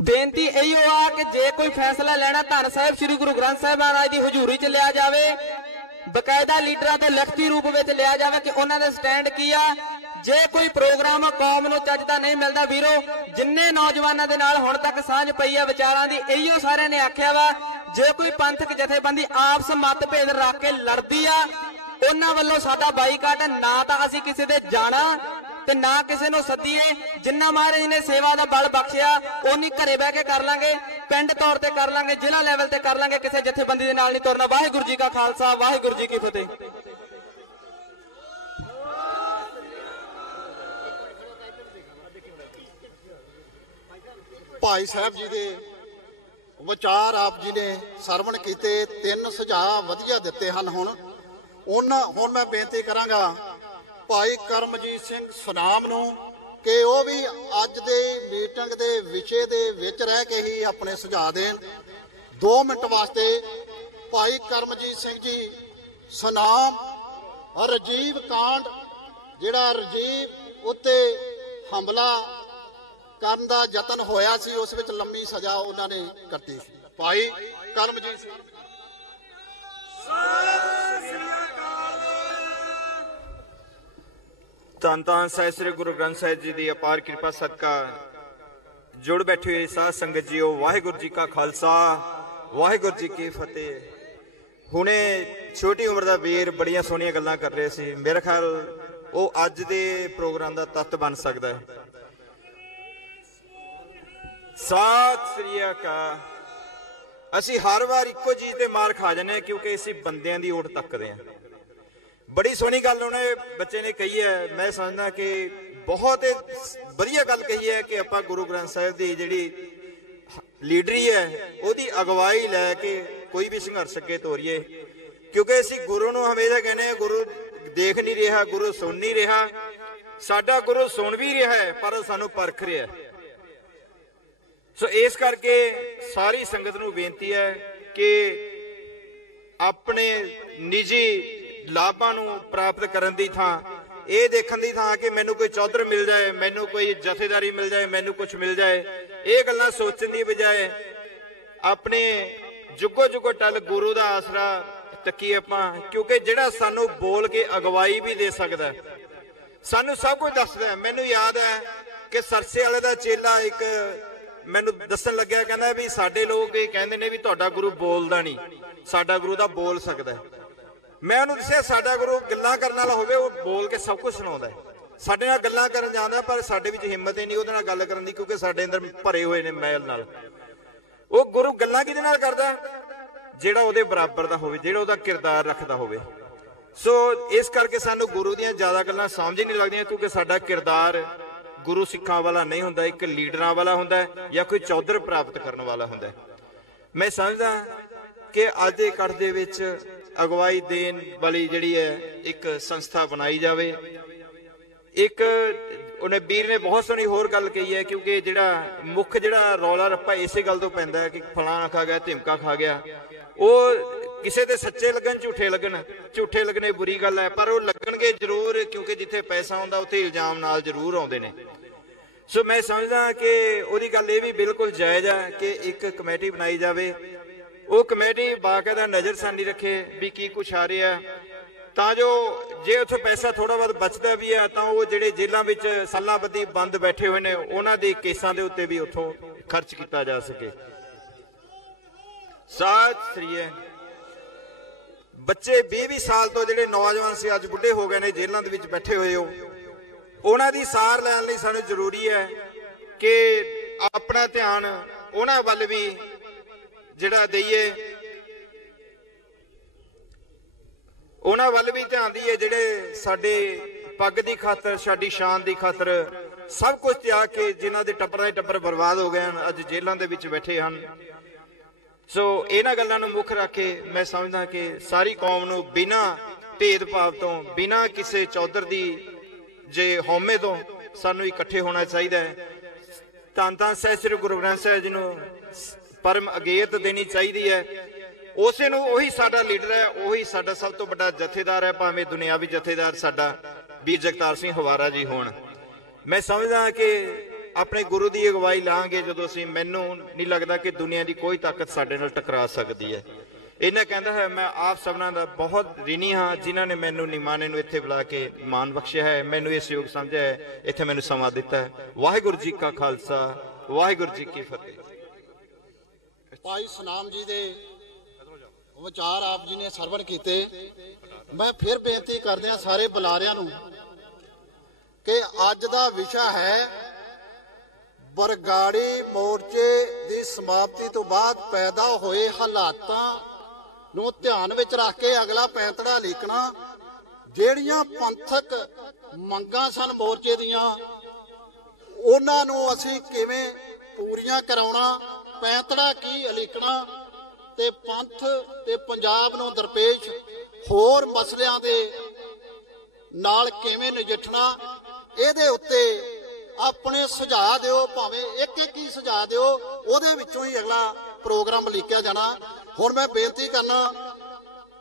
ਬੇਨਤੀ ਇਹੋ ਆ ਕਿ ਜੇ ਕੋਈ ਫੈਸਲਾ ਲੈਣਾ ਧੰਨ ਸਾਹਿਬ ਸ੍ਰੀ ਗੁਰੂ ਗ੍ਰੰਥ ਸਾਹਿਬ ਮਹਾਰਾਜ ਦੀ ਹਜ਼ੂਰੀ 'ਚ ਲਿਆ ਜਾਵੇ, ਬਕਾਇਦਾ ਲੀਡਰਾਂ ਤੋਂ ਲਿਖਤੀ ਰੂਪ ਵਿੱਚ ਲਿਆ ਜਾਵੇ ਕਿ ਉਹਨਾਂ ਦਾ ਸਟੈਂਡ ਕੀ ਆ। ਜੇ ਕੋਈ ਪ੍ਰੋਗਰਾਮ ਕੌਮ ਨੂੰ ਚੱਜਦਾ ਨਹੀਂ ਮਿਲਦਾ, ਵੀਰੋ ਜਿੰਨੇ ਨੌਜਵਾਨਾਂ ਦੇ ਨਾਲ ਹੁਣ ਤੱਕ ਸਾਂਝ ਪਈ ਆ ਵਿਚਾਰਾਂ ਦੀ, ਇਹੀਓ ਸਾਰਿਆਂ ਨੇ ਆਖਿਆ ਵਾ ਜੇ ਕੋਈ ਪੰਥਕ ਜਥੇਬੰਦੀ ਆਪਸ ਮਤਭੇਦ ਰੱਖ ਕੇ ਲੜਦੀ ਆ, ਉਹਨਾਂ ਵੱਲੋਂ ਸਾਡਾ ਬਾਈਕਾਟ। ਨਾ ਤਾਂ ਅਸੀਂ ਕਿਸੇ ਦੇ ਜਾਣਾ ਤੇ ਨਾ ਕਿਸੇ ਨੂੰ ਸੱਦੀਏ। ਜਿੰਨਾ ਮਹਾਰਾਜ ਨੇ ਸੇਵਾ ਦਾ ਬਲ ਬਖਸ਼ਿਆ ਉਨੀ ਘਰੇ ਬਹਿ ਕੇ ਕਰ ਲਾਂਗੇ, ਪਿੰਡ ਤੌਰ ਤੇ ਕਰ ਲਾਂਗੇ, ਜ਼ਿਲ੍ਹਾ ਲੈਵਲ ਤੇ ਕਰ ਲਾਂਗੇ, ਕਿਸੇ ਜਥੇਬੰਦੀ ਦੇ ਨਾਲ ਨਹੀਂ ਤੁਰਨਾ। ਵਾਹਿਗੁਰੂ ਜੀ ਕਾ ਖਾਲਸਾ, ਵਾਹਿਗੁਰੂ ਜੀ ਕੀ ਫਤਿਹ। ਭਾਈ ਸਾਹਿਬ ਜੀ ਦੇ ਵਿਚਾਰ ਆਪ ਜੀ ਨੇ ਸਰਵਣ ਕੀਤੇ, 3 ਸੁਝਾਅ ਵਧੀਆ ਦਿੱਤੇ ਹਨ। ਹੁਣ ਮੈਂ ਬੇਨਤੀ ਕਰਾਂਗਾ ਭਾਈ ਕਰਮਜੀਤ ਸਿੰਘ ਸੁਨਾਮ ਨੂੰ ਕਿ ਉਹ ਵੀ ਅੱਜ ਦੇ ਮੀਟਿੰਗ ਦੇ ਵਿਸ਼ੇ ਦੇ ਵਿੱਚ ਰਹਿ ਕੇ ਹੀ ਆਪਣੇ ਸੁਝਾਅ ਦੇਣ। 2 ਮਿੰਟ ਵਾਸਤੇ ਭਾਈ ਕਰਮਜੀਤ ਸਿੰਘ ਜੀ ਸੁਨਾਮ, ਰਾਜੀਵ ਕਾਂਡ, ਜਿਹੜਾ ਰਾਜੀਵ ਉੱਤੇ ਹਮਲਾ ਕਰਨ ਦਾ ਯਤਨ ਹੋਇਆ ਸੀ, ਉਸ ਵਿੱਚ ਲੰਮੀ ਸਜ਼ਾ ਉਹਨਾਂ ਨੇ ਕੱਟੀ ਸੀ। ਭਾਈ ਕਰਮਜੀਤ ਸਿੰਘ। ਧੰਨ ਧੰਨ ਸਾਹਿਬ ਸ੍ਰੀ ਗੁਰੂ ਗ੍ਰੰਥ ਸਾਹਿਬ ਜੀ ਦੀ ਅਪਾਰ ਕਿਰਪਾ ਸਦਕਾ ਜੁੜ ਬੈਠੇ ਹੋਏ ਸਾਧ ਸੰਗਤ ਜੀਓ, ਵਾਹਿਗੁਰੂ ਜੀ ਕਾ ਖਾਲਸਾ, ਵਾਹਿਗੁਰੂ ਜੀ ਕੀ ਫਤਿਹ। ਹੁਣੇ ਛੋਟੀ ਉਮਰ ਦਾ ਵੀਰ ਬੜੀਆਂ ਸੋਹਣੀਆਂ ਗੱਲਾਂ ਕਰ ਰਹੇ ਸੀ, ਮੇਰਾ ਖਿਆਲ ਉਹ ਅੱਜ ਦੇ ਪ੍ਰੋਗਰਾਮ ਦਾ ਤੱਤ ਬਣ ਸਕਦਾ ਹੈ। ਸਤਿ ਸ੍ਰੀ ਅਕਾਲ। ਅਸੀਂ ਹਰ ਵਾਰ ਇੱਕੋ ਚੀਜ਼ ਤੇ ਮਾਰ ਖਾ ਜਾਂਦੇ ਹਾਂ ਕਿਉਂਕਿ ਅਸੀਂ ਬੰਦਿਆਂ ਦੀ ਓਟ ਤੱਕਦੇ ਹਾਂ। ਬੜੀ ਸੋਹਣੀ ਗੱਲ ਉਹਨੇ ਬੱਚੇ ਨੇ ਕਹੀ ਹੈ, ਮੈਂ ਸਮਝਦਾ ਕਿ ਬਹੁਤ ਵਧੀਆ ਗੱਲ ਕਹੀ ਹੈ ਕਿ ਆਪਾਂ ਗੁਰੂ ਗ੍ਰੰਥ ਸਾਹਿਬ ਦੀ ਜਿਹੜੀ ਲੀਡਰੀ ਹੈ ਉਹਦੀ ਅਗਵਾਈ ਲੈ ਕੇ ਕੋਈ ਵੀ ਸੰਘਰਸ਼ ਅੱਗੇ ਤੋਰੀਏ, ਕਿਉਂਕਿ ਅਸੀਂ ਗੁਰੂ ਨੂੰ ਹਮੇਸ਼ਾ ਕਹਿੰਦੇ ਹਾਂ ਗੁਰੂ ਦੇਖ ਨਹੀਂ ਰਿਹਾ, ਗੁਰੂ ਸੁਣ ਨਹੀਂ ਰਿਹਾ। ਸਾਡਾ ਗੁਰੂ ਸੁਣ ਵੀ ਰਿਹਾ ਹੈ ਪਰ ਸਾਨੂੰ ਪਰਖ ਰਿਹਾ। ਸੋ ਇਸ ਕਰਕੇ ਸਾਰੀ ਸੰਗਤ ਨੂੰ ਬੇਨਤੀ ਹੈ ਕਿ ਆਪਣੇ ਨਿੱਜੀ ਲਾਭਾਂ ਨੂੰ ਪ੍ਰਾਪਤ ਕਰਨ ਦੀ ਥਾਂ ਇਹ ਦੇਖਣ ਦੀ ਥਾਂ ਕਿ ਮੈਨੂੰ ਕੋਈ ਚੌਧਰ ਮਿਲ ਜਾਏ, ਮੈਨੂੰ ਕੋਈ ਜਥੇਦਾਰੀ ਮਿਲ ਜਾਏ, ਮੈਨੂੰ ਕੁਝ ਮਿਲ ਜਾਏ, ਇਹ ਗੱਲਾਂ ਸੋਚਣ ਦੀ ਬਜਾਏ ਆਪਣੇ ਜੁਗੋ ਜੁਗੋ ਟਲ ਗੁਰੂ ਦਾ ਆਸਰਾ ਤੱਕੀ ਆਪਾਂ, ਕਿਉਂਕਿ ਜਿਹੜਾ ਸਾਨੂੰ ਬੋਲ ਕੇ ਅਗਵਾਈ ਵੀ ਦੇ ਸਕਦਾ, ਸਾਨੂੰ ਸਭ ਕੁਝ ਦੱਸਦਾ। ਮੈਨੂੰ ਯਾਦ ਹੈ ਕਿ ਸਰਸੇ ਵਾਲੇ ਦਾ ਚੇਲਾ ਇੱਕ ਮੈਨੂੰ ਦੱਸਣ ਲੱਗਿਆ, ਕਹਿੰਦਾ ਵੀ ਸਾਡੇ ਲੋਕ ਇਹ ਕਹਿੰਦੇ ਨੇ ਵੀ ਤੁਹਾਡਾ ਗੁਰੂ ਬੋਲਦਾ ਨਹੀਂ, ਸਾਡਾ ਗੁਰੂ ਤਾਂ ਬੋਲ ਸਕਦਾ। ਮੈਂ ਉਹਨੂੰ ਦੱਸਿਆ ਸਾਡਾ ਗੁਰੂ ਗੱਲਾਂ ਕਰਨ ਵਾਲਾ ਹੋਵੇ, ਉਹ ਬੋਲ ਕੇ ਸਭ ਕੁਝ ਸੁਣਾਉਂਦਾ। ਸਾਡੇ ਨਾਲ ਗੱਲਾਂ ਕਰਨ ਜਾਂਦਾ ਪਰ ਸਾਡੇ ਵਿੱਚ ਹਿੰਮਤ ਹੀ ਨਹੀਂ ਉਹਦੇ ਨਾਲ ਗੱਲ ਕਰਨ ਦੀ, ਕਿਉਂਕਿ ਸਾਡੇ ਅੰਦਰ ਭਰੇ ਹੋਏ ਨੇ ਮੈਲ ਨਾਲ। ਉਹ ਗੁਰੂ ਗੱਲਾਂ ਕਿਹਦੇ ਨਾਲ ਕਰਦਾ? ਜਿਹੜਾ ਉਹਦੇ ਬਰਾਬਰ ਦਾ ਹੋਵੇ, ਜਿਹੜਾ ਉਹਦਾ ਕਿਰਦਾਰ ਰੱਖਦਾ ਹੋਵੇ। ਸੋ ਇਸ ਕਰਕੇ ਸਾਨੂੰ ਗੁਰੂ ਦੀਆਂ ਜ਼ਿਆਦਾ ਗੱਲਾਂ ਸਮਝ ਹੀ ਨਹੀਂ ਲੱਗਦੀਆਂ, ਕਿਉਂਕਿ ਸਾਡਾ ਕਿਰਦਾਰ ਗੁਰੂ ਸਿੱਖਾਂ ਵਾਲਾ ਨਹੀਂ ਹੁੰਦਾ, ਇੱਕ ਲੀਡਰਾਂ ਵਾਲਾ ਹੁੰਦਾ ਜਾਂ ਕੋਈ ਚੌਧਰ ਪ੍ਰਾਪਤ ਕਰਨ ਵਾਲਾ ਹੁੰਦਾ। ਮੈਂ ਸਮਝਦਾ ਕਿ ਅੱਜ ਦੇ ਇਕੱਠ ਦੇ ਵਿੱਚ ਅਗਵਾਈ ਦੇਣ ਵਾਲੀ ਜਿਹੜੀ ਹੈ ਇੱਕ ਸੰਸਥਾ ਬਣਾਈ ਜਾਵੇ। ਇੱਕ ਉਹਨੇ ਵੀਰ ਨੇ ਬਹੁਤ ਸੋਹਣੀ ਹੋਰ ਗੱਲ ਕਹੀ ਹੈ, ਕਿਉਂਕਿ ਜਿਹੜਾ ਮੁੱਖ ਜਿਹੜਾ ਰੌਲਾ ਰੱਪਾ ਇਸੇ ਗੱਲ ਤੋਂ ਪੈਂਦਾ ਹੈ ਕਿ ਫਲਾਣਾ ਖਾ ਗਿਆ, ਧਿਮਕਾ ਖਾ ਗਿਆ। ਉਹ ਕਿਸੇ ਦੇ ਸੱਚੇ ਲੱਗਣ, ਝੂਠੇ ਲੱਗਣ, ਝੂਠੇ ਲੱਗਣੇ ਬੁਰੀ ਗੱਲ ਹੈ, ਪਰ ਉਹ ਲੱਗਣਗੇ ਜ਼ਰੂਰ, ਕਿਉਂਕਿ ਜਿੱਥੇ ਪੈਸਾ ਆਉਂਦਾ ਉੱਥੇ ਇਲਜ਼ਾਮ ਨਾਲ ਜ਼ਰੂਰ ਆਉਂਦੇ ਨੇ। ਸੋ ਮੈਂ ਸਮਝਦਾ ਕਿ ਉਹਦੀ ਗੱਲ ਇਹ ਵੀ ਬਿਲਕੁਲ ਜਾਇਜ਼ ਹੈ ਕਿ ਇੱਕ ਕਮੇਟੀ ਬਣਾਈ ਜਾਵੇ, ਉਹ ਕਮੇਟੀ ਬਾਕਾਇਦਾ ਨਜ਼ਰਸਾਨੀ ਰੱਖੇ ਵੀ ਕੀ ਕੁਛ ਆ ਰਿਹਾ, ਤਾਂ ਜੋ ਜੇ ਉੱਥੋਂ ਪੈਸਾ ਥੋੜਾ ਬਹੁਤ ਬਚਦਾ ਵੀ ਹੈ ਤਾਂ ਉਹ ਜਿਹੜੇ ਜੇਲ੍ਹਾਂ ਵਿੱਚ ਸਾਲਾਂ ਬੱਧੀ ਬੰਦ ਬੈਠੇ ਹੋਏ ਨੇ ਉਹਨਾਂ ਦੇ ਕੇਸਾਂ ਦੇ ਉੱਤੇ ਵੀ ਉੱਥੋਂ ਖਰਚ ਕੀਤਾ ਜਾ ਸਕੇ। ਸਾਥ ਸ੍ਰੀ ਬੱਚੇ 20-20 ਸਾਲ ਤੋਂ ਜਿਹੜੇ ਨੌਜਵਾਨ ਸੀ ਅੱਜ ਬੁੱਢੇ ਹੋ ਗਏ ਨੇ, ਜੇਲ੍ਹਾਂ ਦੇ ਵਿੱਚ ਬੈਠੇ ਹੋਏ ਹੋ, ਉਹਨਾਂ ਦੀ ਸਾਰ ਲੈਣ ਲਈ ਸਾਨੂੰ ਜ਼ਰੂਰੀ ਹੈ ਕਿ ਆਪਣਾ ਧਿਆਨ ਉਹਨਾਂ ਵੱਲ ਵੀ ਜਿਹੜਾ ਦਈਏ, ਉਹਨਾਂ ਵੱਲ ਵੀ ਧਿਆਨ ਦਈਏ ਜਿਹੜੇ ਸਾਡੇ ਪੱਗ ਦੀ ਖਾਤਰ, ਸਾਡੀ ਸ਼ਾਨ ਦੀ ਖਾਤਰ ਸਭ ਕੁਝ ਤਿਆਗ ਕੇ, ਜਿਨ੍ਹਾਂ ਦੇ ਟੱਬਰਾਂ ਦੇ ਟੱਬਰ ਬਰਬਾਦ ਹੋ ਗਏ ਹਨ, ਅੱਜ ਜੇਲ੍ਹਾਂ ਦੇ ਵਿੱਚ ਬੈਠੇ ਹਨ। ਸੋ ਇਹਨਾਂ ਗੱਲਾਂ ਨੂੰ ਮੁੱਖ ਰੱਖ ਕੇ ਮੈਂ ਸਮਝਦਾ ਕਿ ਸਾਰੀ ਕੌਮ ਨੂੰ ਬਿਨਾਂ ਭੇਦਭਾਵ ਤੋਂ, ਬਿਨਾਂ ਕਿਸੇ ਚੌਧਰ ਦੀ ਜੇ ਹਉਮੈ ਤੋਂ ਸਾਨੂੰ ਇਕੱਠੇ ਹੋਣਾ ਚਾਹੀਦਾ ਹੈ। ਧੰਨ ਧੰਨ ਸਹਿ ਸ੍ਰੀ ਗੁਰੂ ਗ੍ਰੰਥ ਸਾਹਿਬ ਜੀ ਨੂੰ ਪਰਮ ਅਗੇਤ ਦੇਣੀ ਚਾਹੀਦੀ ਹੈ। ਉਸੇ ਨੂੰ, ਉਹੀ ਸਾਡਾ ਲੀਡਰ ਹੈ, ਉਹੀ ਸਾਡਾ ਸਭ ਤੋਂ ਵੱਡਾ ਜਥੇਦਾਰ ਹੈ, ਭਾਵੇਂ ਦੁਨਿਆਵੀ ਜਥੇਦਾਰ ਸਾਡਾ ਵੀਰ ਜਗਤਾਰ ਸਿੰਘ ਹਵਾਰਾ ਜੀ ਹੋਣ। ਮੈਂ ਸਮਝਦਾ ਕਿ ਆਪਣੇ ਗੁਰੂ ਦੀ ਅਗਵਾਈ ਲਾਂਗੇ ਜਦੋਂ ਅਸੀਂ, ਮੈਨੂੰ ਨਹੀਂ ਲੱਗਦਾ ਕਿ ਦੁਨੀਆ ਦੀ ਕੋਈ ਤਾਕਤ ਸਾਡੇ ਨਾਲ ਟਕਰਾ ਸਕਦੀ ਹੈ। ਇਹਨਾਂ ਕਹਿੰਦਾ ਹੈ ਮੈਂ ਆਪ ਸਭਨਾਂ ਦਾ ਬਹੁਤ ਰਿਣੀ ਹਾਂ ਜਿਨ੍ਹਾਂ ਨੇ ਮੈਨੂੰ ਨਿਮਾਣੇ ਨੂੰ ਇੱਥੇ ਬੁਲਾ ਕੇ ਮਾਣ ਬਖਸ਼ਿਆ ਹੈ, ਮੈਨੂੰ ਇਸ ਯੋਗ ਸਮਝਿਆ ਹੈ, ਇੱਥੇ ਮੈਨੂੰ ਸਮਾਂ ਦਿੱਤਾ ਹੈ। ਵਾਹਿਗੁਰੂ ਜੀ ਕਾ ਖਾਲਸਾ, ਵਾਹਿਗੁਰੂ ਜੀ ਕੀ ਫਤਿਹ। ਭਾਈ ਸਨਾਮ ਜੀ ਦੇ ਵਿਚਾਰ ਆਪ ਜੀ ਨੇ ਸਰਵਣ ਕੀਤੇ। ਮੈਂ ਫਿਰ ਬੇਨਤੀ ਕਰਦਿਆਂ ਸਾਰੇ ਬੁਲਾਰਿਆਂ ਨੂੰ ਕਿ ਅੱਜ ਦਾ ਵਿਸ਼ਾ ਹੈ ਬਰਗਾੜੀ ਮੋਰਚੇ ਦੀ ਸਮਾਪਤੀ ਤੋਂ ਬਾਅਦ ਪੈਦਾ ਹੋਏ ਹਾਲਾਤਾਂ ਨੂੰ ਧਿਆਨ ਵਿੱਚ ਰੱਖ ਕੇ ਅਗਲਾ ਪੈਂਤੜਾ ਲਿਖਣਾ। ਜਿਹੜੀਆਂ ਪੰਥਕ ਮੰਗਾਂ ਸਨ ਮੋਰਚੇ ਦੀਆਂ, ਉਹਨਾਂ ਨੂੰ ਅਸੀਂ ਕਿਵੇਂ ਪੂਰੀਆਂ ਕਰਾਉਣਾ, ਪੈਂਤੜਾ ਕੀ ਲਿਖਣਾ ਤੇ ਪੰਥ ਤੇ ਪੰਜਾਬ ਨੂੰ ਦਰਪੇਸ਼ ਹੋਰ ਮਸਲਿਆਂ ਦੇ ਨਾਲ ਕਿਵੇਂ ਨਜਿੱਠਣਾ, ਇਹਦੇ ਉੱਤੇ ਆਪਣੇ ਸੁਝਾਅ ਦਿਓ। ਭਾਵੇਂ ਇੱਕ ਇੱਕ ਹੀ ਸੁਝਾਅ ਦਿਓ, ਉਹਦੇ ਵਿੱਚੋਂ ਹੀ ਅਗਲਾ ਪ੍ਰੋਗਰਾਮ ਲਿਖਿਆ ਜਾਣਾ। ਹੁਣ ਮੈਂ ਬੇਨਤੀ ਕਰਨਾ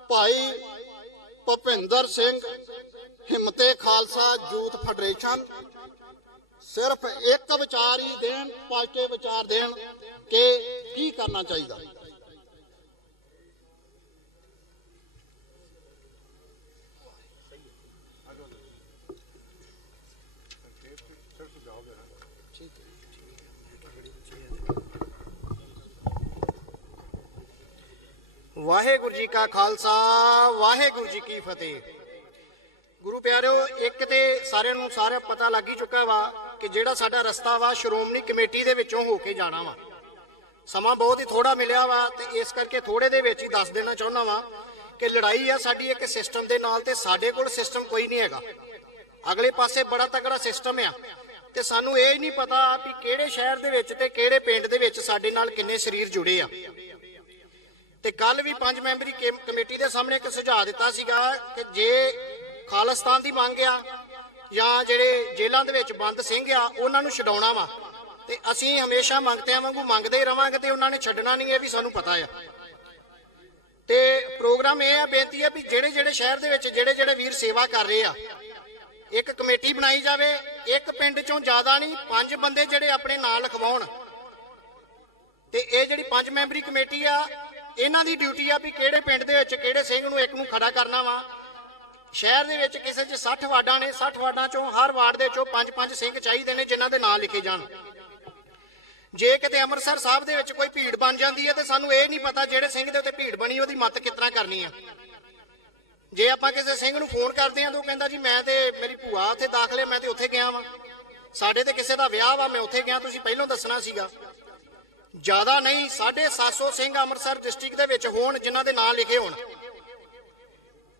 ਭਾਈ ਭੁਪਿੰਦਰ ਸਿੰਘ, ਹਿੰਮਤੇ ਖਾਲਸਾ ਯੂਥ ਫੈਡਰੇਸ਼ਨ, ਸਿਰਫ ਇੱਕ ਵਿਚਾਰ ਹੀ ਦੇਣ, ਪੋਜ਼ਿਟਿਵ ਵਿਚਾਰ ਦੇਣ ਕਿ ਕੀ ਕਰਨਾ ਚਾਹੀਦਾ। ਵਾਹਿਗੁਰੂ ਜੀ ਕਾ ਖਾਲਸਾ, ਵਾਹਿਗੁਰੂ ਜੀ ਕੀ ਫਤਿਹ। ਗੁਰੂ ਪਿਆਰਿਓ, ਇੱਕ ਤੇ ਸਾਰਿਆਂ ਨੂੰ ਪਤਾ ਲੱਗ ਹੀ ਚੁੱਕਾ ਵਾ ਕਿ ਜਿਹੜਾ ਸਾਡਾ ਰਸਤਾ ਵਾ ਸ਼੍ਰੋਮਣੀ ਕਮੇਟੀ ਦੇ ਵਿੱਚੋਂ ਹੋ ਕੇ ਜਾਣਾ ਵਾ। ਸਮਾਂ ਬਹੁਤ ਹੀ ਥੋੜਾ ਮਿਲਿਆ ਵਾ ਤੇ ਇਸ ਕਰਕੇ ਥੋੜੇ ਦੇ ਵਿੱਚ ਹੀ ਦੱਸ ਦੇਣਾ ਚਾਹੁੰਦਾ ਵਾ ਕਿ ਲੜਾਈ ਆ ਸਾਡੀ ਇੱਕ ਸਿਸਟਮ ਦੇ ਨਾਲ, ਤੇ ਸਾਡੇ ਕੋਲ ਸਿਸਟਮ ਕੋਈ ਨਹੀਂ ਹੈਗਾ। ਅਗਲੇ ਪਾਸੇ ਬੜਾ ਤਕੜਾ ਸਿਸਟਮ ਆ ਤੇ ਸਾਨੂੰ ਇਹ ਨਹੀਂ ਪਤਾ ਵੀ ਕਿਹੜੇ ਸ਼ਹਿਰ ਦੇ ਵਿੱਚ ਤੇ ਕਿਹੜੇ ਪਿੰਡ ਦੇ ਵਿੱਚ ਸਾਡੇ ਨਾਲ ਕਿੰਨੇ ਸਰੀਰ ਜੁੜੇ ਆ। ਤੇ ਕੱਲ ਵੀ 5 ਮੈਂਬਰੀ ਕਮੇਟੀ ਦੇ ਸਾਹਮਣੇ ਇੱਕ ਸੁਝਾਅ ਦਿੱਤਾ ਸੀਗਾ ਕਿ ਜੇ ਖਾਲਿਸਤਾਨ ਦੀ ਮੰਗ ਆ ਜਾਂ ਜਿਹੜੇ ਜੇਲ੍ਹਾਂ ਦੇ ਵਿੱਚ ਬੰਦ ਸਿੰਘ ਆ ਉਹਨਾਂ ਨੂੰ ਛਡਾਉਣਾ ਵਾ, ਤੇ ਅਸੀਂ ਹਮੇਸ਼ਾ ਮੰਗਤਿਆਂ ਵਾਂਗੂ ਮੰਗਦੇ ਹੀ ਰਵਾਂਗੇ ਤੇ ਉਹਨਾਂ ਨੇ ਛੱਡਣਾ ਨਹੀਂ, ਇਹ ਵੀ ਸਾਨੂੰ ਪਤਾ ਆ। ਤੇ ਪ੍ਰੋਗਰਾਮ ਇਹ ਆ, ਬੇਨਤੀ ਹੈ ਵੀ ਜਿਹੜੇ ਜਿਹੜੇ ਸ਼ਹਿਰ ਦੇ ਵਿੱਚ ਜਿਹੜੇ ਜਿਹੜੇ ਵੀਰ ਸੇਵਾ ਕਰ ਰਹੇ ਆ, ਇੱਕ ਕਮੇਟੀ ਬਣਾਈ ਜਾਵੇ। ਇੱਕ ਪਿੰਡ ਚੋਂ ਜ਼ਿਆਦਾ ਨਹੀਂ, 5 ਬੰਦੇ ਜਿਹੜੇ ਆਪਣੇ ਨਾਂ ਲਿਖਵਾਉਣ ਤੇ ਇਹ ਜਿਹੜੀ 5 ਮੈਂਬਰੀ ਕਮੇਟੀ ਆ, ਇਹਨਾਂ ਦੀ ਡਿਊਟੀ ਆ ਵੀ ਕਿਹੜੇ ਪਿੰਡ ਦੇ ਵਿੱਚ ਕਿਹੜੇ ਸਿੰਘ ਨੂੰ ਇੱਕ ਨੂੰ ਖੜਾ ਕਰਨਾ ਵਾ। ਸ਼ਹਿਰ ਦੇ ਵਿੱਚ ਕਿਸੇ 'ਚ 60 ਵਾਰਡਾਂ ਨੇ, 60 ਵਾਰਡਾਂ ਚੋਂ ਹਰ ਵਾਰਡ ਦੇ ਚੋਂ 5-5 ਸਿੰਘ ਚਾਹੀਦੇ ਨੇ ਜਿਨ੍ਹਾਂ ਦੇ ਨਾਂ ਲਿਖੇ ਜਾਣ। ਜੇ ਕਿਤੇ ਅੰਮ੍ਰਿਤਸਰ ਸਾਹਿਬ ਦੇ ਵਿੱਚ ਕੋਈ ਭੀੜ ਬਣ ਜਾਂਦੀ ਹੈ ਤੇ ਸਾਨੂੰ ਇਹ ਨਹੀਂ ਪਤਾ ਜਿਹੜੇ ਸਿੰਘ ਦੇ ਉੱਤੇ ਭੀੜ ਬਣੀ ਉਹਦੀ ਮੱਤ ਕਿਸ ਤਰ੍ਹਾਂ ਕਰਨੀ ਆ। ਜੇ ਆਪਾਂ ਕਿਸੇ ਸਿੰਘ ਨੂੰ ਫੋਨ ਕਰਦੇ ਹਾਂ ਤਾਂ ਉਹ ਕਹਿੰਦਾ ਜੀ ਮੈਂ ਤੇ ਮੇਰੀ ਭੂਆ ਉੱਥੇ ਦਾਖਲੇ, ਮੈਂ ਤੇ ਉੱਥੇ ਗਿਆ ਵਾਂ, ਸਾਡੇ ਤੇ ਕਿਸੇ ਦਾ ਵਿਆਹ ਵਾ, ਮੈਂ ਉੱਥੇ ਗਿਆ, ਤੁਸੀਂ ਪਹਿਲਾਂ ਦੱਸਣਾ ਸੀਗਾ। ਜ਼ਿਆਦਾ ਨਹੀਂ, 750 ਸਿੰਘ ਅੰਮ੍ਰਿਤਸਰ ਡਿਸਟ੍ਰਿਕਟ ਦੇ ਵਿੱਚ ਹੋਣ ਜਿਨ੍ਹਾਂ ਦੇ ਨਾਂ ਲਿਖੇ ਹੋਣ।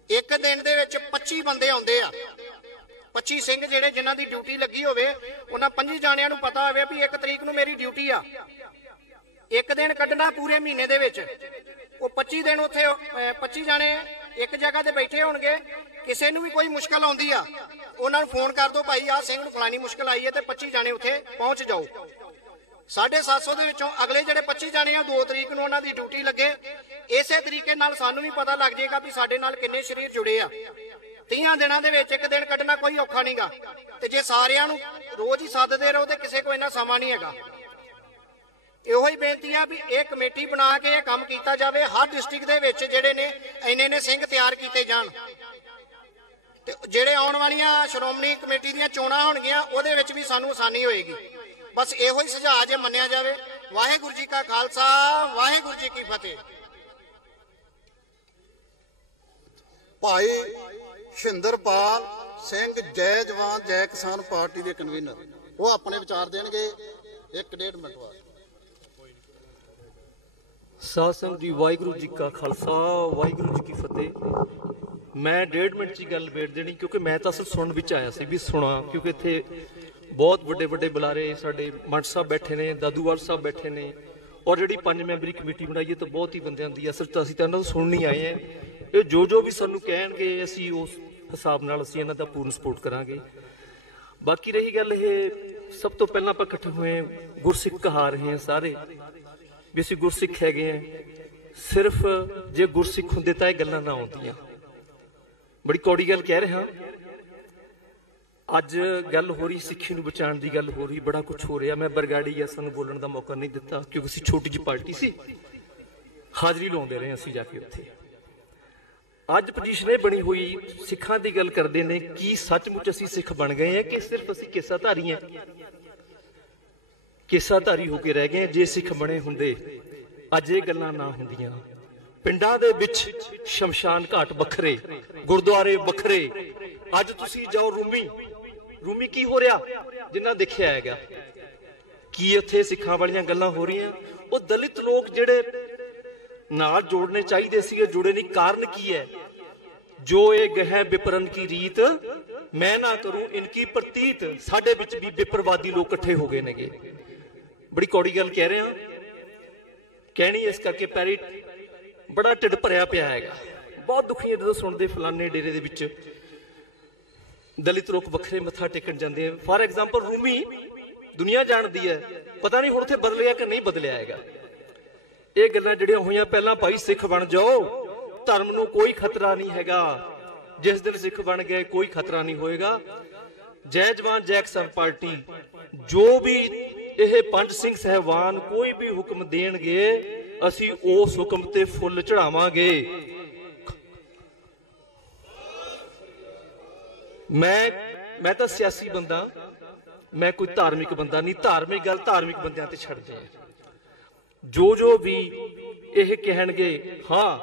ਇੱਕ ਦਿਨ ਦੇ ਵਿੱਚ 25 ਬੰਦੇ ਆਉਂਦੇ ਆ, 25 ਸਿੰਘ ਜਿਹੜੇ ਜਿਨ੍ਹਾਂ ਦੀ ਡਿਊਟੀ ਲੱਗੀ ਹੋਵੇ, ਉਹਨਾਂ 5 ਜਾਣਿਆਂ ਨੂੰ ਪਤਾ ਹੋਵੇ ਵੀ 1 ਤਰੀਕ ਨੂੰ ਮੇਰੀ ਡਿਊਟੀ ਆ। ਇੱਕ ਦਿਨ ਕੱਢਣਾ ਪੂਰੇ ਮਹੀਨੇ ਦੇ ਵਿੱਚ, ਉਹ 25 ਦਿਨ ਉੱਥੇ 25 ਜਾਣੇ ਇੱਕ ਜਗ੍ਹਾ ਤੇ ਬੈਠੇ ਹੋਣਗੇ। ਕਿਸੇ ਨੂੰ ਵੀ ਕੋਈ ਮੁਸ਼ਕਲ ਆਉਂਦੀ ਆ, ਉਹਨਾਂ ਨੂੰ ਫੋਨ ਕਰ ਦਿਓ, ਭਾਈ ਆਹ ਸਿੰਘ ਨੂੰ ਫਲਾਣੀ ਮੁਸ਼ਕਲ ਆਈ ਹੈ ਤੇ 25 ਜਾਣੇ ਉੱਥੇ ਪਹੁੰਚ ਜਾਓ। 750 ਦੇ ਵਿੱਚੋਂ ਅਗਲੇ ਜਿਹੜੇ 25 ਜਾਣੇ ਆ 2 ਤਰੀਕ ਨੂੰ ਉਹਨਾਂ ਦੀ ਡਿਊਟੀ ਲੱਗੇ। ਇਸੇ ਤਰੀਕੇ ਨਾਲ ਸਾਨੂੰ ਵੀ ਪਤਾ ਲੱਗ ਜਾਏਗਾ ਵੀ ਸਾਡੇ ਨਾਲ ਕਿੰਨੇ ਸਰੀਰ ਜੁੜੇ ਆ। 30 ਦਿਨਾਂ ਦੇ ਵਿੱਚ ਇੱਕ ਦਿਨ ਕੱਢਣਾ ਕੋਈ ਔਖਾ ਨਹੀਂਗਾ, ਤੇ ਜੇ ਸਾਰਿਆਂ ਨੂੰ ਰੋਜ਼ ਹੀ ਸੱਦਦੇ ਰਹੋ ਤੇ ਕਿਸੇ ਕੋਲ ਇੰਨਾ ਸਮਾਂ ਨਹੀਂ ਹੈਗਾ। ਇਹੋ ਹੀ ਬੇਨਤੀ ਆ ਵੀ ਇਹ ਕਮੇਟੀ ਬਣਾ ਕੇ ਇਹ ਕੰਮ ਕੀਤਾ ਜਾਵੇ। ਹਰ ਡਿਸਟ੍ਰਿਕਟ ਦੇ ਵਿੱਚ ਜਿਹੜੇ ਨੇ ਇੰਨੇ ਸਿੰਘ ਤਿਆਰ ਕੀਤੇ ਜਾਣ, ਤੇ ਜਿਹੜੇ ਆਉਣ ਵਾਲੀਆਂ ਸ਼੍ਰੋਮਣੀ ਕਮੇਟੀ ਦੀਆਂ ਚੋਣਾਂ ਹੋਣਗੀਆਂ ਉਹਦੇ ਵਿੱਚ ਵੀ ਸਾਨੂੰ ਆਸਾਨੀ ਹੋਏਗੀ। ਬਸ ਇਹੋ ਹੀ ਸੁਝਾਅ ਜੇ ਮੰਨਿਆ ਜਾਵੇ। ਵਾਹਿਗੁਰੂ ਜੀ ਕਾ ਖਾਲਸਾ, ਵਾਹਿਗੁਰੂ ਜੀ ਕੀ ਫਤਿਹ। ਭਾਈ ਸ਼ਿੰਦਰਪਾਲ ਸਿੰਘ ਜੈ ਜਵਾਨ ਜੈ ਕਿਸਾਨ ਪਾਰਟੀ ਦੇ ਕਨਵੀਨਰ, ਉਹ ਆਪਣੇ ਵਿਚਾਰ ਦੇਣਗੇ 1.5 ਮਿੰਟ ਬਾਅਦ। ਸਾਧ ਸੰਗਤ ਜੀ, ਵਾਹਿਗੁਰੂ ਜੀ ਕਾ ਖਾਲਸਾ, ਵਾਹਿਗੁਰੂ ਜੀ ਕੀ ਫਤਿਹ। ਮੈਂ 1.5 ਮਿੰਟ 'ਚ ਹੀ ਗੱਲ ਨਿਬੇੜ ਦੇਣੀ, ਕਿਉਂਕਿ ਮੈਂ ਤਾਂ ਸਿਰਫ ਸੁਣਨ ਵਿੱਚ ਆਇਆ ਸੀ ਵੀ ਸੁਣਾ, ਕਿਉਂਕਿ ਇੱਥੇ ਬਹੁਤ ਵੱਡੇ ਵੱਡੇ ਬੁਲਾਰੇ ਸਾਡੇ ਮੰਚ ਸਾਹਿਬ ਬੈਠੇ ਨੇ, ਦਾਦੂਵਾਲ ਸਾਹਿਬ ਬੈਠੇ ਨੇ, ਔਰ ਜਿਹੜੀ 5 ਮੈਂਬਰੀ ਕਮੇਟੀ ਬਣਾਈ ਹੈ ਤਾਂ ਬਹੁਤ ਹੀ ਬੰਦਿਆਂ ਦੀ ਅਸਰ ਤਾਂ ਅਸੀਂ ਤਾਂ ਇਹਨਾਂ ਨੂੰ ਸੁਣਨ ਹੀ ਆਏ ਹਾਂ। ਇਹ ਜੋ ਵੀ ਸਾਨੂੰ ਕਹਿਣਗੇ ਅਸੀਂ ਉਸ ਹਿਸਾਬ ਨਾਲ ਅਸੀਂ ਇਹਨਾਂ ਦਾ ਪੂਰਨ ਸਪੋਰਟ ਕਰਾਂਗੇ। ਬਾਕੀ ਰਹੀ ਗੱਲ, ਇਹ ਸਭ ਤੋਂ ਪਹਿਲਾਂ ਆਪਾਂ ਇਕੱਠੇ ਹੋਏ ਗੁਰਸਿੱਖ ਕਹਾ ਰਹੇ ਹਾਂ ਸਾਰੇ ਵੀ ਅਸੀਂ ਗੁਰਸਿੱਖ ਹੈਗੇ ਹਾਂ। ਸਿਰਫ ਜੇ ਗੁਰਸਿੱਖ ਹੁੰਦੇ ਤਾਂ ਇਹ ਗੱਲਾਂ ਨਾ ਆਉਂਦੀਆਂ। ਬੜੀ ਕੌੜੀ ਗੱਲ ਕਹਿ ਰਿਹਾ। ਅੱਜ ਗੱਲ ਹੋ ਰਹੀ ਸਿੱਖੀ ਨੂੰ ਬਚਾਉਣ ਦੀ ਗੱਲ ਹੋ ਰਹੀ, ਬੜਾ ਕੁਝ ਹੋ ਰਿਹਾ। ਮੈਂ ਬਰਗਾੜੀ ਗਿਆ, ਸਾਨੂੰ ਬੋਲਣ ਦਾ ਮੌਕਾ ਨਹੀਂ ਦਿੱਤਾ ਕਿਉਂਕਿ ਅਸੀਂ ਛੋਟੀ ਜਿਹੀ ਪਾਰਟੀ ਸੀ, ਹਾਜ਼ਰੀ ਲਾਉਂਦੇ ਰਹੇ ਅਸੀਂ ਜਾ ਕੇ ਉੱਥੇ। ਅੱਜ ਪੋਜੀਸ਼ਨ ਇਹ ਬਣੀ ਹੋਈ, ਸਿੱਖਾਂ ਦੀ ਗੱਲ ਕਰਦੇ ਨੇ, ਕੀ ਸੱਚਮੁੱਚ ਅਸੀਂ ਸਿੱਖ ਬਣ ਗਏ ਹਾਂ ਕਿ ਸਿਰਫ ਅਸੀਂ ਕੇਸਾਧਾਰੀ ਹਾਂ? ਕੇਸਾਧਾਰੀ ਹੋ ਕੇ ਰਹਿ ਗਏ। ਜੇ ਸਿੱਖ ਬਣੇ ਹੁੰਦੇ ਅੱਜ ਇਹ ਗੱਲਾਂ ਨਾ ਹੁੰਦੀਆਂ। ਪਿੰਡਾਂ ਦੇ ਵਿੱਚ ਸ਼ਮਸ਼ਾਨ ਘਾਟ ਵੱਖਰੇ, ਗੁਰਦੁਆਰੇ ਵੱਖਰੇ। ਅੱਜ ਤੁਸੀਂ ਜਾਓ ਰੂਮੀ ਕੀ ਹੋ ਰਿਹਾ ਜਿੰਨਾ ਦੇਖਿਆ ਹੈਗਾ, ਕੀ ਉੱਥੇ ਸਿੱਖਾਂ ਵਾਲੀਆਂ ਗੱਲਾਂ ਹੋ ਰਹੀਆਂ। ਉਹ ਦਲਿਤ ਲੋਕ ਜਿਹੜੇ ਨਾਲ ਜੋੜਨੇ ਚਾਹੀਦੇ ਸੀਗੇ, ਜੁੜੇ ਨਹੀਂ। ਕਾਰਨ ਕੀ ਹੈ? ਜੋ ਇਹ ਗਹਿ ਵਿਪਰਨ ਕੀ ਰੀਤ ਮੈਂ ਨਾ ਕਰੂੰ ਇਨਕੀ ਪ੍ਰਤੀਤ। ਸਾਡੇ ਵਿੱਚ ਵੀ ਵਿਪਰਵਾਦੀ ਲੋਕ ਇਕੱਠੇ ਹੋ ਗਏ ਨੇਗੇ। ਬੜੀ ਕੌੜੀ ਗੱਲ ਕਹਿ ਰਿਹਾ, ਕਹਿਣੀ ਇਸ ਕਰਕੇ ਪੈਰੀ ਬੜਾ ਢਿੱਡ ਭਰਿਆ ਪਿਆ ਹੈਗਾ। ਬਹੁਤ ਦੁਖੀ ਜਦੋਂ ਸੁਣਦੇ ਫਲਾਣੇ ਡੇਰੇ ਦੇ ਵਿੱਚ ਦਲਿਤ ਲੋਕ ਵੱਖਰੇ ਮੱਥਾ ਟੇਕਣ ਜਾਂਦੇ ਆ। ਫਾਰ ਐਗਜ਼ਾਮਪਲ ਰੂਮੀ ਦੁਨੀਆ ਜਾਣਦੀ ਹੈ, ਪਤਾ ਨਹੀਂ ਹੁਣ ਉੱਥੇ ਬਦਲਿਆ ਕਿ ਨਹੀਂ ਬਦਲਿਆ ਹੈਗਾ। ਇਹ ਗੱਲਾਂ ਜਿਹੜੀਆਂ ਹੋਈਆਂ, ਪਹਿਲਾਂ ਭਾਈ ਸਿੱਖ ਬਣ ਜਾਓ, ਧਰਮ ਨੂੰ ਕੋਈ ਖਤਰਾ ਨਹੀਂ ਹੈਗਾ। ਜਿਸ ਦਿਨ ਸਿੱਖ ਬਣ ਗਏ ਕੋਈ ਖਤਰਾ ਨਹੀਂ ਹੋਏਗਾ। ਜੈ ਜਵਾਨ ਜੈ ਕਿਸਾਨ ਪਾਰਟੀ, ਜੋ ਵੀ ਇਹ 5 ਸਿੰਘ ਸਹਿਬਾਨ ਕੋਈ ਵੀ ਹੁਕਮ ਦੇਣਗੇ ਅਸੀਂ ਉਸ ਹੁਕਮ ਤੇ ਫੁੱਲ ਚੜਾਵਾਂਗੇ। ਮੈਂ ਤਾਂ ਸਿਆਸੀ ਬੰਦਾ, ਮੈਂ ਕੋਈ ਧਾਰਮਿਕ ਬੰਦਾ ਨਹੀਂ। ਧਾਰਮਿਕ ਗੱਲ ਧਾਰਮਿਕ ਬੰਦਿਆਂ ਤੇ ਛੱਡਦੇ ਆ। ਜੋ ਵੀ ਇਹ ਕਹਿਣਗੇ, ਹਾਂ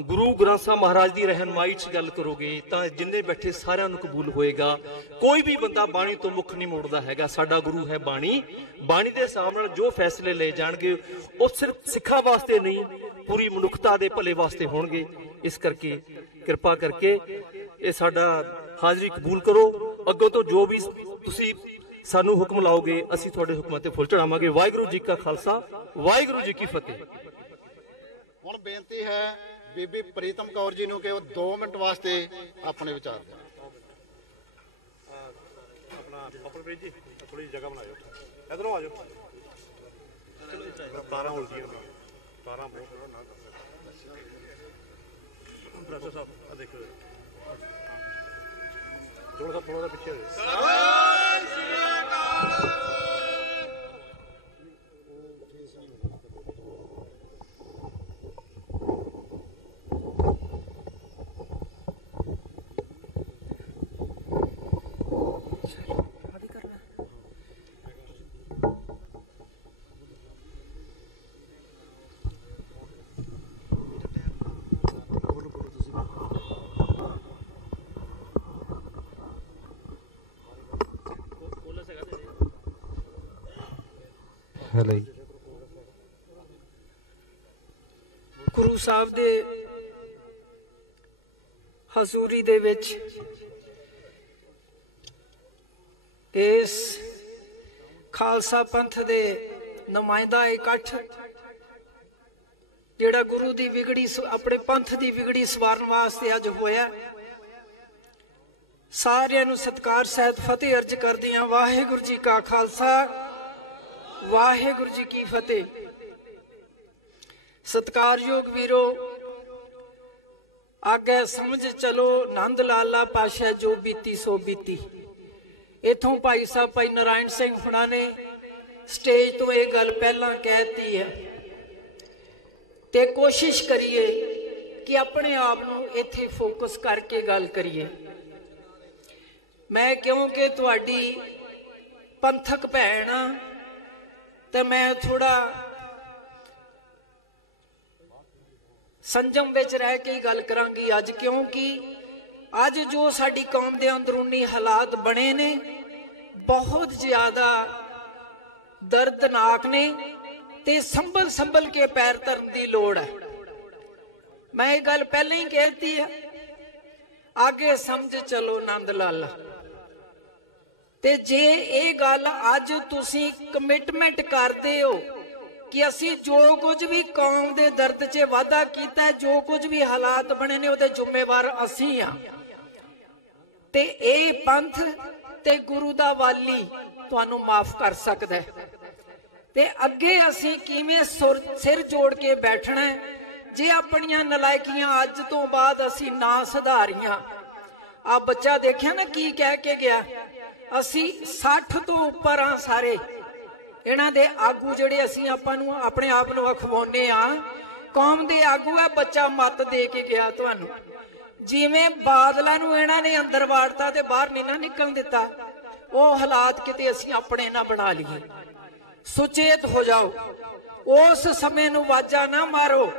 ਗੁਰੂ ਗ੍ਰੰਥ ਸਾਹਿਬ ਮਹਾਰਾਜ ਦੀ ਰਹਿਨਮਾਈ 'ਚ ਗੱਲ ਕਰੋਗੇ ਤਾਂ ਜਿੰਨੇ ਬੈਠੇ ਸਾਰਿਆਂ ਨੂੰ ਕਬੂਲ ਹੋਏਗਾ। ਕੋਈ ਵੀ ਬੰਦਾ ਬਾਣੀ ਤੋਂ ਮੁੱਖ ਨਹੀਂ ਮੋੜਦਾ ਹੈਗਾ। ਸਾਡਾ ਗੁਰੂ ਹੈ ਬਾਣੀ। ਬਾਣੀ ਦੇ ਹਿਸਾਬ ਨਾਲ ਜੋ ਫੈਸਲੇ ਲਏ ਜਾਣਗੇ ਉਹ ਸਿਰਫ ਸਿੱਖਾਂ ਵਾਸਤੇ ਨਹੀਂ, ਪੂਰੀ ਮਨੁੱਖਤਾ ਦੇ ਭਲੇ ਵਾਸਤੇ ਹੋਣਗੇ। ਇਸ ਕਰਕੇ ਕਿਰਪਾ ਕਰਕੇ ਇਹ ਸਾਡਾ ਹਾਜ਼ਰੀ ਕਬੂਲ ਕਰੋ। ਅੱਗੋਂ ਤੋਂ ਜੋ ਵੀ ਤੁਸੀਂ ਸਾਨੂੰ ਹੁਕਮ ਲਾਓਗੇ ਅਸੀਂ ਤੁਹਾਡੇ ਹੁਕਮਾਂ ਤੇ ਫੁੱਲ ਚੜਾਵਾਂਗੇ। ਵਾਹਿਗੁਰੂ ਜੀ ਕਾ ਖਾਲਸਾ, ਵਾਹਿਗੁਰੂ ਜੀ ਕੀ ਫਤਿਹ। ਹੁਣ ਬੇਨਤੀ ਹੈ ਬੀਬੀ ਪ੍ਰੀਤਮ ਕੌਰ ਜੀ ਨੂੰ ਕਿ ਉਹ 2 ਮਿੰਟ ਵਾਸਤੇ ਆਪਣੇ ਵਿਚਾਰ ਦੇਣ। ਆਪਣਾ ਪਪਲਪ੍ਰੀਤ ਜੀ ਥੋੜੀ ਜਗ੍ਹਾ ਬਣਾਇਓ, ਇਧਰੋਂ ਆ ਜਾਓ। ਤਾਰਾਂ ਉਲਟੀਆਂ ਨੇ, ਤਾਰਾਂ ਬਹੁਤ ਨਾ ਕਰ ਸਕਦੇ। ਪ੍ਰੋਫੈਸਰ ਸਾਹਿਬ ਆ ਦੇਖੋ। ਗੁਰੂ ਸਾਹਿਬ ਦੇ ਹਜ਼ੂਰੀ ਦੇ ਵਿੱਚ ਇਸ ਖਾਲਸਾ ਪੰਥ ਦੇ ਨੁਮਾਇੰਦਾ ਇਕੱਠ ਜਿਹੜਾ ਗੁਰੂ ਦੀ ਵਿਗੜੀ ਆਪਣੇ ਪੰਥ ਦੀ ਵਿਗੜੀ ਸਵਾਰਨ ਵਾਸਤੇ ਅੱਜ ਹੋਇਆ, ਸਾਰਿਆਂ ਨੂੰ ਸਤਿਕਾਰ ਸਹਿਤ ਫਤਿਹ ਅਰਜ ਕਰਦੇ ਹਾਂ। ਵਾਹਿਗੁਰੂ ਜੀ ਕਾ ਖਾਲਸਾ, ਵਾਹਿਗੁਰੂ ਜੀ ਕੀ ਫਤਿਹ। ਸਤਿਕਾਰਯੋਗ ਵੀਰੋ, ਆਗੇ ਸਮਝ ਚਲੋ ਨੰਦ ਲਾਲਾ ਪਾਸ਼ਾ ਜੋ ਬੀਤੀ ਸੋ ਬੀਤੀ। ਇਥੋਂ ਭਾਈ ਸਾਹਿਬ ਭਾਈ ਨਾਰਾਇਣ ਸਿੰਘ ਹੁਣਾਂ ਨੇ ਸਟੇਜ ਤੋਂ ਇਹ ਗੱਲ ਪਹਿਲਾਂ ਕਹਿਤੀ ਹੈ ਤੇ ਕੋਸ਼ਿਸ਼ ਕਰੀਏ ਕਿ ਆਪਣੇ ਆਪ ਨੂੰ ਇੱਥੇ ਫੋਕਸ ਕਰਕੇ ਗੱਲ ਕਰੀਏ। ਮੈਂ ਕਿਉਂਕਿ ਤੁਹਾਡੀ ਪੰਥਕ ਭੈਣ ਆ ਤੇ ਮੈਂ ਥੋੜਾ ਸੰਜਮ ਵਿੱਚ ਰਹਿ ਕੇ ਹੀ ਗੱਲ ਕਰਾਂਗੀ ਅੱਜ, ਕਿਉਂਕਿ ਅੱਜ ਜੋ ਸਾਡੀ ਕੌਮ ਦੇ ਅੰਦਰੂਨੀ ਹਾਲਾਤ ਬਣੇ ਨੇ ਬਹੁਤ ਜ਼ਿਆਦਾ ਦਰਦਨਾਕ ਨੇ ਤੇ ਸੰਭਲ ਕੇ ਪੈਰ ਧਰਨ ਦੀ ਲੋੜ ਹੈ। ਮੈਂ ਇਹ ਗੱਲ ਪਹਿਲਾਂ ਹੀ ਕਹਿਤੀ ਹੈ, ਆਗੇ ਸਮਝ ਚਲੋ ਨੰਦ ਲਾਲਾ। ਤੇ ਜੇ ਇਹ ਗੱਲ ਅੱਜ ਤੁਸੀਂ ਕਮਿਟਮੈਂਟ ਕਰਦੇ ਹੋ ਕਿ ਅਸੀਂ ਜੋ ਕੁਝ ਵੀ ਕੌਮ ਦੇ ਦਰਦ 'ਚ ਵਾਧਾ ਕੀਤਾ, ਜੋ ਕੁਝ ਵੀ ਹਾਲਾਤ ਬਣੇ ਨੇ ਉਹਦੇ ਜ਼ਿੰਮੇਵਾਰ ਅਸੀਂ ਆ, ਤੇ ਇਹ ਪੰਥ ਤੇ ਗੁਰੂ ਦਾ ਵਾਲੀ ਤੁਹਾਨੂੰ ਮਾਫ ਕਰ ਸਕਦਾ ਹੈ। ਤੇ ਅੱਗੇ ਅਸੀਂ ਕਿਵੇਂ ਸਿਰ ਜੋੜ ਕੇ ਬੈਠਣਾ ਜੇ ਆਪਣੀਆਂ ਨਲਾਇਕੀਆਂ ਅੱਜ ਤੋਂ ਬਾਅਦ ਅਸੀਂ ਨਾ ਸੁਧਾਰੀਆਂ। ਆ ਬੱਚਾ ਦੇਖਿਆ ਨਾ ਕੀ ਕਹਿ ਕੇ ਗਿਆ, ਅਸੀਂ 60 ਤੋਂ ਉੱਪਰ ਆ ਸਾਰੇ ਇਹਨਾਂ ਦੇ ਆਗੂ ਜਿਹੜੇ ਅਸੀਂ ਆਪਣੇ ਆਪ ਨੂੰ ਅਖਵਾਉਨੇ ਆ, ਕੌਮ ਦੇ ਆਗੂ ਆ। ਬੱਚਾ ਮੱਤ ਦੇ ਕੇ ਗਿਆ ਤੁਹਾਨੂੰ, ਜਿਵੇਂ ਬਾਦਲਾਂ ਨੂੰ ਇਹਨਾਂ ਨੇ ਅੰਦਰ ਵਾੜਤਾ ਤੇ ਬਾਹਰ ਨਹੀਂ ਨਾ ਨਿਕਲਣ ਦਿੱਤਾ, ਉਹ ਹਾਲਾਤ ਕਿਤੇ ਅਸੀਂ ਆਪਣੇ ਨਾ ਬਣਾ ਲਈਏ। ਸੁਚੇਤ ਹੋ ਜਾਓ, ਉਸ ਸਮੇਂ ਨੂੰ ਵਾਜਾ ਨਾ ਮਾਰੋ।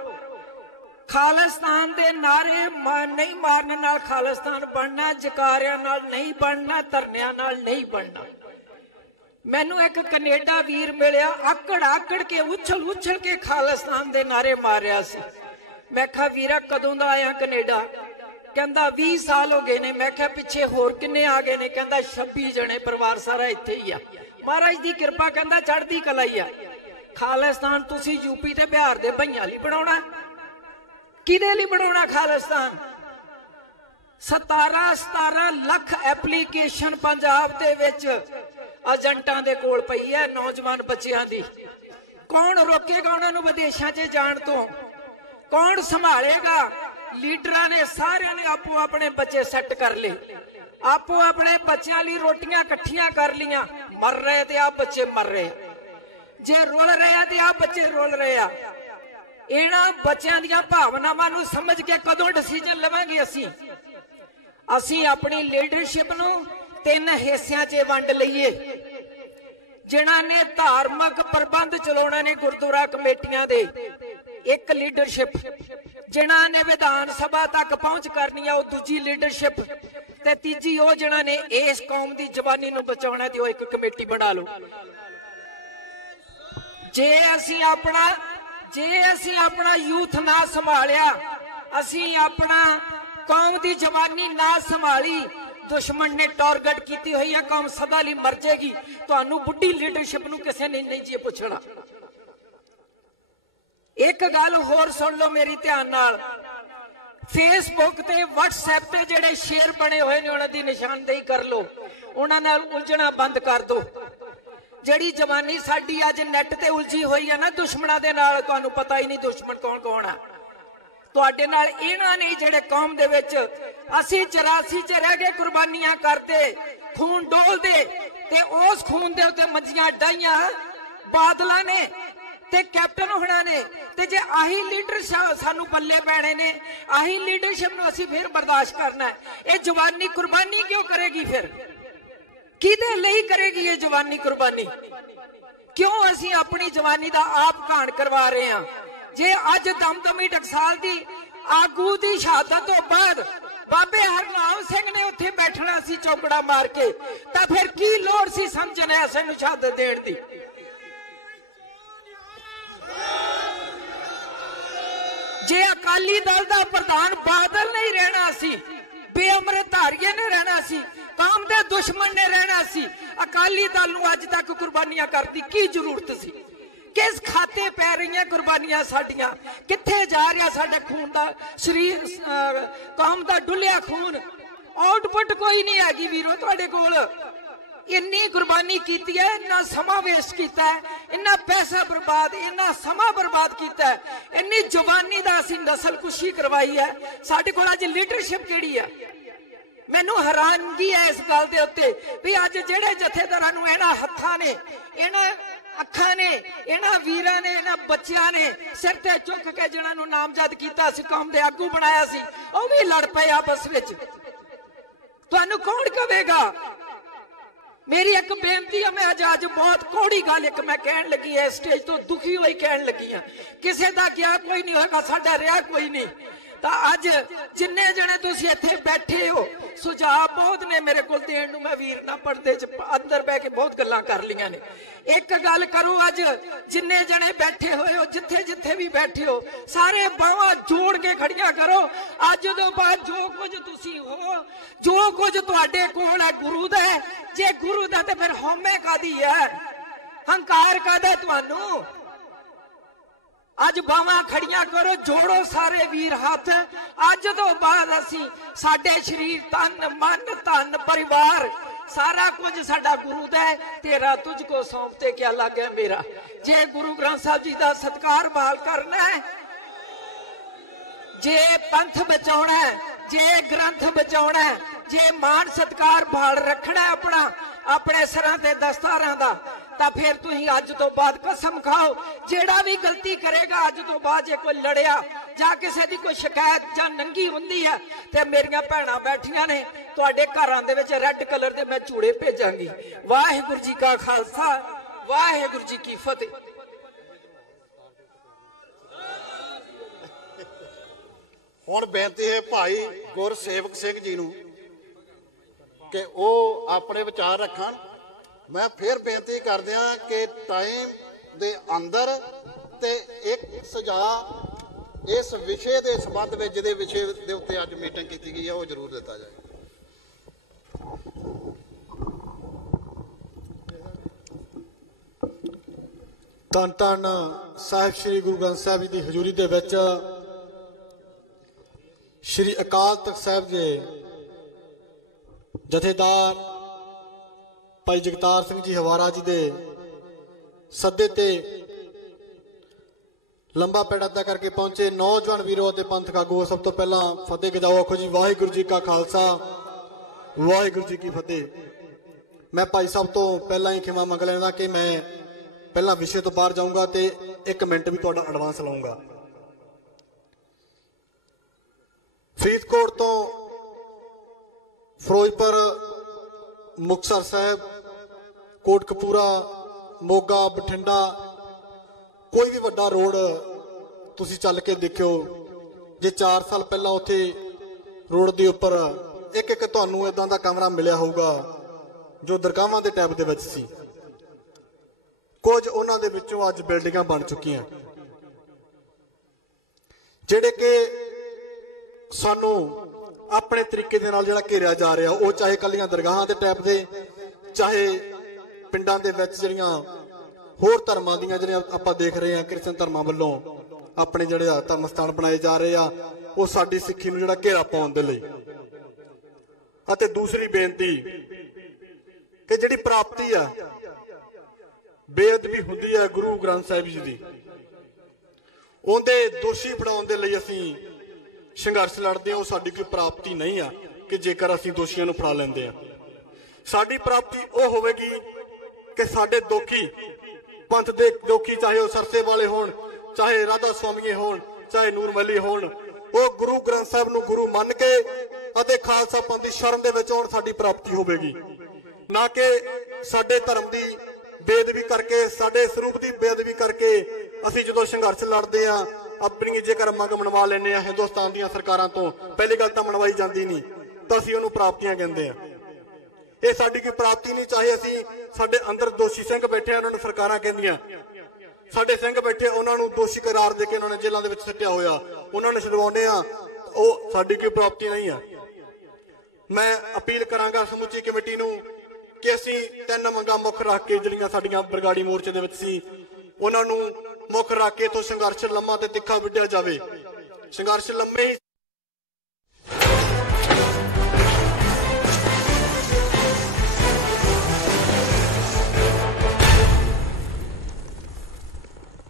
ਖਾਲਿਸਤਾਨ ਦੇ ਨਾਰੇ ਨਹੀਂ ਮਾਰਨ ਨਾਲ ਖਾਲਿਸਤਾਨ ਬਣਨਾ, ਜਕਾਰਿਆਂ ਨਾਲ ਨਹੀਂ ਬਣਨਾ, ਧਰਨਿਆਂ ਨਾਲ ਨਹੀਂ ਬਣਨਾ। ਮੈਨੂੰ ਇੱਕ ਕੈਨੇਡਾ ਵੀਰ ਮਿਲਿਆ, ਆਕੜ ਕੇ ਉਛਲ ਕੇ ਖਾਲਿਸਤਾਨ ਦੇ ਨਾਰੇ ਮਾਰਿਆ ਸੀ। ਮੈਂ ਕਿਹਾ ਵੀਰਾ ਕਦੋਂ ਦਾ ਆਇਆ ਕੈਨੇਡਾ? ਕਹਿੰਦਾ 20 ਸਾਲ ਹੋ ਗਏ ਨੇ। ਮੈਂ ਕਿਹਾ ਪਿੱਛੇ ਹੋਰ ਕਿੰਨੇ ਆ ਗਏ ਨੇ? ਕਹਿੰਦਾ 26 ਜਣੇ, ਪਰਿਵਾਰ ਸਾਰਾ ਇੱਥੇ ਹੀ ਆ। ਮਹਾਰਾਜ ਦੀ ਕਿਰਪਾ, ਕਹਿੰਦਾ ਚੜ੍ਹਦੀ ਕਲਾ ਹੀ ਆ। ਖਾਲਿਸਤਾਨ ਤੁਸੀਂ ਯੂਪੀ ਤੇ ਬਿਹਾਰ ਦੇ ਭਈਆਂ ਲਈ ਬਣਾਉਣਾ, ਕਿਹਦੇ ਲਈ ਬਣਾਉਣਾ ਖਾਲਿਸਤਾਨ? 17 ਲੱਖ ਐਪਲੀਕੇਸ਼ਨ ਪੰਜਾਬ ਦੇ ਵਿੱਚ ਏਜੰਟਾਂ ਦੇ ਕੋਲ ਪਈ ਹੈ, ਨੌਜਵਾਨ ਬੱਚਿਆਂ ਦੀ। ਕੌਣ ਰੋਕੇਗਾ ਉਹਨਾਂ ਨੂੰ ਵਿਦੇਸ਼ਾਂ 'ਚ ਜਾਣ ਤੋਂ? ਕੌਣ ਸੰਭਾਲੇਗਾ? ਲੀਡਰਾਂ ਨੇ ਸਾਰਿਆਂ ਨੇ ਆਪੋ ਆਪਣੇ ਬੱਚੇ ਸੈੱਟ ਕਰ ਲਏ, ਆਪੋ ਆਪਣੇ ਬੱਚਿਆਂ ਲਈ ਰੋਟੀਆਂ ਇਕੱਠੀਆਂ ਕਰ ਲੀਆਂ। ਮਰ ਰਹੇ ਤੇ ਆ ਬੱਚੇ ਮਰ ਰਹੇ, ਜੇ ਰੁਲ ਰਹੇ ਆ ਤੇ ਆ ਬੱਚੇ ਰੁਲ ਰਹੇ ਆ। ਇਹਨਾਂ ਬੱਚਿਆਂ ਦੀਆਂ ਭਾਵਨਾਵਾਂ ਨੂੰ ਸਮਝ ਕੇ ਕਦੋਂ ਡਿਸੀਜਨ ਲਵਾਂਗੇ? ਅਸੀਂ ਆਪਣੀ ਲੀਡਰਸ਼ਿਪ ਨੂੰ 3 ਹਿੱਸਿਆਂ 'ਚ ਵੰਡ ਲਈਏ। ਜਿਨ੍ਹਾਂ ਨੇ ਧਾਰਮਿਕ ਪ੍ਰਬੰਧ ਚਲਾਉਣੇ ਨੇ ਗੁਰਦੁਆਰਾ ਕਮੇਟੀਆਂ ਦੇ, ਇੱਕ ਲੀਡਰਸ਼ਿਪ। ਜਿਨ੍ਹਾਂ ਨੇ ਵਿਧਾਨ ਸਭਾ ਤੱਕ ਪਹੁੰਚ ਕਰਨੀ ਆ, ਉਹ ਦੂਜੀ ਲੀਡਰਸ਼ਿਪ। ਤੇ ਤੀਜੀ ਉਹ ਜਿਨ੍ਹਾਂ ਨੇ ਇਸ ਕੌਮ ਦੀ ਜਵਾਨੀ ਨੂੰ ਬਚਾਉਣਾ, ਤੇ ਉਹ ਇੱਕ ਕਮੇਟੀ ਬਣਾ ਲਓ। ਜੇ ਅਸੀਂ ਆਪਣਾ ਯੂਥ ਨਾ ਸੰਭਾਲਿਆ, ਅਸੀਂ ਆਪਣਾ ਕੌਮ ਦੀ ਜਵਾਨੀ ਨਾ ਸੰਭਾਲੀ, ਦੁਸ਼ਮਣ ਨੇ ਟਾਰਗੇਟ ਕੀਤੀ ਹੋਈ ਹੈ, ਕੌਮ ਸਦਾ ਲਈ ਮਰ ਜਾਏਗੀ। ਤੁਹਾਨੂੰ ਬੁੱਢੀ ਲੀਡਰਸ਼ਿਪ ਨੂੰ ਕਿਸੇ ਨੇ ਨਹੀਂ ਜੀ ਪੁੱਛਣਾ। ਇੱਕ ਗੱਲ ਹੋਰ ਸੁਣ ਲਓ ਮੇਰੀ ਧਿਆਨ ਨਾਲ, ਫੇਸਬੁੱਕ ਤੇ WhatsApp ਤੇ ਜਿਹੜੇ ਸ਼ੇਅਰ ਬਣੇ ਹੋਏ ਨੇ ਉਹਨਾਂ ਦੀ ਨਿਸ਼ਾਨਦੇਹੀ ਕਰ ਲਓ, ਉਹਨਾਂ ਨਾਲ ਉਲਝਣਾ ਬੰਦ ਕਰ ਦਿਓ। ਜਿਹੜੀ ਜਵਾਨੀ ਸਾਡੀ ਅੱਜ ਨੈਟ ਤੇ ਉਲਝੀ ਹੋਈ ਹੈ ਨਾ ਦੁਸ਼ਮਣਾਂ ਦੇ ਨਾਲ, ਤੁਹਾਨੂੰ ਪਤਾ ਹੀ ਨਹੀਂ ਦੁਸ਼ਮਣ ਕੌਣ ਕੌਣ ਆ। ਤੁਹਾਡੇ ਨਾਲ ਇਹਨਾਂ ਨੇ ਜਿਹੜੇ ਕੌਮ ਦੇ ਵਿੱਚ ਅਸੀਂ 84 ਚ ਰਹਿ ਕੇ ਕੁਰਬਾਨੀਆਂ ਕਰਤੇ, ਖੂਨ ਡੋਲਦੇ, ਤੇ ਉਸ ਖੂਨ ਦੇ ਉੱਤੇ ਮੰਜੀਆਂ ਡਾਈਆਂ ਬਾਦਲਾਂ ਨੇ ਤੇ ਕੈਪਟਨ ਹੋਣਾ ਨੇ। ਤੇ ਜੇ ਆਹੀ ਲੀਡਰਸ਼ਿਪ ਸਾਨੂੰ ਪੱਲੇ ਪੈਣੇ ਨੇ, ਆਹੀ ਲੀਡਰਸ਼ਿਪ ਨੂੰ ਅਸੀਂ ਫਿਰ ਬਰਦਾਸ਼ਤ ਕਰਨਾ ਹੈ। ਇਹ ਜਵਾਨੀ ਕੁਰਬਾਨੀ ਕਿਉਂ ਕਰੇਗੀ? ਫਿਰ ਕਿਹਦੇ ਲਈ ਕਰੇਗੀ ਇਹ ਜਵਾਨੀ ਕੁਰਬਾਨੀ? ਕਿਉਂ ਅਸੀਂ ਆਪਣੀ ਜਵਾਨੀ ਦਾ ਆਪ ਘਾਣ ਕਰਵਾ ਰਹੇ ਹਾਂ? ਜੇ ਅੱਜ ਦਮਦਮੀ ਟਕਸਾਲ ਦੀ ਆਗੂ ਦੀ ਸ਼ਹਾਦਤ ਤੋਂ ਬਾਅਦ ਬਾਬੇ ਹਰਨਾਮ ਸਿੰਘ ਨੇ ਉੱਥੇ ਬੈਠਣਾ ਸੀ ਚੌਕੜਾ ਮਾਰ ਕੇ, ਤਾਂ ਫਿਰ ਕੀ ਲੋੜ ਸੀ ਸਮਝਣੇ ਐਸੇ ਨੂੰ ਸ਼ਹਾਦਤ ਦੇਣ ਦੀ? ਜੇ ਅਕਾਲੀ ਦਲ ਦਾ ਪ੍ਰਧਾਨ ਬਾਦਲ ਨਹੀਂ ਰਹਿਣਾ ਸੀ, ਬੇਅਮਰਤ ਧਾਰੀਏ ਨੇ ਰਹਿਣਾ ਸੀ, ਕੌਮ ਦੇ ਦੁਸ਼ਮਣ ਨੇ ਰਹਿਣਾ ਸੀ, ਅਕਾਲੀ ਦਲ ਨੂੰ ਅੱਜ ਤੱਕ ਕੁਰਬਾਨੀਆਂ ਕਰਨ ਦੀ ਕੀ ਜ਼ਰੂਰਤ ਸੀ? ਕਿਸ ਖਾਤੇ ਪੈ ਰਹੀਆਂ ਕੁਰਬਾਨੀਆਂ ਸਾਡੀਆਂ? ਕਿੱਥੇ ਜਾ ਰਿਹਾ ਸਾਡਾ ਖੂਨ ਦਾ ਸ਼ਰੀਰ, ਕੌਮ ਦਾ ਡੁੱਲਿਆ ਖੂਨ? ਆਊਟਪੁੱਟ ਕੋਈ ਨਹੀਂ ਹੈਗੀ ਵੀਰੋ ਤੁਹਾਡੇ ਕੋਲ। ਇੰਨੀ ਕੁਰਬਾਨੀ ਕੀਤੀ ਹੈ, ਇੰਨਾ ਸਮਾਂ ਵੇਸਟ ਕੀਤਾ ਹੈ, ਇੰਨਾ ਪੈਸਾ ਬਰਬਾਦ, ਇੰਨਾ ਸਮਾਂ ਬਰਬਾਦ ਕੀਤਾ ਹੈ, ਇੰਨੀ ਜਵਾਨੀ ਦਾ ਅਸੀਂ ਨਸਲਕੁਸ਼ੀ ਕਰਵਾਈ ਹੈ। ਸਾਡੇ ਕੋਲ ਅੱਜ ਲੀਡਰਸ਼ਿਪ ਕਿਹੜੀ ਹੈ? ਮੈਨੂੰ ਹੈਰਾਨਗੀ ਹੈ ਇਸ ਗੱਲ ਦੇ ਉੱਤੇ ਵੀ ਅੱਜ ਜਿਹੜੇ ਜਥੇਦਾਰਾਂ ਨੂੰ ਇਹਨਾਂ ਹੱਥਾਂ ਨੇ, ਇਹਨਾਂ ਅੱਖਾਂ ਨੇ, ਇਹਨਾਂ ਵੀਰਾਂ ਨੇ, ਇਹਨਾਂ ਬੱਚਿਆਂ ਨੇ ਸਿਰ ਤੇ ਚੁੱਕ ਕੇ ਜਿਹਨਾਂ ਨੂੰ ਨਾਮਜ਼ਦ ਕੀਤਾ ਸੀ, ਕੌਮ ਦੇ ਆਗੂ ਬਣਾਇਆ ਸੀ, ਉਹ ਵੀ ਲੜ ਪਏ ਆਪਸ ਵਿੱਚ। ਤੁਹਾਨੂੰ ਕੌਣ ਕਹੇਗਾ? ਮੇਰੀ ਇੱਕ ਬੇਨਤੀ ਹੈ, ਮੈਂ ਅੱਜ ਬਹੁਤ ਕੋੜੀ ਗੱਲ ਇੱਕ ਮੈਂ ਕਹਿਣ ਲੱਗੀ ਹੈ, ਸਟੇਜ ਤੋਂ ਦੁਖੀ ਹੋਈ ਕਹਿਣ ਲੱਗੀ ਹਾਂ। ਕਿਸੇ ਦਾ ਕਿਹਾ ਕੋਈ ਨਹੀਂ ਹੋਏਗਾ, ਸਾਡਾ ਰਿਹਾ ਕੋਈ ਨਹੀਂ। ਤਾਂ ਅੱਜ ਜਿੰਨੇ ਜਣੇ ਤੁਸੀਂ ਇੱਥੇ ਬੈਠੇ ਹੋ, ਸੁਝਾਅ ਬਹੁਤ ਨੇ ਮੇਰੇ ਕੋਲ ਦੇਣ ਨੂੰ। ਮੈਂ ਵੀਰ ਨਾਲ ਪਰਦੇ 'ਚ ਅੰਦਰ ਬਹਿ ਕੇ ਬਹੁਤ ਗੱਲਾਂ ਕਰ ਲਈਆਂ ਨੇ। ਇੱਕ ਗੱਲ ਕਰੋ, ਅੱਜ ਜਿੰਨੇ ਜਣੇ ਬੈਠੇ ਹੋਏ ਹੋ, ਜਿੱਥੇ ਜਿੱਥੇ ਵੀ ਬੈਠੇ ਹੋ, ਸਾਰੇ ਬਾਹਾਂ ਜੋੜ ਕੇ ਖੜੀਆਂ ਕਰੋ। ਅੱਜ ਤੋਂ ਬਾਅਦ ਜੋ ਕੁਝ ਤੁਸੀਂ ਹੋ, ਜੋ ਕੁਝ ਤੁਹਾਡੇ ਕੋਲ ਹੈ, ਗੁਰੂ ਦਾ ਹੈ। ਜੇ ਗੁਰੂ ਦਾ ਤੇ ਫਿਰ ਹਉਮੈ ਕਾਦੀ ਹੈ, ਹੰਕਾਰ ਕਾਦਾ ਤੁਹਾਨੂੰ? ਅੱਜ ਬਾਹਾਂ ਖੜੀਆਂ ਕਰੋ, ਜੋੜੋ ਸਾਰੇ ਵੀਰ ਹੱਥ। ਅੱਜ ਤੋਂ ਬਾਅਦ ਅਸੀਂ, ਸਾਡੇ ਸਰੀਰ, ਤਨ, ਮਨ, ਧਨ, ਪਰਿਵਾਰ, ਸਾਰਾ ਕੁਝ ਸਾਡਾ ਗੁਰੂ ਦਾ ਹੈ। ਤੇਰਾ ਤੁਝ ਕੋ ਸੌਂਪਤੇ ਕਿਆ ਲੱਗੇ ਮੇਰਾ। ਜੇ ਗੁਰੂ ਗ੍ਰੰਥ ਸਾਹਿਬ ਜੀ ਦਾ ਸਤਿਕਾਰ ਬਹਾਲ ਕਰਨਾ ਹੈ, ਜੇ ਪੰਥ ਬਚਾਉਣਾ ਹੈ, ਜੇ ਗ੍ਰੰਥ ਬਚਾਉਣਾ ਹੈ, ਜੇ ਮਾਣ ਸਤਿਕਾਰ ਬਹਾਲ ਰੱਖਣਾ ਆਪਣਾ, ਆਪਣੇ ਸਿਰਾਂ ਤੇ ਦਸਤਾਰਾਂ ਦਾ, ਤਾਂ ਫਿਰ ਤੁਸੀਂ ਅੱਜ ਤੋਂ ਬਾਅਦ ਕਸਮ ਖਾਓ, ਜਿਹੜਾ ਵੀ ਗਲਤੀ ਕਰੇਗਾ ਅੱਜ ਤੋਂ ਬਾਅਦ, ਜੇ ਕੋਈ ਲੜਿਆ ਜਾਂ ਕਿਸੇ ਦੀ ਕੋਈ ਸ਼ਿਕਾਇਤ ਜਾਂ ਨੰਗੀ ਹੁੰਦੀ ਹੈ, ਤੇ ਮੇਰੀਆਂ ਭੈਣਾਂ ਬੈਠੀਆਂ ਨੇ, ਤੁਹਾਡੇ ਘਰਾਂ ਦੇ ਵਿੱਚ ਰੈੱਡ ਕਲਰ ਦੇ ਮੈਂ ਚੂੜੇ ਭੇਜਾਂਗੀ। ਵਾਹਿਗੁਰੂ ਜੀ ਕਾ ਖਾਲਸਾ, ਵਾਹਿਗੁਰੂ ਜੀ ਕੀ ਫਤਿਹ। ਹੁਣ ਬੇਨਤੀ ਹੈ ਭਾਈ ਗੁਰਸੇਵਕ ਸਿੰਘ ਜੀ ਨੂੰ ਕਿ ਉਹ ਆਪਣੇ ਵਿਚਾਰ ਰੱਖਣ। ਮੈਂ ਫਿਰ ਬੇਨਤੀ ਕਰਦਿਆਂ ਕਿ ਟਾਈਮ ਦੇ ਅੰਦਰ ਤੇ ਇੱਕ ਸੁਝਾਅ ਇਸ ਵਿਸ਼ੇ ਦੇ ਸੰਬੰਧ ਵਿੱਚ, ਜਿਹਦੇ ਵਿਸ਼ੇ ਦੇ ਉੱਤੇ ਅੱਜ ਮੀਟਿੰਗ ਕੀਤੀ ਗਈ ਹੈ, ਉਹ ਜ਼ਰੂਰ ਦਿੱਤਾ ਜਾਏ। ਧੰਨ ਧੰਨ ਸਾਹਿਬ ਸ੍ਰੀ ਗੁਰੂ ਗ੍ਰੰਥ ਸਾਹਿਬ ਜੀ ਦੀ ਹਜ਼ੂਰੀ ਦੇ ਵਿੱਚ ਸ੍ਰੀ ਅਕਾਲ ਤਖਤ ਸਾਹਿਬ ਦੇ ਜਥੇਦਾਰ ਭਾਈ ਜਗਤਾਰ ਸਿੰਘ ਜੀ ਹਵਾਰਾ ਜੀ ਦੇ ਸੱਦੇ ਤੇ ਲੰਬਾ ਪੈੜਾ ਅਦਾ ਕਰਕੇ ਪਹੁੰਚੇ ਨੌਜਵਾਨ ਵੀਰੋ ਅਤੇ ਪੰਥਕ ਆਗੂ, ਸਭ ਤੋਂ ਪਹਿਲਾਂ ਫਤਿਹ ਗਜਾਓ ਆਖੋ ਜੀ। ਵਾਹਿਗੁਰੂ ਜੀ ਕਾ ਖਾਲਸਾ, ਵਾਹਿਗੁਰੂ ਜੀ ਕੀ ਫਤਿਹ। ਮੈਂ ਭਾਈ ਸਾਹਿਬ ਤੋਂ ਪਹਿਲਾਂ ਹੀ ਖਿਮਾ ਮੰਗ ਲੈਣਾ ਕਿ ਮੈਂ ਪਹਿਲਾਂ ਵਿਸ਼ੇ ਤੋਂ ਬਾਹਰ ਜਾਊਂਗਾ ਤੇ 1 ਮਿੰਟ ਵੀ ਤੁਹਾਡਾ ਐਡਵਾਂਸ ਲਵਾਂਗਾ। ਫਰੀਦਕੋਟ ਤੋਂ ਫਿਰੋਜ਼ਪੁਰ, ਮੁਕਤਸਰ ਸਾਹਿਬ, ਕੋਟਕਪੂਰਾ, ਮੋਗਾ, ਬਠਿੰਡਾ, ਕੋਈ ਵੀ ਵੱਡਾ ਰੋਡ ਤੁਸੀਂ ਚੱਲ ਕੇ ਦੇਖਿਓ, ਜੇ 4 ਸਾਲ ਪਹਿਲਾਂ ਉੱਥੇ ਰੋਡ ਦੇ ਉੱਪਰ ਇੱਕ ਇੱਕ ਤੁਹਾਨੂੰ ਇਦਾਂ ਦਾ ਕਮਰਾ ਮਿਲਿਆ ਹੋਊਗਾ ਜੋ ਦਰਗਾਹਾਂ ਦੇ ਟਾਈਪ ਦੇ ਵਿੱਚ ਸੀ। ਕੁਝ ਉਹਨਾਂ ਦੇ ਵਿੱਚੋਂ ਅੱਜ ਬਿਲਡਿੰਗਾਂ ਬਣ ਚੁੱਕੀਆਂ, ਜਿਹੜੇ ਕਿ ਸਾਨੂੰ ਆਪਣੇ ਤਰੀਕੇ ਦੇ ਨਾਲ ਜਿਹੜਾ ਘੇਰਿਆ ਜਾ ਰਿਹਾ, ਉਹ ਚਾਹੇ ਕੱਲੀਆਂ ਦਰਗਾਹਾਂ ਦੇ ਟਾਈਪ ਦੇ, ਚਾਹੇ ਪਿੰਡਾਂ ਦੇ ਵਿੱਚ ਜਿਹੜੀਆਂ ਹੋਰ ਧਰਮਾਂ ਦੀਆਂ ਜਿਹੜੀਆਂ ਆਪਾਂ ਦੇਖ ਰਹੇ ਹਾਂ, ਕ੍ਰਿਸਚਨ ਧਰਮਾਂ ਵੱਲੋਂ ਆਪਣੇ ਜਿਹੜੇ ਧਰਮ ਸਥਾਨ ਬਣਾਏ ਜਾ ਰਹੇ ਆ, ਉਹ ਸਾਡੀ ਸਿੱਖੀ ਨੂੰ ਜਿਹੜਾ ਘੇਰਾ ਪਾਉਣ ਦੇ ਲਈ। ਅਤੇ ਦੂਸਰੀ ਬੇਨਤੀ ਕਿ ਜਿਹੜੀ ਪ੍ਰਾਪਤੀ ਆ, ਬੇਅਦਬੀ ਹੁੰਦੀ ਹੈ ਗੁਰੂ ਗ੍ਰੰਥ ਸਾਹਿਬ ਜੀ ਦੀ, ਉਹਦੇ ਦੋਸ਼ੀ ਬਣਾਉਣ ਦੇ ਲਈ ਅਸੀਂ ਸੰਘਰਸ਼ ਲੜਦੇ ਹਾਂ ਉਹ ਸਾਡੀ ਕੋਈ ਪ੍ਰਾਪਤੀ ਨਹੀਂ ਆ ਕਿ ਜੇਕਰ ਅਸੀਂ ਦੋਸ਼ੀਆਂ ਨੂੰ ਫੜਾ ਲੈਂਦੇ ਆ। ਸਾਡੀ ਪ੍ਰਾਪਤੀ ਉਹ ਹੋਵੇਗੀ ਕਿ ਸਾਡੇ ਦੋਖੀ ਪੰਥ ਦੇ ਦੋਖੀ, ਚਾਹੇ ਉਹ ਸਰਸੇ ਵਾਲੇ ਹੋਣ, ਚਾਹੇ ਰਾਧਾ ਸੁਆਮੀਏ ਹੋਣ, ਚਾਹੇ ਨੂਰਮਲੀ ਹੋਣ, ਉਹ ਗੁਰੂ ਗ੍ਰੰਥ ਸਾਹਿਬ ਨੂੰ ਗੁਰੂ ਮੰਨ ਕੇ ਅਤੇ ਖਾਲਸਾ ਪੰਥ ਦੀ ਸ਼ਰਨ ਦੇ ਵਿੱਚ ਆਉਣ, ਸਾਡੀ ਪ੍ਰਾਪਤੀ ਹੋਵੇਗੀ। ਨਾ ਕਿ ਸਾਡੇ ਧਰਮ ਦੀ ਬੇਅਦਬੀ ਕਰਕੇ, ਸਾਡੇ ਸਰੂਪ ਦੀ ਬੇਅਦਬੀ ਕਰਕੇ ਅਸੀਂ ਜਦੋਂ ਸੰਘਰਸ਼ ਲੜਦੇ ਆ ਆਪਣੀ ਜੇਕਰ ਮੰਗ ਮਨਵਾ ਲੈਂਦੇ ਆ ਹਿੰਦੁਸਤਾਨ ਦੀਆਂ ਸਰਕਾਰਾਂ ਤੋਂ, ਪਹਿਲੀ ਗੱਲ ਤਾਂ ਮਨਵਾਈ ਜਾਂਦੀ ਨਹੀਂ, ਤਾਂ ਅਸੀਂ ਉਹਨੂੰ ਪ੍ਰਾਪਤੀਆਂ ਕਹਿੰਦੇ ਆ। ਇਹ ਸਾਡੀ ਕੋਈ ਪ੍ਰਾਪਤੀ ਨਹੀਂ। ਚਾਹੇ ਅਸੀਂ ਸਾਡੇ ਅੰਦਰ ਦੋਸ਼ੀ ਸਿੰਘ ਬੈਠੇ, ਉਹਨਾਂ ਨੂੰ ਸਰਕਾਰਾਂ ਕਹਿੰਦੀਆਂ, ਸਾਡੇ ਸਿੰਘ ਬੈਠੇ ਉਹਨਾਂ ਨੂੰ ਦੋਸ਼ੀ ਕਰਾਰ ਦੇ ਕੇ ਉਹਨਾਂ ਨੇ ਜੇਲ੍ਹਾਂ ਦੇ ਵਿੱਚ ਸੱਟਿਆ ਹੋਇਆ, ਉਹਨਾਂ ਨੂੰ ਛਡਵਾਉਂਦੇ ਆ, ਉਹ ਸਾਡੀ ਕੋਈ ਪ੍ਰਾਪਤੀ ਨਹੀਂ ਆ। ਮੈਂ ਅਪੀਲ ਕਰਾਂਗਾ ਸਮੁੱਚੀ ਕਮੇਟੀ ਨੂੰ ਕਿ ਅਸੀਂ 3 ਮੰਗਾਂ ਮੁੱਖ ਰੱਖ ਕੇ ਜਿਹੜੀਆਂ ਸਾਡੀਆਂ ਬਰਗਾੜੀ ਮੋਰਚੇ ਦੇ ਵਿੱਚ ਸੀ ਉਹਨਾਂ ਨੂੰ ਮੁੱਖ ਰੱਖ ਕੇ ਤੋਂ ਸੰਘਰਸ਼ ਲੰਮਾ ਤੇ ਤਿੱਖਾ ਵਿੱਢਿਆ ਜਾਵੇ। ਸੰਘਰਸ਼ ਲੰਮੇ ਹੀ